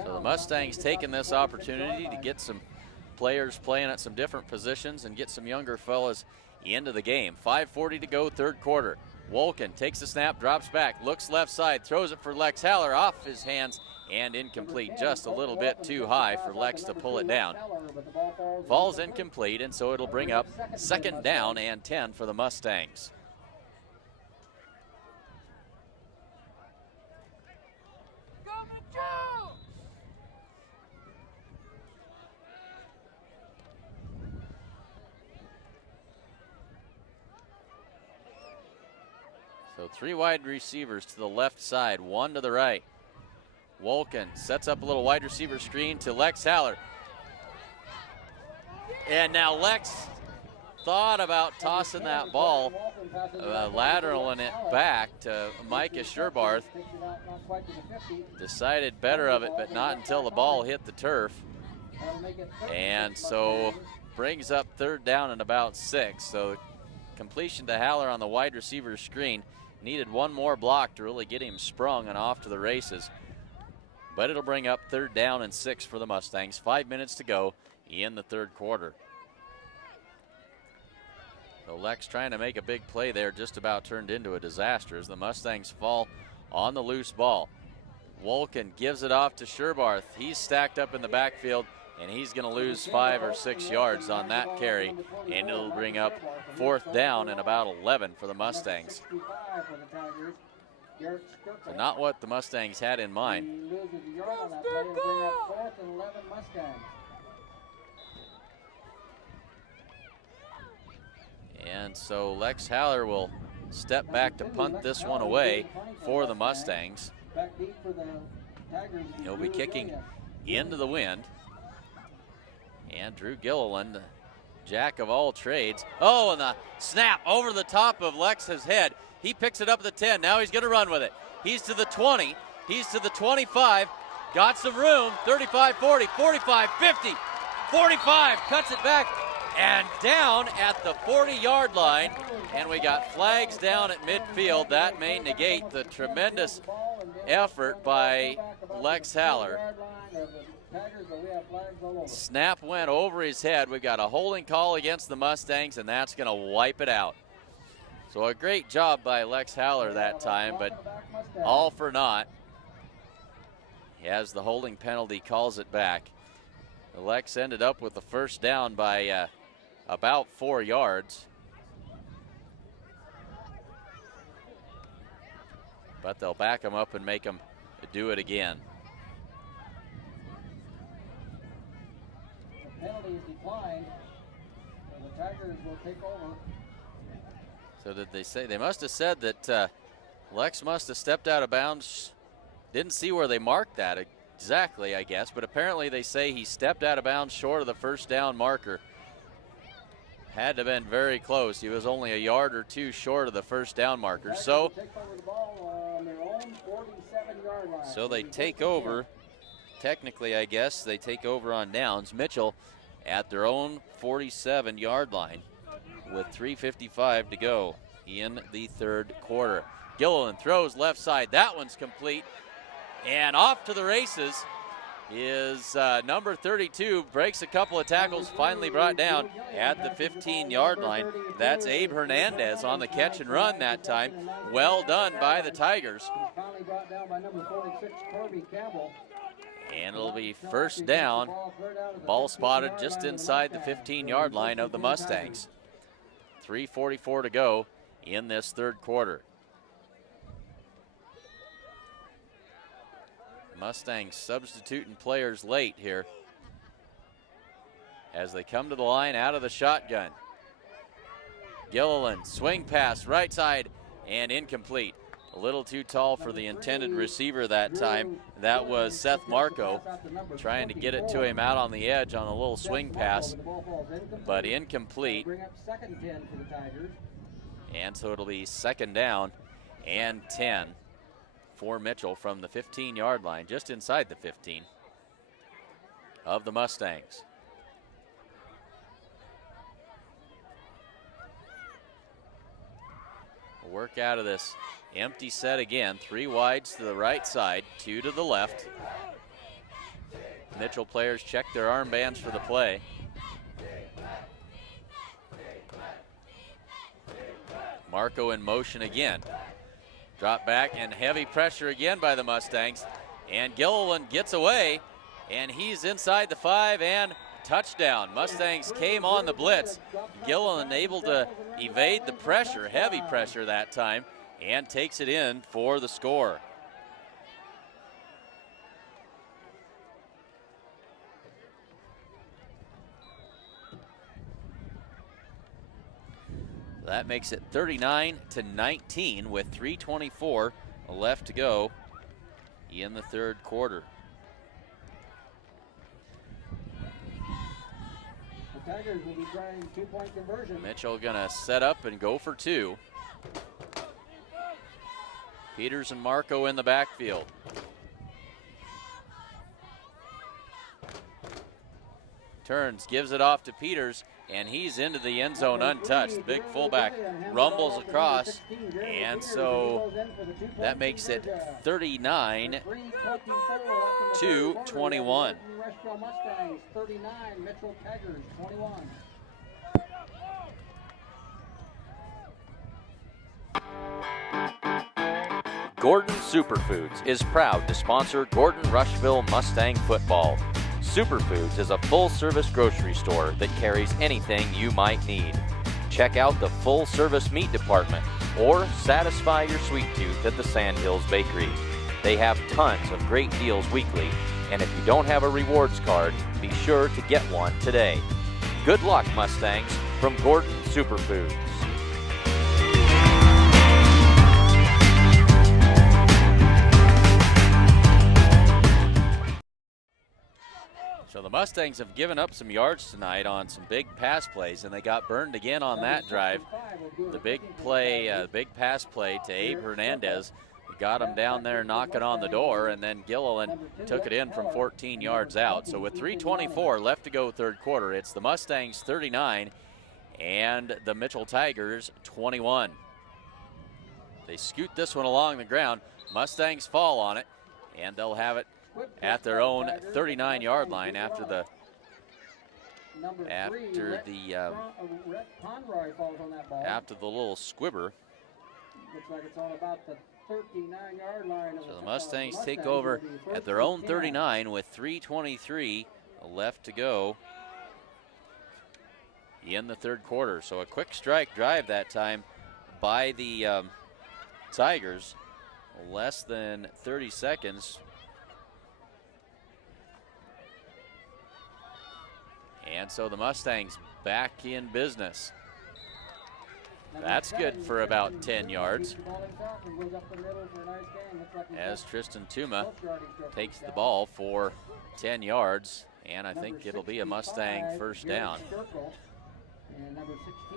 So the Mustangs taking this opportunity to get some players playing at some different positions and get some younger fellas into the game. 5:40 to go, 3rd quarter. Wolken takes the snap, drops back, looks left side, throws it for Lex Haller, off his hands and incomplete. Just a little bit too high for Lex to pull it down. Falls incomplete, and so it'll bring up 2nd down and 10 for the Mustangs. So 3 wide receivers to the left side, 1 to the right. Wolken sets up a little wide receiver screen to Lex Haller. And now Lex thought about tossing that ball, lateraling it back to Micah Sherbarth. Decided better of it, but not until the ball hit the turf. And so brings up 3rd down and about 6. So completion to Haller on the wide receiver screen. Needed 1 more block to really get him sprung and off to the races. But it'll bring up 3rd down and 6 for the Mustangs. 5 minutes to go in the 3rd quarter. So Lex trying to make a big play there, just about turned into a disaster as the Mustangs fall on the loose ball. Wolken gives it off to Sherbarth. He's stacked up in the backfield, and he's going to lose 5 or 6 yards on that carry, and it'll bring up 4th down and about 11 for the Mustangs. So not what the Mustangs had in mind. And so Lex Haller will step back to punt this one away for the Mustangs. He'll be kicking into the wind. And Drew Gilliland, jack of all trades. Oh, and the snap over the top of Lex's head. He picks it up at the 10. Now he's going to run with it. He's to the 20. He's to the 25. Got some room. 35, 40, 45, 50, 45. Cuts it back and down at the 40-yard line. And we got flags down at midfield. That may negate the tremendous effort by Lex Haller. Snap went over his head. We've got a holding call against the Mustangs, and that's going to wipe it out. So a great job by Lex Haller that time, but all for naught. He has the holding penalty, calls it back. Lex ended up with the 1st down by about 4 yards. But they'll back him up and make him do it again. Penalty is declined, and the Tigers will take over. So did they say? They must have said that Lex must have stepped out of bounds. Didn't see where they marked that exactly, I guess, but apparently they say he stepped out of bounds short of the 1st down marker. Had to have been very close. He was only a yard or 2 short of the 1st down marker. So they take over. Technically, I guess, they take over on downs. Mitchell at their own 47-yard line with 3:55 to go in the third quarter. Gilliland throws left side. That one's complete. And off to the races is number 32, breaks a couple of tackles, finally brought down at the 15-yard line. That's Abe Hernandez on the catch and run that time. Well done by the Tigers. And it'll be first down. Ball spotted just inside the 15-yard line of the Mustangs. 3:44 to go in this third quarter. Mustangs substituting players late here as they come to the line out of the shotgun. Gilliland, swing pass, right side, and incomplete. A little too tall for the intended receiver that time. That was Seth Marco trying to get it to him out on the edge on a little swing pass, but incomplete. And so it'll be second down and 10 for Mitchell from the 15-yard line, just inside the 15 of the Mustangs. Work out of this empty set again. 3 wides to the right side, 2 to the left. Mitchell players check their armbands for the play. Marco in motion again. Drop back and heavy pressure again by the Mustangs. And Gilliland gets away, and he's inside the 5 and touchdown. Mustangs came on the blitz. Gilliland able to evade the pressure, heavy pressure that time, and takes it in for the score. That makes it 39-19 with 3:24 left to go in the third quarter. The Tigers will be trying 2-point conversion. Mitchell gonna set up and go for 2. Peters and Marco in the backfield. Turns, gives it off to Peters, and he's into the end zone untouched. The big fullback rumbles across, and so that makes it 39-21. Gordon-Rushville Mustangs 39, Mitchell Tigers 21. Gordon Superfoods is proud to sponsor Gordon-Rushville Mustang football. Superfoods is a full-service grocery store that carries anything you might need. Check out the full-service meat department or satisfy your sweet tooth at the Sandhills Bakery. They have tons of great deals weekly, and if you don't have a rewards card, be sure to get one today. Good luck, Mustangs, from Gordon Superfoods. So the Mustangs have given up some yards tonight on some big pass plays, and they got burned again on that drive. The big play, big pass play to Abe Hernandez got him down there knocking on the door, and then Gilliland took it in from 14 yards out. So with 3:24 left to go third quarter, it's the Mustangs 39 and the Mitchell Tigers 21. They scoot this one along the ground. Mustangs fall on it, and they'll have it at their own 39-yard line after the little squibber. Looks like it's all about the 39-yard line. So the Mustangs take over at their own 39 with 3:23 left to go in the third quarter. So a quick strike drive that time by the Tigers, less than 30 seconds. And so the Mustangs back in business. That's good for about 10 yards. As Tristan Tuma takes the ball for 10 yards, and I think it'll be a Mustang first down.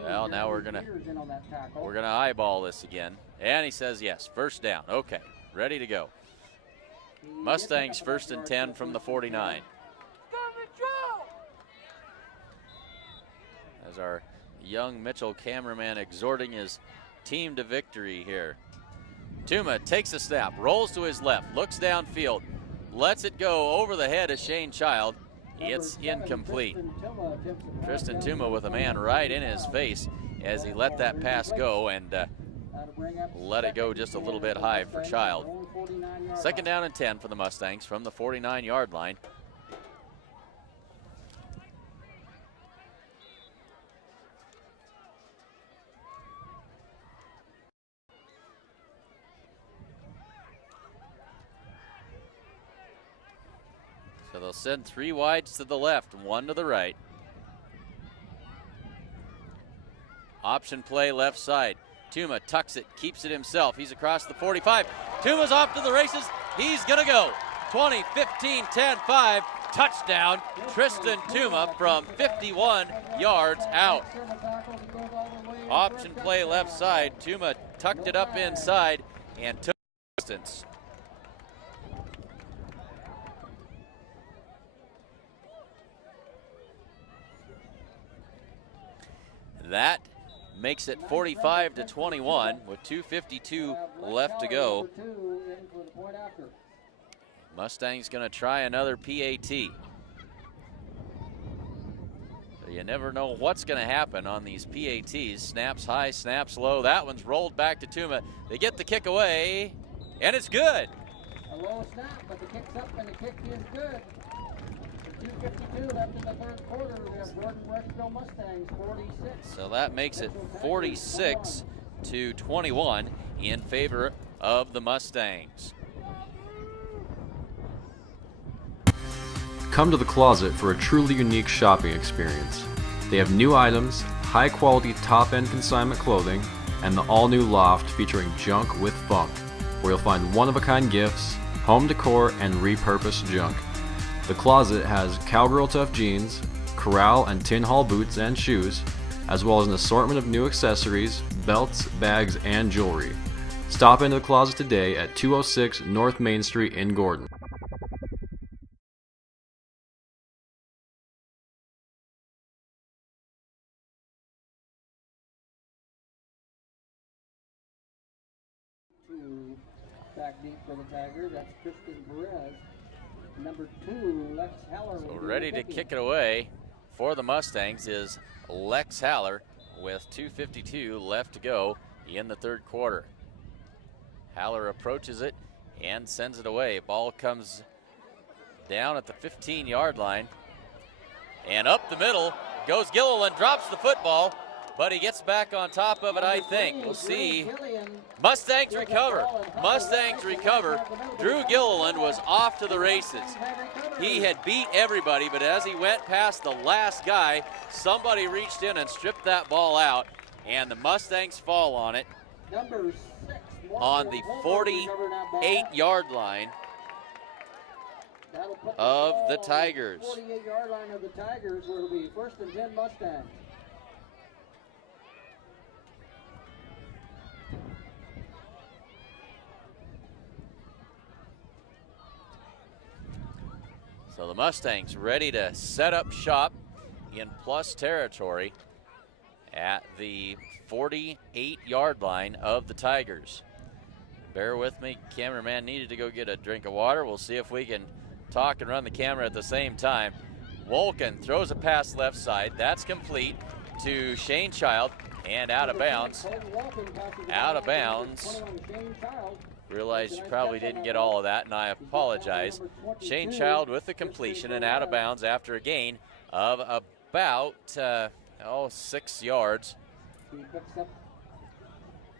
Well, now we're gonna eyeball this again. And he says yes, first down. Okay, ready to go. Mustangs first and 10 from the 49. as our young Mitchell cameraman exhorting his team to victory here. Tuma takes a snap, rolls to his left, looks downfield, lets it go over the head of Shane Child. It's incomplete. Tristan Tuma with a man right in his face as he let that pass go and let it go just a little bit high for Child. 2nd down and 10 for the Mustangs from the 49-yard line. So they'll send 3 wides to the left, 1 to the right. Option play left side. Tuma tucks it, keeps it himself. He's across the 45. Tuma's off to the races. He's going to go. 20, 15, 10, 5. Touchdown. Tristan Tuma from 51 yards out. Option play left side. Tuma tucked it up inside and took distance. That makes it 45-21 with 2:52 left to go. Mustang's going to try another PAT. So you never know what's going to happen on these PATs. Snaps high, snaps low. That one's rolled back to Tuma. They get the kick away, and it's good. A low snap, but the kick's up and the kick is good. 2:52 left in the 3rd quarter. We have Gordon-Rushville Mustangs 46. So that makes it 46-21 in favor of the Mustangs. Come to the Closet for a truly unique shopping experience. They have new items, high-quality top-end consignment clothing, and the all-new loft featuring junk with funk, where you'll find one-of-a-kind gifts, home decor, and repurposed junk. The Closet has Cowgirl Tough jeans, Corral and Tin Hall boots and shoes, as well as an assortment of new accessories, belts, bags, and jewelry. Stop into the Closet today at 206 North Main Street in Gordon. Back deep for the Tigers. That's Tristan Perez. Number 2, Lex Haller. So ready to kick it away for the Mustangs is Lex Haller with 2:52 left to go in the 3rd quarter. Haller approaches it and sends it away. Ball comes down at the 15-yard line. And up the middle goes Gilliland, drops the football, but he gets back on top of it, I think. We'll see. Mustangs recover. Mustangs recover. Drew Gilliland was off to the races. He had beat everybody, but as he went past the last guy, somebody reached in and stripped that ball out, and the Mustangs fall on it on the 48-yard line of the Tigers. 48-yard line of the Tigers, where it'll be 1st and 10 Mustangs. So the Mustangs ready to set up shop in plus territory at the 48-yard line of the Tigers. Bear with me, cameraman needed to go get a drink of water. We'll see if we can talk and run the camera at the same time. Wolken throws a pass left side. That's complete to Shane Child and out of bounds. Out of bounds. Realize you probably didn't get all of that, and I apologize. Shane Child with the completion and out of bounds after a gain of about 6 yards.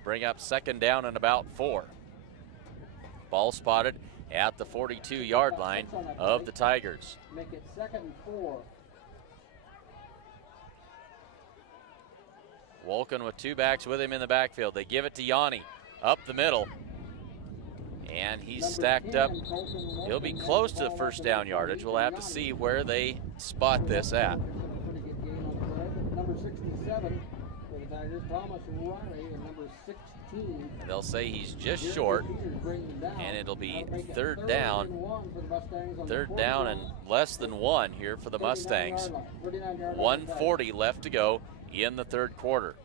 Bring up 2nd down and about 4. Ball spotted at the 42-yard line of the Tigers. Make it 2nd and 4. Wolken with 2 backs with him in the backfield. They give it to Yanni up the middle. And he's stacked up. He'll be close to the 1st down yardage. We'll have to see where they spot this at. Number 67 for the Tigers, Thomas Riley, and number 16. They'll say he's just short, and it'll be 3rd down. 3rd down and less than 1 here for the Mustangs. 1:40 left to go in the third quarter.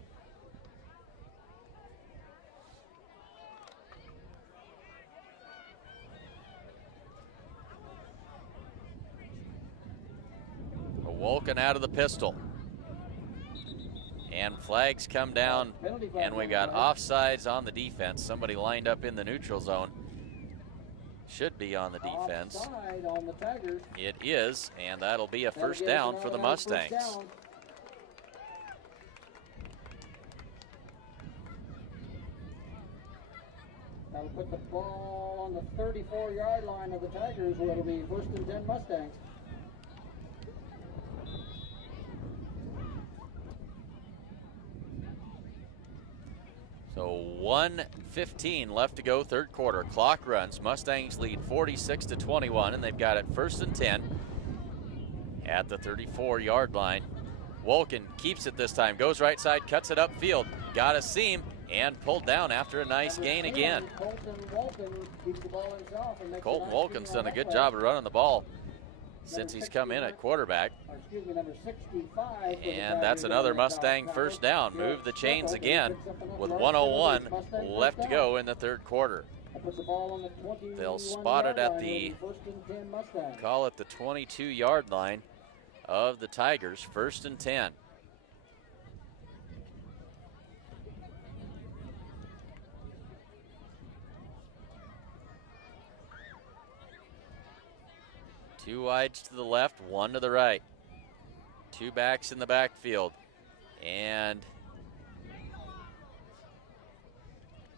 Wolken out of the pistol. And flags come down, and we've got offsides on the defense. Somebody lined up in the neutral zone. Should be on the defense. It is, and that'll be a first down for the Mustangs. That'll put the ball on the 34-yard line of the Tigers, where it'll be 1st and 10 Mustangs. So 1:15 left to go, third quarter. Clock runs. Mustangs lead 46-21, and they've got it 1st and 10 at the 34-yard line. Wolken keeps it this time, goes right side, cuts it upfield, got a seam, and pulled down after a nice gain again. Colton Wolken's done a good job of running the ball since he's come in at quarterback. And that's another Mustang first down. Move the chains again with 1:01 left to go in the third quarter. They'll spot it at the, call it the 22-yard line of the Tigers, 1st and 10. Two wides to the left, one to the right. Two backs in the backfield. And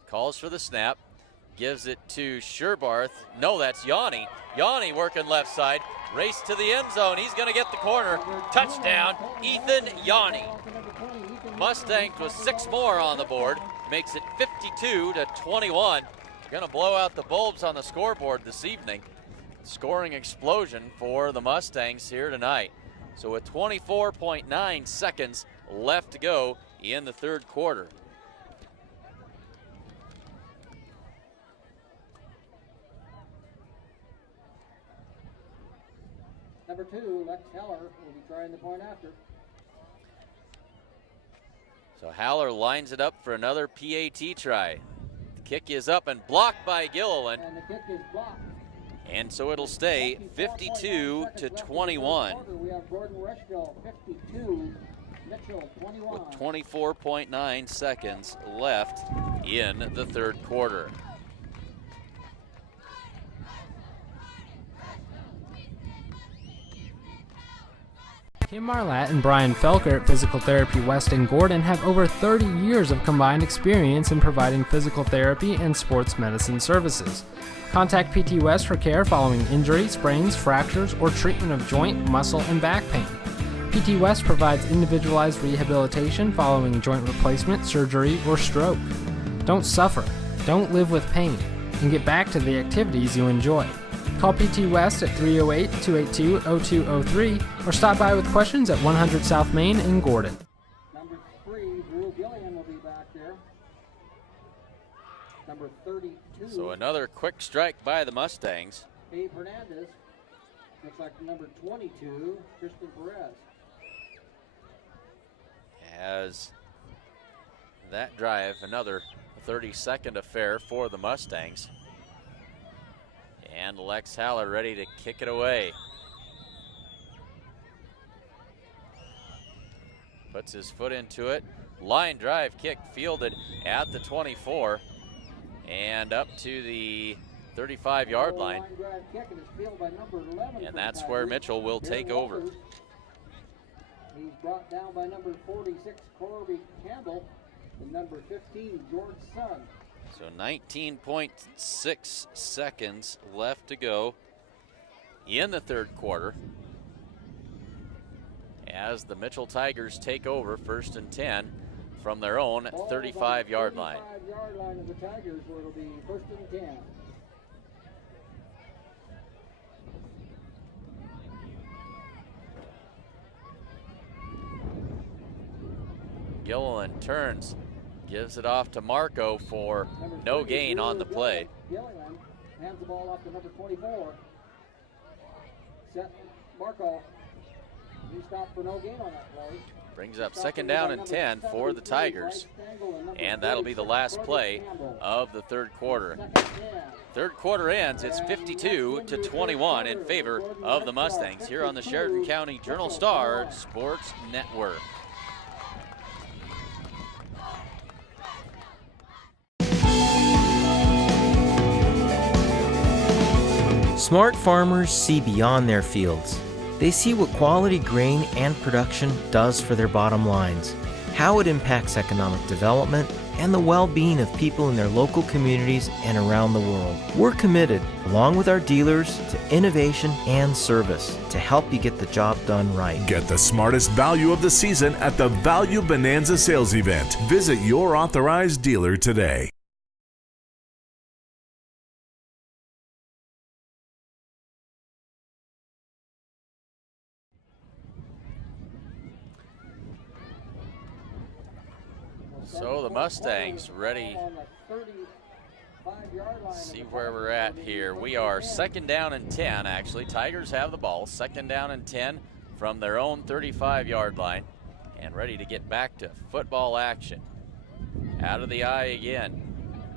calls for the snap. Gives it to Sherbarth. No, that's Yanni. Yanni working left side. Race to the end zone. He's going to get the corner. Touchdown, Ethan Yanni. Mustangs with 6 more on the board. Makes it 52-21. Going to blow out the bulbs on the scoreboard this evening. Scoring explosion for the Mustangs here tonight. So with 24.9 seconds left to go in the third quarter. Number 2, Lex Heller, will be trying the point after. So Haller lines it up for another PAT try. The kick is up and blocked by Gilliland. And the kick is blocked. And so it'll stay 52-21. We have Gordon-Rushville 52, Mitchell 21. With 24.9 seconds left in the third quarter. Kim Marlatt and Brian Felker at Physical Therapy West in Gordon have over 30 years of combined experience in providing physical therapy and sports medicine services. Contact PT West for care following injury, sprains, fractures, or treatment of joint, muscle, and back pain. PT West provides individualized rehabilitation following joint replacement, surgery, or stroke. Don't suffer, don't live with pain, and get back to the activities you enjoy. Call PT West at 308-282-0203 or stop by with questions at 100 South Main in Gordon. Number 3, Drew Gillian will be back there. Number 32. So another quick strike by the Mustangs. Dave Hernandez. Looks like number 22, Tristan Perez. As that drive, another 30-second affair for the Mustangs. And Lex Haller ready to kick it away. Puts his foot into it. Line drive kick fielded at the 24 and up to the 35-yard line. And that's where Mitchell will take over. He's brought down by number 46, Corby Campbell, and number 15, George Sun. So 19.6 seconds left to go in the third quarter as the Mitchell Tigers take over 1st and 10 from their own 35-yard line. 35-yard line of the Tigers, where it'll be 1st and 10. Gilliland turns, gives it off to Marco for no gain on the play. Gilliland hands the ball off to number 24. Set Marco. He stopped for no gain on that play. Brings up second down and 10 for the Tigers. And that'll be the last play of the third quarter. Third quarter ends, it's 52-21 in favor of the Mustangs here on the Sheridan County Journal-Star Sports Network. Smart farmers see beyond their fields. They see what quality grain and production does for their bottom lines, how it impacts economic development, and the well-being of people in their local communities and around the world. We're committed, along with our dealers, to innovation and service to help you get the job done right. Get the smartest value of the season at the Value Bonanza sales event. Visit your authorized dealer today. So the Mustangs ready. See where we're at here. We are second down and 10, actually. Tigers have the ball. Second down and 10 from their own 35-yard line and ready to get back to football action. Out of the eye again.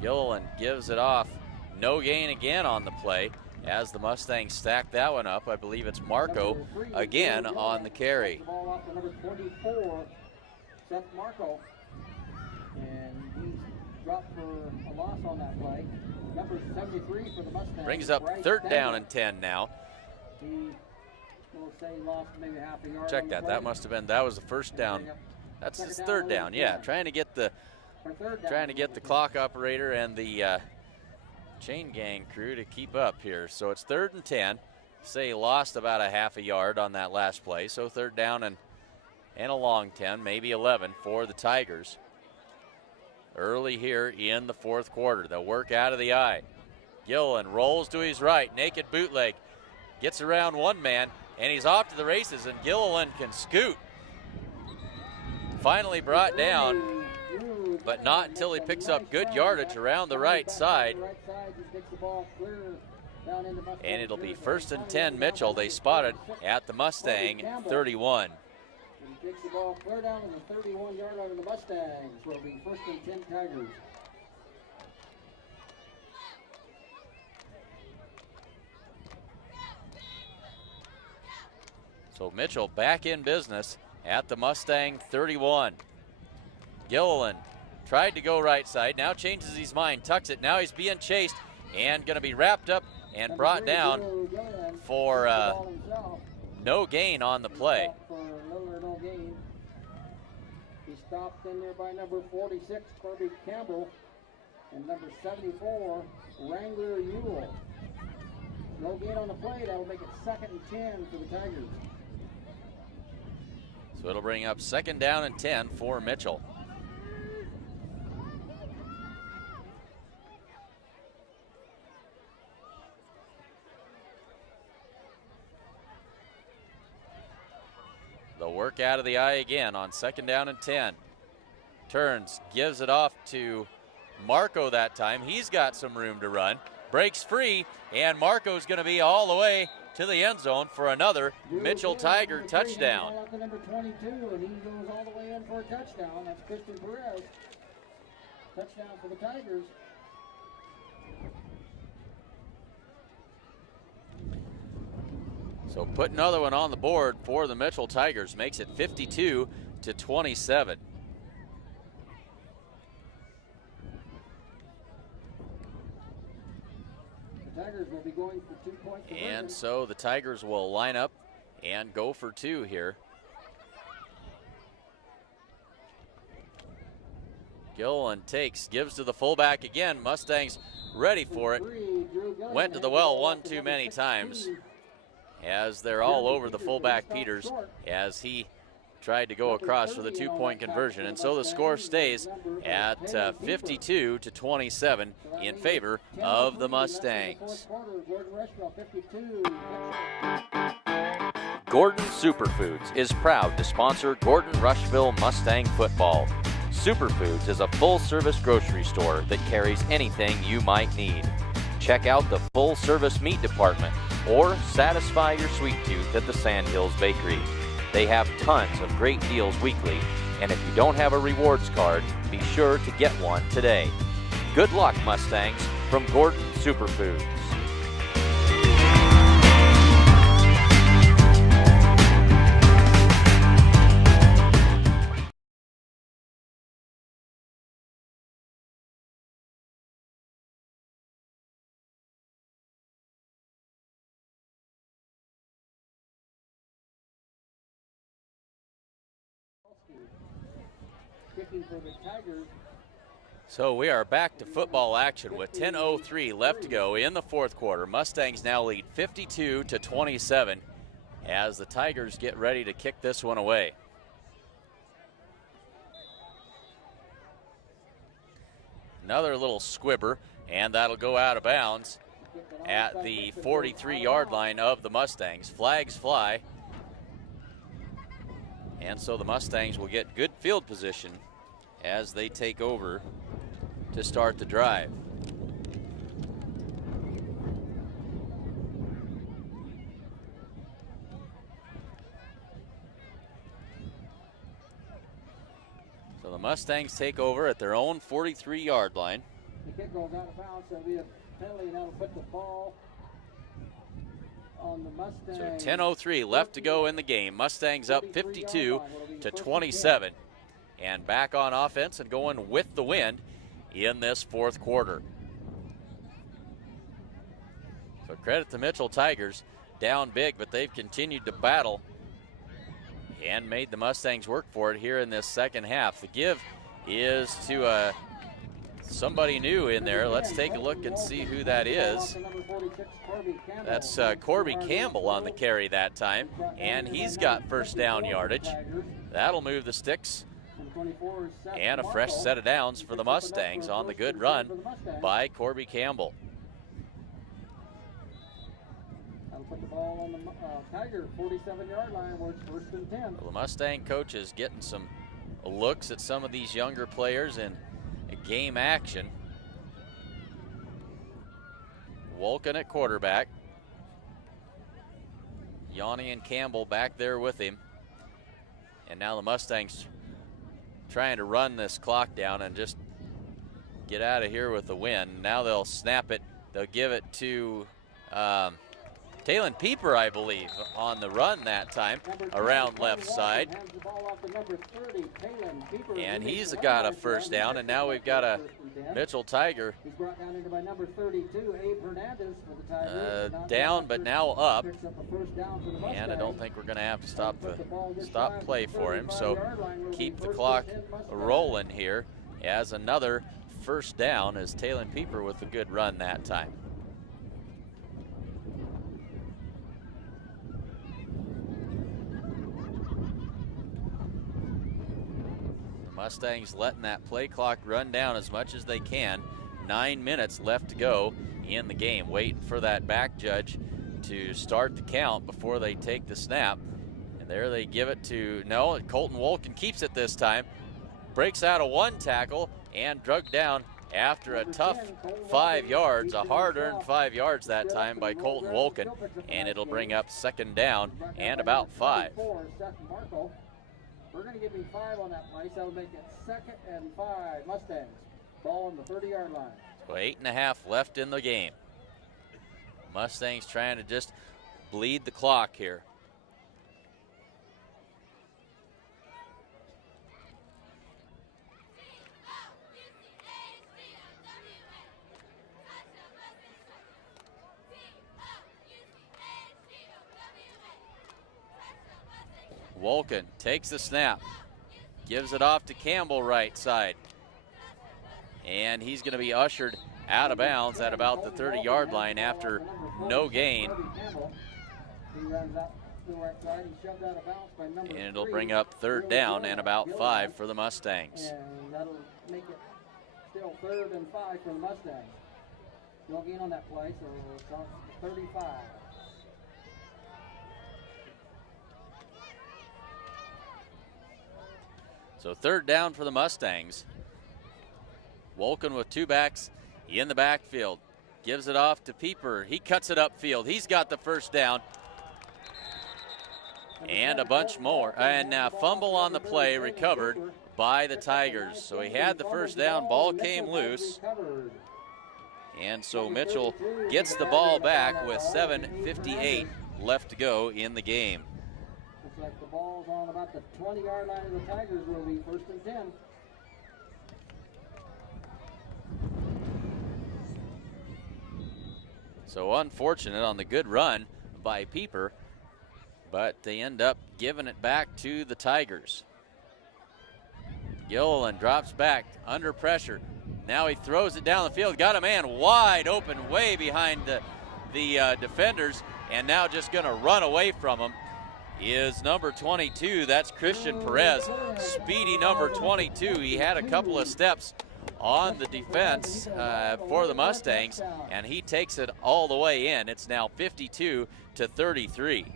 Gilliland gives it off. No gain again on the play as the Mustangs stack that one up. I believe it's Marco again on the carry. Ball off to number 24, Seth Marco. And he's dropped for a loss on that play. Number 73 for the Mustangs. Brings up third down and 10 now. He will say he lost maybe half a yard. Check that. That must have been, that was the first down. That's his third down. Yeah, trying to get the clock operator and the chain gang crew to keep up here. So it's third and 10. Say he lost about a half a yard on that last play. So third down and a long 10, maybe 11 for the Tigers. Early here in the fourth quarter. They'll work out of the eye. Gilliland rolls to his right. Naked bootleg. Gets around one man, and he's off to the races, and Gilliland can scoot. Finally brought down, but not until he picks up good yardage around the right side. And it'll be first and 10 Mitchell. They spotted at the Mustang 31. He takes the ball clear down to the 31-yard line of the Mustangs. Will be first and 10 Tigers. So Mitchell back in business at the Mustang 31. Gilliland tried to go right side, now changes his mind, tucks it. Now he's being chased and going to be wrapped up and brought down for no gain on the play. He's stopped in there by number 46, Kirby Campbell, and number 74, Wrangler Ewell. No gain on the play. That will make it second and 10 for the Tigers. So it'll bring up second down and 10 for Mitchell. They'll work out of the eye again on second down and 10. Turns, gives it off to Marco that time. He's got some room to run. Breaks free, and Marco's going to be all the way to the end zone for another Mitchell Tiger touchdown. Number 22, and he goes all the way in for a touchdown. That's Christian Perez. Touchdown for the Tigers. So put another one on the board for the Mitchell Tigers, makes it 52-27. The Tigers will be going for 2 points. And so the Tigers will line up and go for two here. Gilliland gives to the fullback again. Mustangs ready for it. Went to the well one too many times, as they're all over the fullback Peters as he tried to go across for the 2-point conversion. And so the score stays at 52-27 in favor of the Mustangs. Gordon Superfoods is proud to sponsor Gordon-Rushville Mustang football. Superfoods is a full-service grocery store that carries anything you might need. Check out the full-service meat department or satisfy your sweet tooth at the Sandhills Bakery. They have tons of great deals weekly, and if you don't have a rewards card, be sure to get one today. Good luck, Mustangs, from Gordon Superfoods. Kicking for the Tigers. So we are back to football action with 10:03 left to go in the fourth quarter. Mustangs now lead 52-27 as the Tigers get ready to kick this one away. Another little squibber, and that'll go out of bounds at the 43-yard line of the Mustangs. Flags fly, and so the Mustangs will get good field position as they take over to start the drive. So the Mustangs take over at their own 43-yard line. The kick goes out of bounds, so we have penalty, and that'll put the ball on the Mustangs. So 10:03 left to go in the game. Mustangs up 52-27, and back on offense and going with the wind in this fourth quarter. So credit the Mitchell Tigers, down big, but they've continued to battle and made the Mustangs work for it here in this second half. The give is to somebody new in there. Let's take a look and see who that is. That's Corby Campbell on the carry that time, and he's got first down yardage. That'll move the sticks. And a fresh set of downs for the Mustangs on the good run by Corby Campbell. That'll put the ball on the Tiger 47-yard line where it's 1st and 10. Well, the Mustang coach is getting some looks at some of these younger players in game action. Wolken at quarterback. Yanni and Campbell back there with him. And now the Mustangs trying to run this clock down and just get out of here with the win. Now they'll snap it. They'll give it to Talon Pieper, I believe, on the run that time, around left side. And he's got a first down, and now we've got a Mitchell Tiger down, but now up. And I don't think we're going to have to stop play for him. So keep the clock rolling here as another first down as Talon Pieper with a good run that time. Mustangs letting that play clock run down as much as they can. 9 minutes left to go in the game. Waiting for that back judge to start the count before they take the snap. And there they give it to, no, Colton Wolken keeps it this time. Breaks out of one tackle and drugged down after a tough 5 yards, a hard-earned 5 yards that time by Colton Wolken. And it'll bring up second down and about 5. We're going to give me 5 on that play, so that'll make it 2nd and 5. Mustangs, ball on the 30-yard line. So 8.5 left in the game. Mustangs trying to just bleed the clock here. Wolken takes the snap, gives it off to Campbell right side. And he's going to be ushered out of bounds at about the 30-yard line after no gain. And it'll bring up third down and about 5 for the Mustangs. And that'll make it still 3rd and 5 for the Mustangs. No gain on that play, so it's on 35. So third down for the Mustangs. Wolken with 2 backs in the backfield. Gives it off to Pieper. He cuts it upfield. He's got the first down. and a bunch more. And fumble on the play recovered by the Tigers. So he had the first down, ball came loose. And so Mitchell gets the ball back with 7:58 left to go in the game. Looks like the ball's on about the 20-yard line of the Tigers. Will be 1st and 10. So unfortunate on the good run by Pieper, but they end up giving it back to the Tigers. Gilliland drops back under pressure. Now he throws it down the field, got a man wide open way behind the defenders, and now just gonna run away from him is number 22. That's Christian Perez, speedy number 22. He had a couple of steps on the defense for the Mustangs, and he takes it all the way in. It's now 52-33.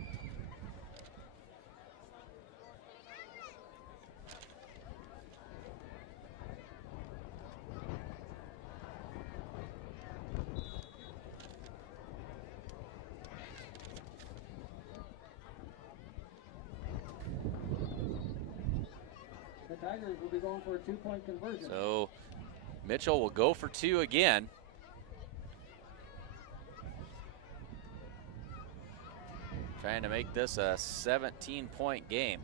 The Tigers will be going for a 2-point conversion. So Mitchell will go for 2 again. Trying to make this a 17-point game.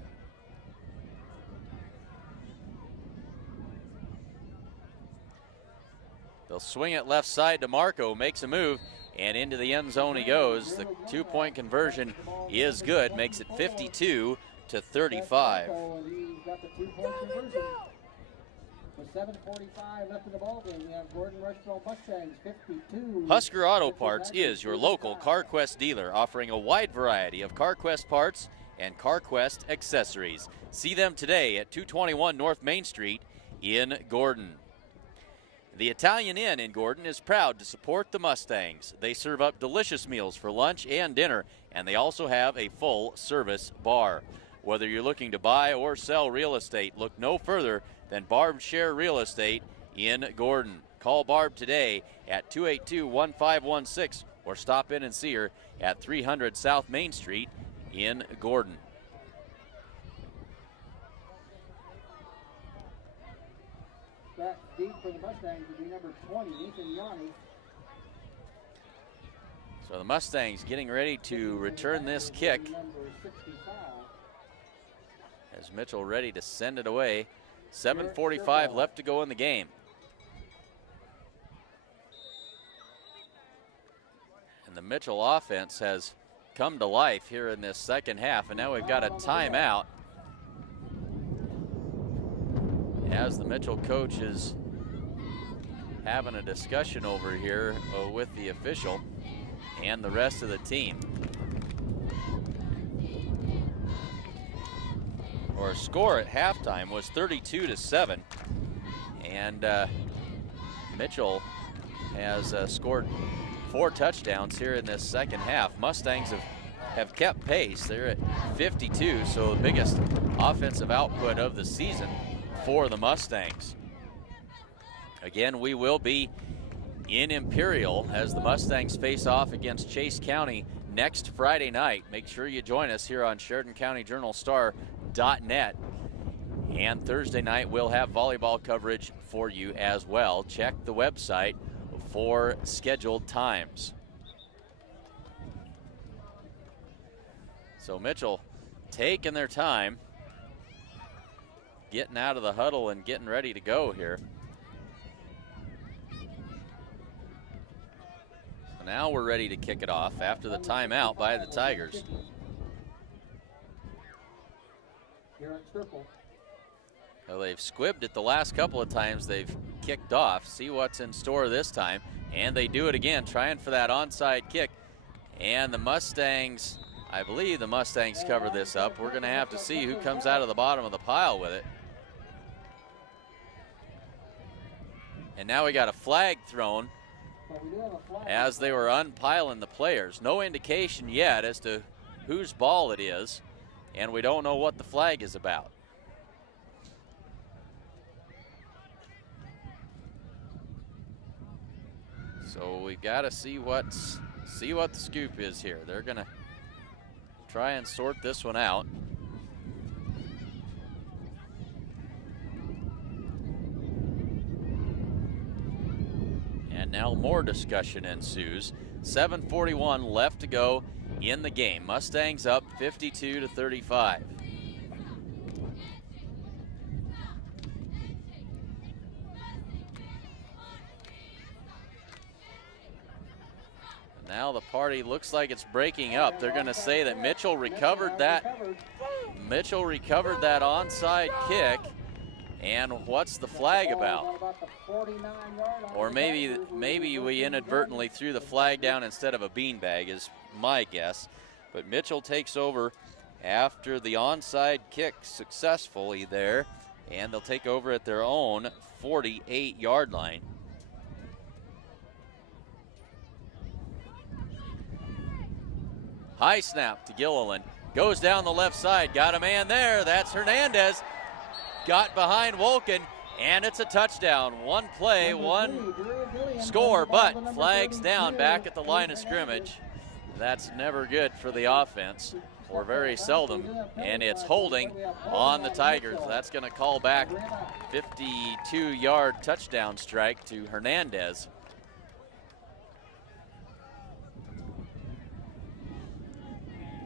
They'll swing it left side to Marco, makes a move, and into the end zone he goes. The 2-point conversion is good, makes it 52-35. Got the 2-point conversion. With 7:45 left in the ballgame, we have Gordon-Rushville Mustangs 52. Husker Auto Parts is your local CarQuest dealer, offering a wide variety of CarQuest parts and CarQuest accessories. See them today at 221 North Main Street in Gordon. The Italian Inn in Gordon is proud to support the Mustangs. They serve up delicious meals for lunch and dinner, and they also have a full-service bar. Whether you're looking to buy or sell real estate, look no further than Barb Share Real Estate in Gordon. Call Barb today at 282-1516 or stop in and see her at 300 South Main Street in Gordon. Back deep for the Mustangs would be number 20, Ethan Yanni. So the Mustangs getting ready to return this kick Number 65. as Mitchell ready to send it away. 7:45 left to go in the game. And the Mitchell offense has come to life here in this second half, and now we've got a timeout as the Mitchell coach is having a discussion over here with the official and the rest of the team. Our score at halftime was 32-7, and Mitchell has scored 4 touchdowns here in this second half. Mustangs have kept pace. They're at 52, so the biggest offensive output of the season for the Mustangs. Again, we will be in Imperial as the Mustangs face off against Chase County next Friday night. Make sure you join us here on SheridanCountyJournalStar.net. And Thursday night we'll have volleyball coverage for you as well. Check the website for scheduled times. So Mitchell taking their time, getting out of the huddle and getting ready to go here. So now we're ready to kick it off after the timeout by the Tigers. Well, they've squibbed it the last couple of times they've kicked off. See what's in store this time. And they do it again, trying for that onside kick. And the Mustangs, I believe the Mustangs cover this up. We're going to have to see who comes out of the bottom of the pile with it. And now we got a flag thrown as they were unpiling the players. No indication yet as to whose ball it is, and we don't know what the flag is about. So we've got to see what the scoop is here. They're gonna try and sort this one out. And now more discussion ensues. 7:41 left to go in the game. Mustangs up 52-35. Now the party looks like it's breaking up. They're going to say that Mitchell recovered that. Mitchell recovered that onside kick. And what's the flag about? Or maybe we inadvertently threw the flag down instead of a beanbag is my guess. But Mitchell takes over after the onside kick successfully there. And they'll take over at their own 48-yard line. High snap to Gilliland. Goes down the left side. Got a man there. That's Hernandez. Got behind Wolken, and it's a touchdown. One play, one score, but flags down back at the line of scrimmage. That's never good for the offense, or very seldom, and it's holding on the Tigers. That's going to call back 52-yard touchdown strike to Hernandez.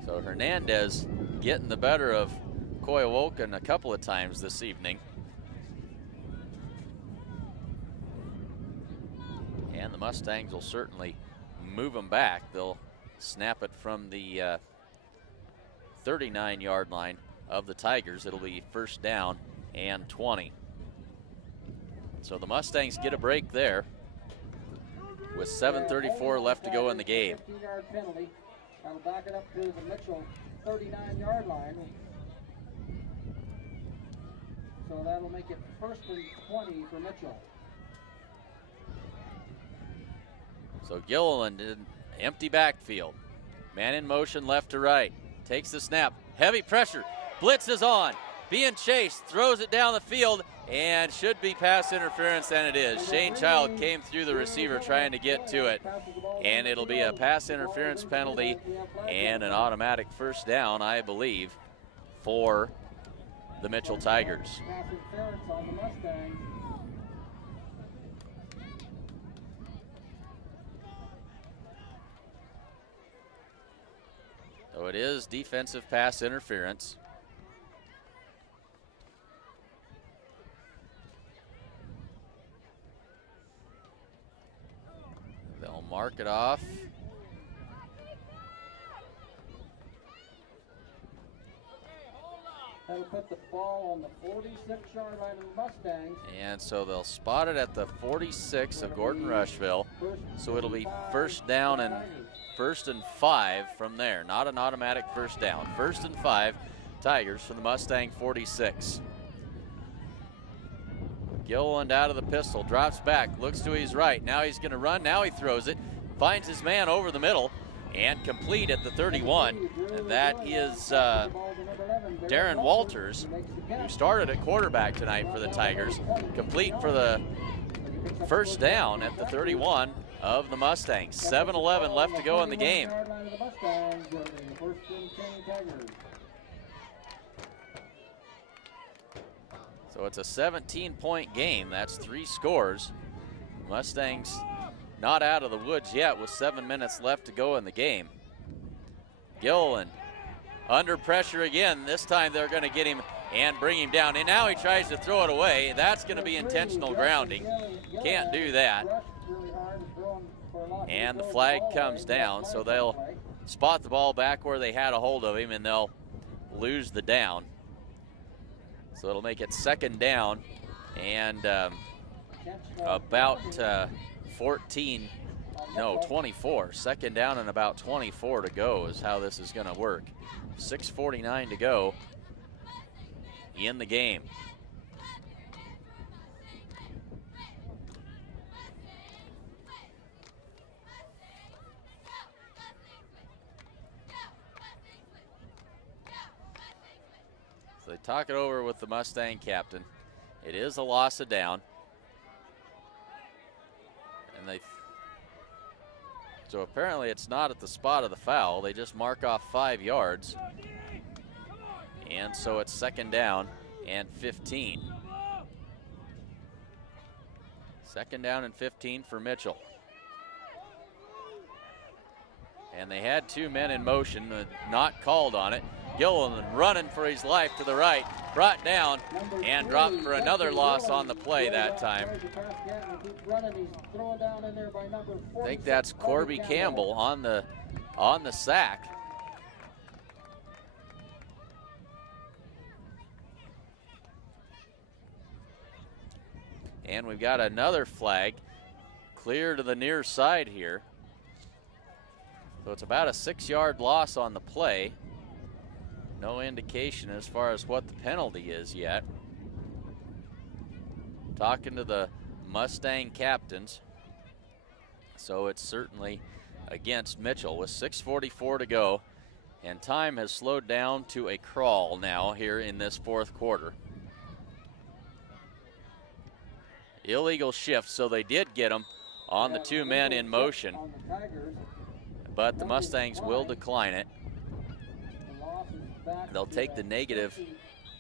So Hernandez getting the better of Coy Wolken a couple of times this evening. And the Mustangs will certainly move them back. They'll snap it from the 39-yard line of the Tigers. It'll be first down and 20. So the Mustangs get a break there with 7:34 left to go in the game. 15-yard penalty. That'll back it up to the Mitchell 39-yard line. So that'll make it first and 20 for Mitchell. So Gilliland in empty backfield. Man in motion left to right. Takes the snap. Heavy pressure. Blitz is on. Being chased. Throws it down the field and should be pass interference, and it is. Shane Child came through the receiver trying to get to it. And it'll be a pass interference penalty and an automatic first down, I believe, for the Mitchell Tigers. So it is defensive pass interference. They'll mark it off. That'll put the ball on the 46-yard line of the Mustangs. And so they'll spot it at the 46 of Gordon-Rushville. So it'll be first down and 5 from there. Not an automatic first down. 1st and 5, Tigers from the Mustang 46. Gilliland out of the pistol, drops back, looks to his right. Now he's going to run. Now he throws it, finds his man over the middle, and complete at the 31. And that is Darren Walters, who started at quarterback tonight for the Tigers. Complete for the first down at the 31 of the Mustangs. 7:11 left to go in the game. So it's a 17-point game. That's 3 scores. Mustangs not out of the woods yet with 7 minutes left to go in the game. Gilliland under pressure again. This time they're going to get him and bring him down. And now he tries to throw it away. That's going to be intentional grounding. Can't do that. And the flag comes down, so they'll spot the ball back where they had a hold of him, and they'll lose the down. So it'll make it 2nd down and about 24. 2nd down and about 24 to go is how this is going to work. 6:49 to go in the game. So they talk it over with the Mustang captain. It is a loss of down. And they So apparently it's not at the spot of the foul. They just mark off 5 yards. And so it's 2nd down and 15. 2nd down and 15 for Mitchell. And they had 2 men in motion, not called on it. Gilliland running for his life to the right, brought down and dropped for another loss on the play that time. I think that's Corby Campbell on the sack. And we've got another flag clear to the near side here. So it's about a 6-yard loss on the play. No indication as far as what the penalty is yet. Talking to the Mustang captains. So it's certainly against Mitchell with 6:44 to go. And time has slowed down to a crawl now here in this 4th quarter. Illegal shift, so they did get him on the 2 men in motion. But the Mustangs will decline it. They'll take the negative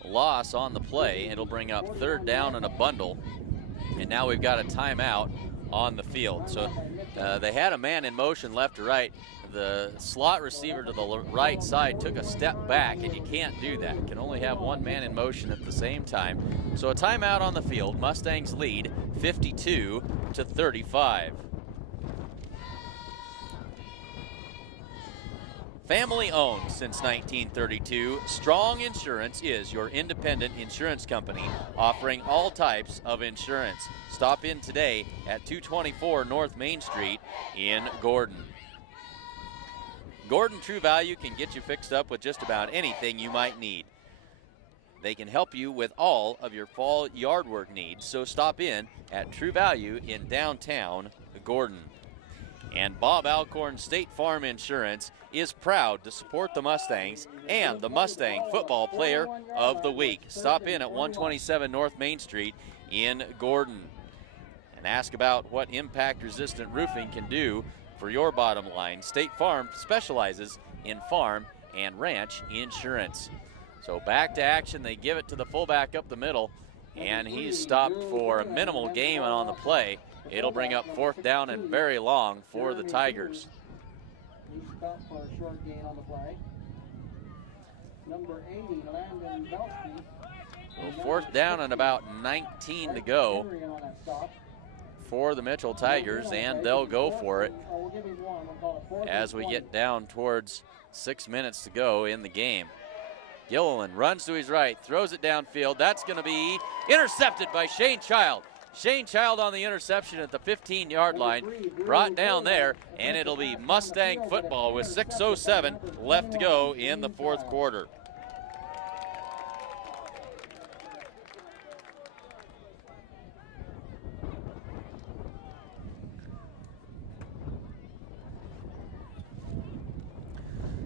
loss on the play. It'll bring up 3rd down and a bundle. And now we've got a timeout on the field. So they had a man in motion left to right. The slot receiver to the right side took a step back, and you can't do that. You can only have 1 man in motion at the same time. So a timeout on the field. Mustangs lead 52-35. Family owned since 1932, Strong Insurance is your independent insurance company offering all types of insurance. Stop in today at 224 North Main Street in Gordon. Gordon True Value can get you fixed up with just about anything you might need. They can help you with all of your fall yard work needs, so stop in at True Value in downtown Gordon. And Bob Alcorn State Farm Insurance is proud to support the Mustangs and the Mustang Football Player of the Week. Stop in at 127 North Main Street in Gordon and ask about what impact-resistant roofing can do for your bottom line. State Farm specializes in farm and ranch insurance. So back to action. They give it to the fullback up the middle, and he's stopped for a minimal gain on the play. It'll bring up 4th down and very long for the Tigers. He stopped for a short gain on the play. Number 80, Landon Belsky. So 4th down and about 19 to go for the Mitchell Tigers, and they'll go for it as we get down towards 6 minutes to go in the game. Gilliland runs to his right, throws it downfield. That's going to be intercepted by Shane Child. Shane Child on the interception at the 15-yard line, brought down there, and it'll be Mustang football with 6:07 left to go in the 4th quarter.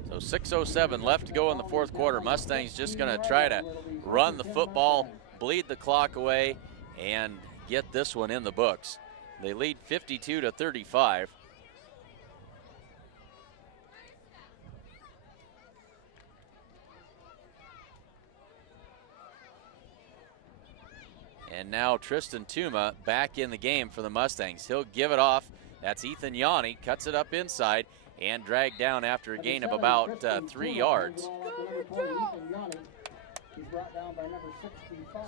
So 6:07 left to go in the 4th quarter. Mustangs just going to try to run the football, bleed the clock away, and get this one in the books. They lead 52-35. And now Tristan Tuma back in the game for the Mustangs. He'll give it off. That's Ethan Yanni, cuts it up inside and dragged down after a gain of about 3 yards.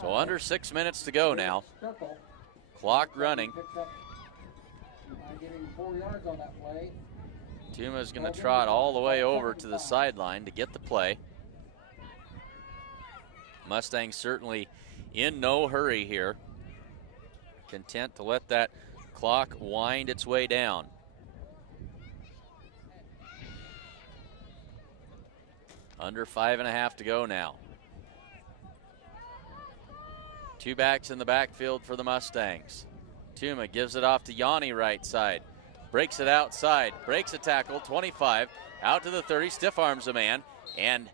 So under 6 minutes to go now. Clock running. Tuma's going to trot all the way over to the sideline to get the play. Mustangs certainly in no hurry here. Content to let that clock wind its way down. Under 5.5 to go now. 2 backs in the backfield for the Mustangs. Tuma gives it off to Yanni right side. Breaks it outside, breaks a tackle, 25, out to the 30, stiff arms a man, and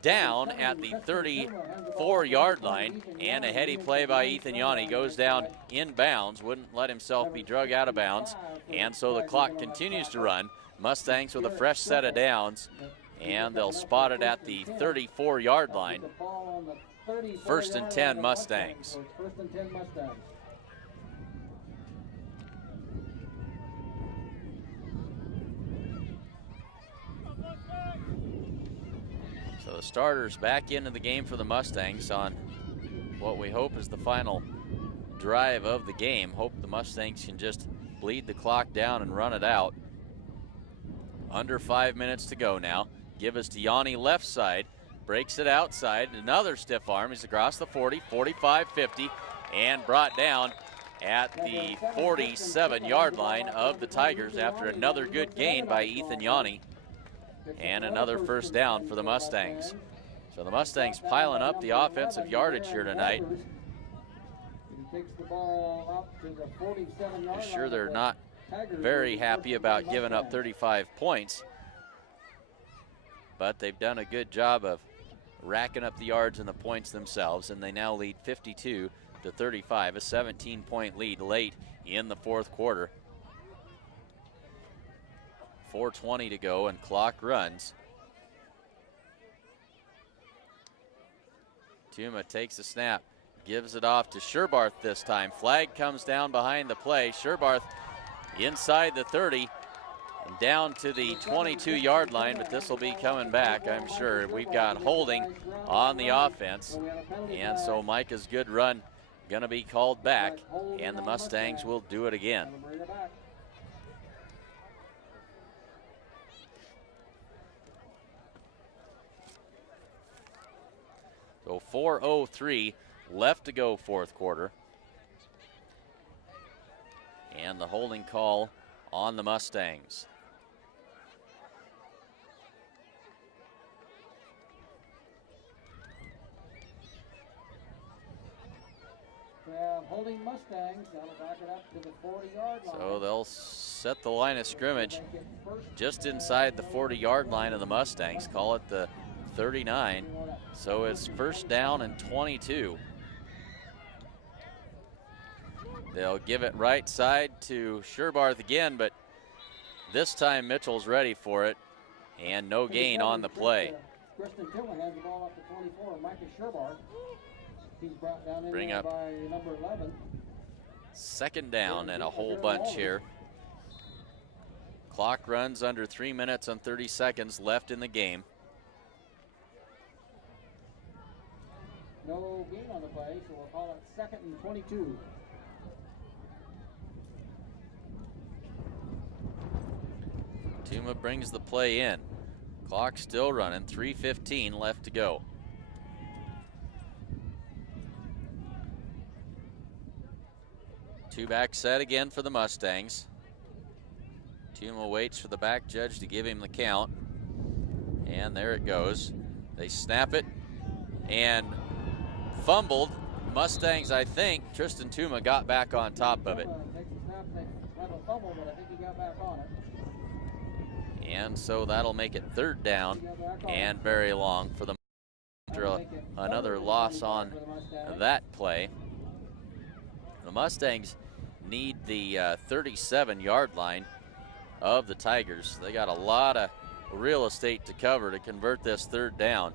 down at the 34-yard line. And a heady play by Ethan Yanni goes down in bounds, wouldn't let himself be drug out of bounds. And so the clock continues to run Mustangs with a fresh set of downs, and they'll spot it at the 34-yard line. 1st and 10 Mustangs. First and 10 Mustangs. So the starters back into the game for the Mustangs on what we hope is the final drive of the game. Hope the Mustangs can just bleed the clock down and run it out. Under 5 minutes to go now. Give us to Yanni left side. Breaks it outside. Another stiff arm. He's across the 40, 45, 50, and brought down at the 47-yard line of the Tigers after another good gain by Ethan Yanni. And another first down for the Mustangs. So the Mustangs piling up the offensive yardage here tonight. I'm sure they're not very happy about giving up 35 points, but they've done a good job of racking up the yards and the points themselves, and they now lead 52-35, a 17-point lead late in the fourth quarter. 4:20 to go and clock runs. Tuma takes the snap, gives it off to Sherbarth this time. Flag comes down behind the play. Sherbarth inside the 30 and down to the 22-yard line, but this will be coming back, I'm sure. We've got holding on the offense, and so Micah's good run going to be called back, and the Mustangs will do it again. So 4:03 left to go fourth quarter. And the holding call on the Mustangs. Holding Mustangs, that'll back it up to the 40-yard line. So they'll set the line of scrimmage just inside the 40-yard line of the Mustangs. Call it the 39. So it's first down and 22. They'll give it right side to Sherbarth again, but this time Mitchell's ready for it, and no gain on the play. Kristen Tillman has the ball up to 24. Micah Sherbarth. He's brought down in Bring there up by number 11. second down and a whole bunch here. Clock runs under 3 minutes and 30 seconds left in the game. No gain on the play, so we'll call it 2nd and 22. Tuma brings the play in. Clock still running, 3:15 left to go. Two-back set again for the Mustangs. Tuma waits for the back judge to give him the count. And there it goes. They snap it and fumbled. Mustangs, I think, Tristan Tuma got back on top of it. And so that'll make it third down and very long for the after another loss on that play. The Mustangs need the 37-yard line of the Tigers. They got a lot of real estate to cover to convert this third down.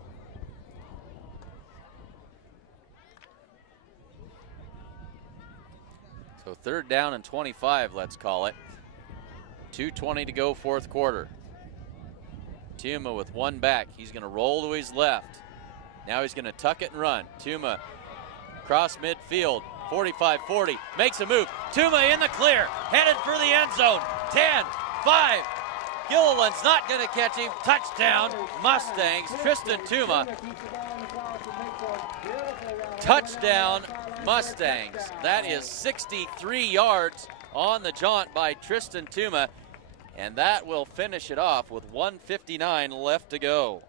So third down and 25, let's call it. 2:20 to go fourth quarter. Tuma with one back. He's going to roll to his left. Now he's going to tuck it and run. Tuma across midfield. 45-40, makes a move. Tuma in the clear, headed for the end zone. 10, 5. Gilliland's not going to catch him. Touchdown, Mustangs. Tristan Tuma. Touchdown, Mustangs. That is 63 yards on the jaunt by Tristan Tuma, and that will finish it off with 1:59 left to go.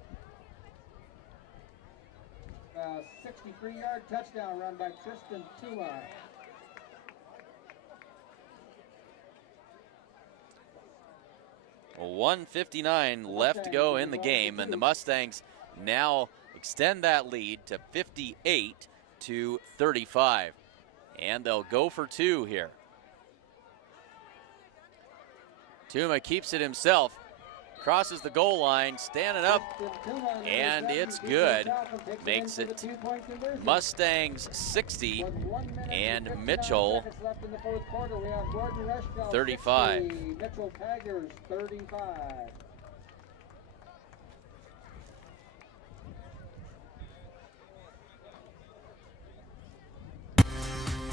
63-yard touchdown run by Tristan Tuma. Well, 1:59 left to go in the game, and the Mustangs now extend that lead to 58-35. And they'll go for two here. Tuma keeps it himself, crosses the goal line, standing up, and it's good. Makes it Mustangs 60 and Mitchell 35. Mitchell Tigers 35.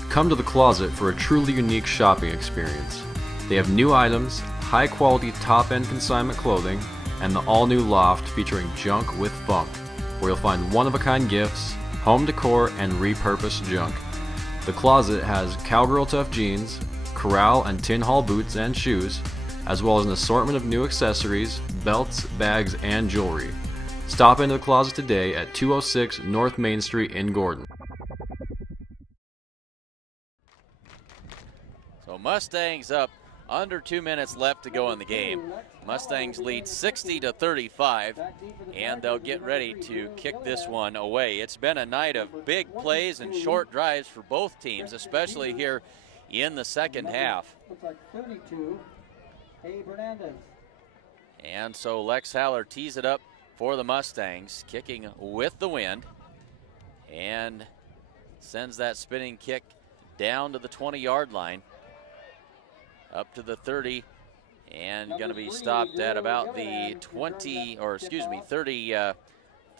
Come to the Closet for a truly unique shopping experience. They have new items, high-quality top-end consignment clothing, and the all-new loft featuring junk with funk, where you'll find one-of-a-kind gifts, home decor, and repurposed junk. The Closet has Cowgirl Tough jeans, Corral and Tin Hall boots and shoes, as well as an assortment of new accessories, belts, bags, and jewelry. Stop into the Closet today at 206 North Main Street in Gordon. So Mustangs up, under 2 minutes left to go in the game. Mustangs lead 60 to 35, and they'll get ready to kick this one away. It's been a night of big plays and short drives for both teams, especially here in the second half. And so Lex Haller tees it up for the Mustangs, kicking with the wind, and sends that spinning kick down to the 20-yard line, up to the 30, and going to be stopped at about the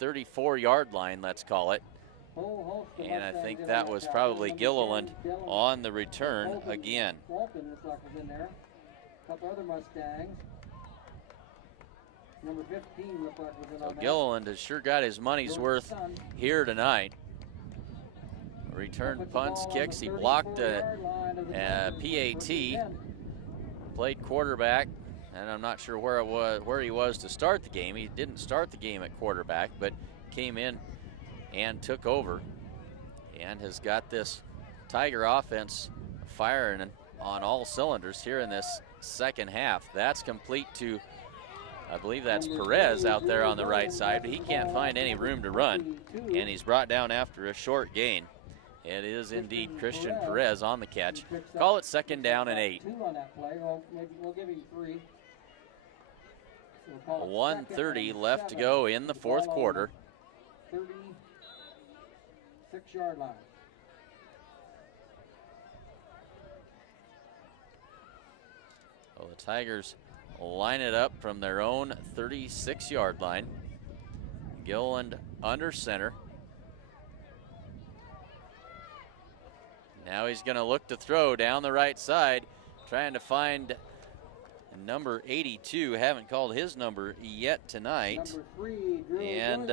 34-yard line, let's call it. And I think that was probably Gilliland on the return again. So Gilliland has sure got his money's worth here tonight. Return punts, kicks, he blocked a PAT, played quarterback, and I'm not sure where he was to start the game. He didn't start the game at quarterback, but came in and took over, and has got this Tiger offense firing on all cylinders here in this second half. That's complete to, I believe that's Perez out there on the right side, but he can't find any room to run, and he's brought down after a short gain. It is indeed Christian Perez on the catch. Call it second down and 8. 1:30 left to go in the fourth quarter. 36-yard line. So the Tigers line it up from their own 36-yard line. Gilliland under center. Now he's going to look to throw down the right side, trying to find number 82. Haven't called his number yet tonight. And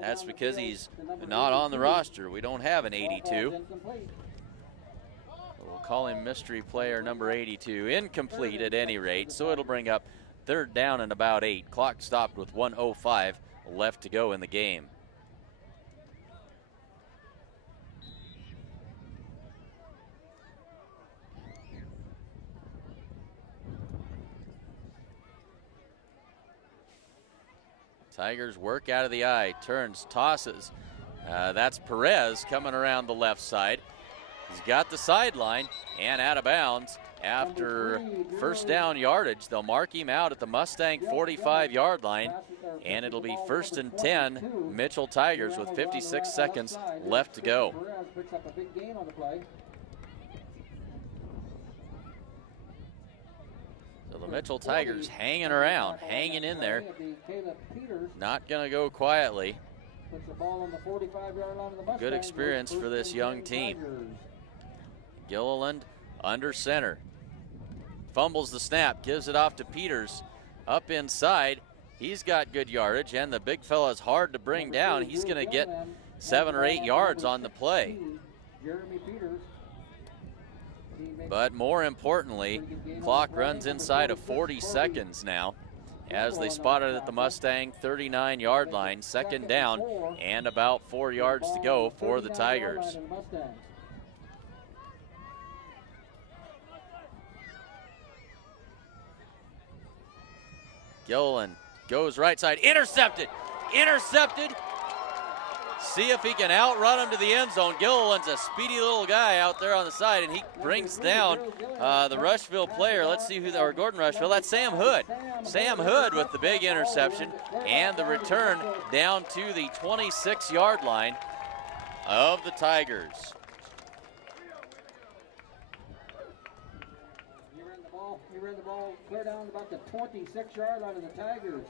that's because he's not on the roster. We don't have an 82. We'll call him mystery player number 82. Incomplete at any rate, so it'll bring up third down and about 8. Clock stopped with 1:05 left to go in the game. Tigers work out of the eye, turns, tosses. That's Perez coming around the left side. He's got the sideline and out of bounds after first down yardage. They'll mark him out at the Mustang 45-yard line, and it'll be 1st and 10, Mitchell Tigers with 56 seconds left to go. So the Mitchell Tigers hanging around, hanging in there. Not going to go quietly. Good experience for this young team. Gilliland under center. Fumbles the snap, gives it off to Peters. Up inside, he's got good yardage, and the big fella's hard to bring down. He's going to get 7 or 8 yards on the play. But more importantly, clock runs inside of 40 seconds now as they spot it at the Mustang 39-yard line. Second down and about 4 yards to go for the Tigers. Gilliland goes right side, intercepted. see if he can outrun him to the end zone. Gilliland's a speedy little guy out there on the side, and he brings down the Rushville player. Let's see who, or Gordon-Rushville, that's Sam Hood. Sam Hood with the big interception and the return down to the 26-yard line of the Tigers. He ran the ball clear down about the 26-yard line of the Tigers.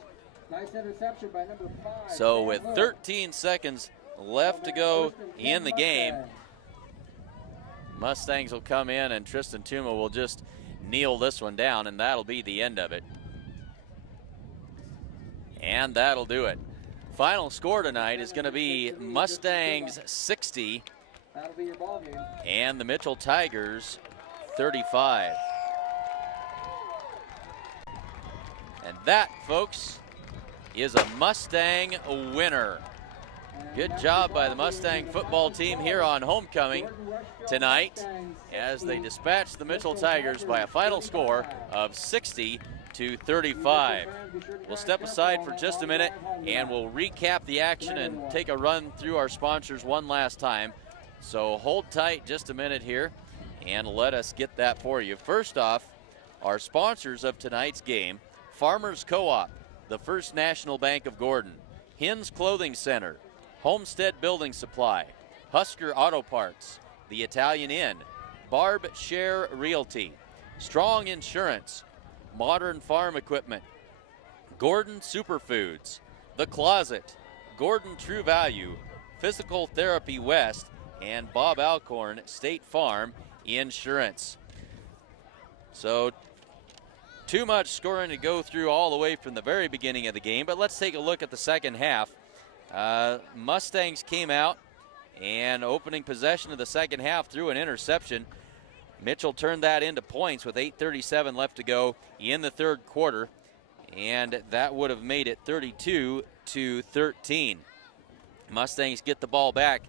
Nice interception by number 5. So with 13 seconds left to go in the game, Mustangs will come in and Tristan Tuma will just kneel this one down, and that'll be the end of it. And that'll do it. Final score tonight is going to be Mustangs 60 That'll be your ball game. and the Mitchell Tigers 35. And that, folks, is a Mustang winner. Good job by the Mustang football team here on homecoming tonight as they dispatch the Mitchell Tigers by a final score of 60-35. We'll step aside for just a minute and we'll recap the action and take a run through our sponsors one last time. So hold tight just a minute here and let us get that for you. First off, our sponsors of tonight's game: Farmers Co-op, the First National Bank of Gordon, Hins Clothing Center, Homestead Building Supply, Husker Auto Parts, the Italian Inn, Barb Share Realty, Strong Insurance, Modern Farm Equipment, Gordon Superfoods, The Closet, Gordon True Value, Physical Therapy West, and Bob Alcorn State Farm Insurance. So too much scoring to go through all the way from the very beginning of the game, but let's take a look at the second half. Mustangs came out and opening possession of the second half threw an interception. Mitchell turned that into points with 8:37 left to go in the third quarter, and that would have made it 32-13. Mustangs get the ball back,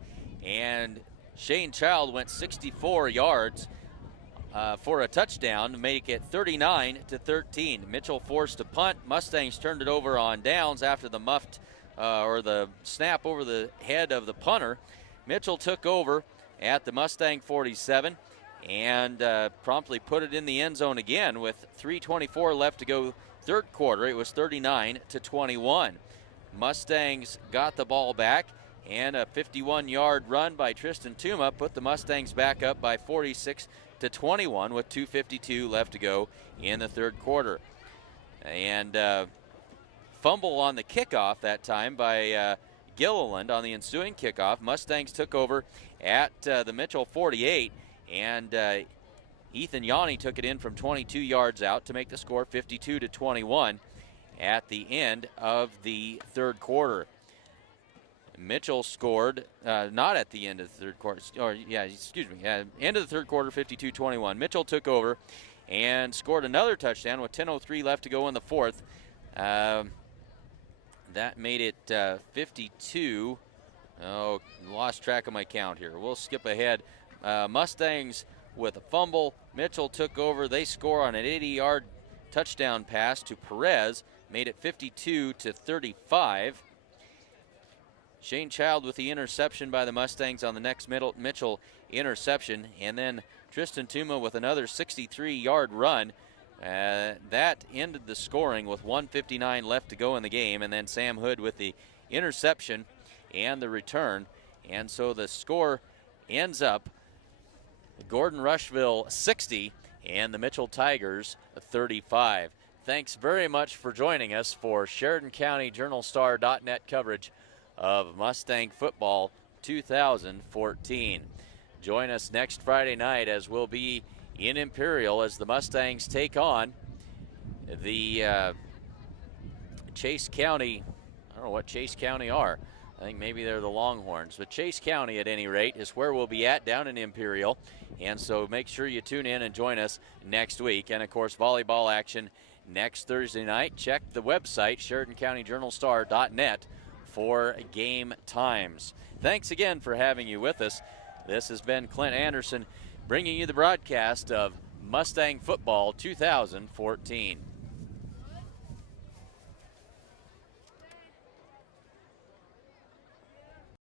and Shane Child went 64 yards for a touchdown to make it 39-13. Mitchell forced a punt. Mustangs turned it over on downs after the muffed or the snap over the head of the punter. Mitchell took over at the Mustang 47 and promptly put it in the end zone again with 3:24 left to go third quarter. It was 39-21. Mustangs got the ball back, and a 51-yard run by Tristan Tuma put the Mustangs back up by 46-21 with 2:52 left to go in the third quarter. And fumble on the kickoff that time by Gilliland on the ensuing kickoff. Mustangs took over at the Mitchell 48, and Ethan Yanni took it in from 22 yards out to make the score 52-21 at the end of the third quarter. Mitchell scored, not at the end of the third quarter, end of the third quarter, 52-21. Mitchell took over and scored another touchdown with 10:03 left to go in the fourth. That made it 52. Oh, lost track of my count here. We'll skip ahead. Mustangs with a fumble. Mitchell took over. They score on an 80-yard touchdown pass to Perez. Made it 52-35. Shane Child with the interception by the Mustangs on the next Mitchell interception. And then Tristan Tuma with another 63-yard run. That ended the scoring with 1:59 left to go in the game. And then Sam Hood with the interception and the return. And so the score ends up Gordon-Rushville 60 and the Mitchell Tigers 35. Thanks very much for joining us for Sheridan County Journal-Star.net coverage of Mustang football 2014. Join us next Friday night as we'll be in Imperial as the Mustangs take on the Chase County. I don't know what Chase County are. I think maybe they're the Longhorns, but Chase County at any rate is where we'll be at down in Imperial. And so make sure you tune in and join us next week. And of course, volleyball action next Thursday night. Check the website, SheridanCountyJournalStar.net, for game times. Thanks again for having you with us. This has been Clint Anderson bringing you the broadcast of Mustang Football 2014.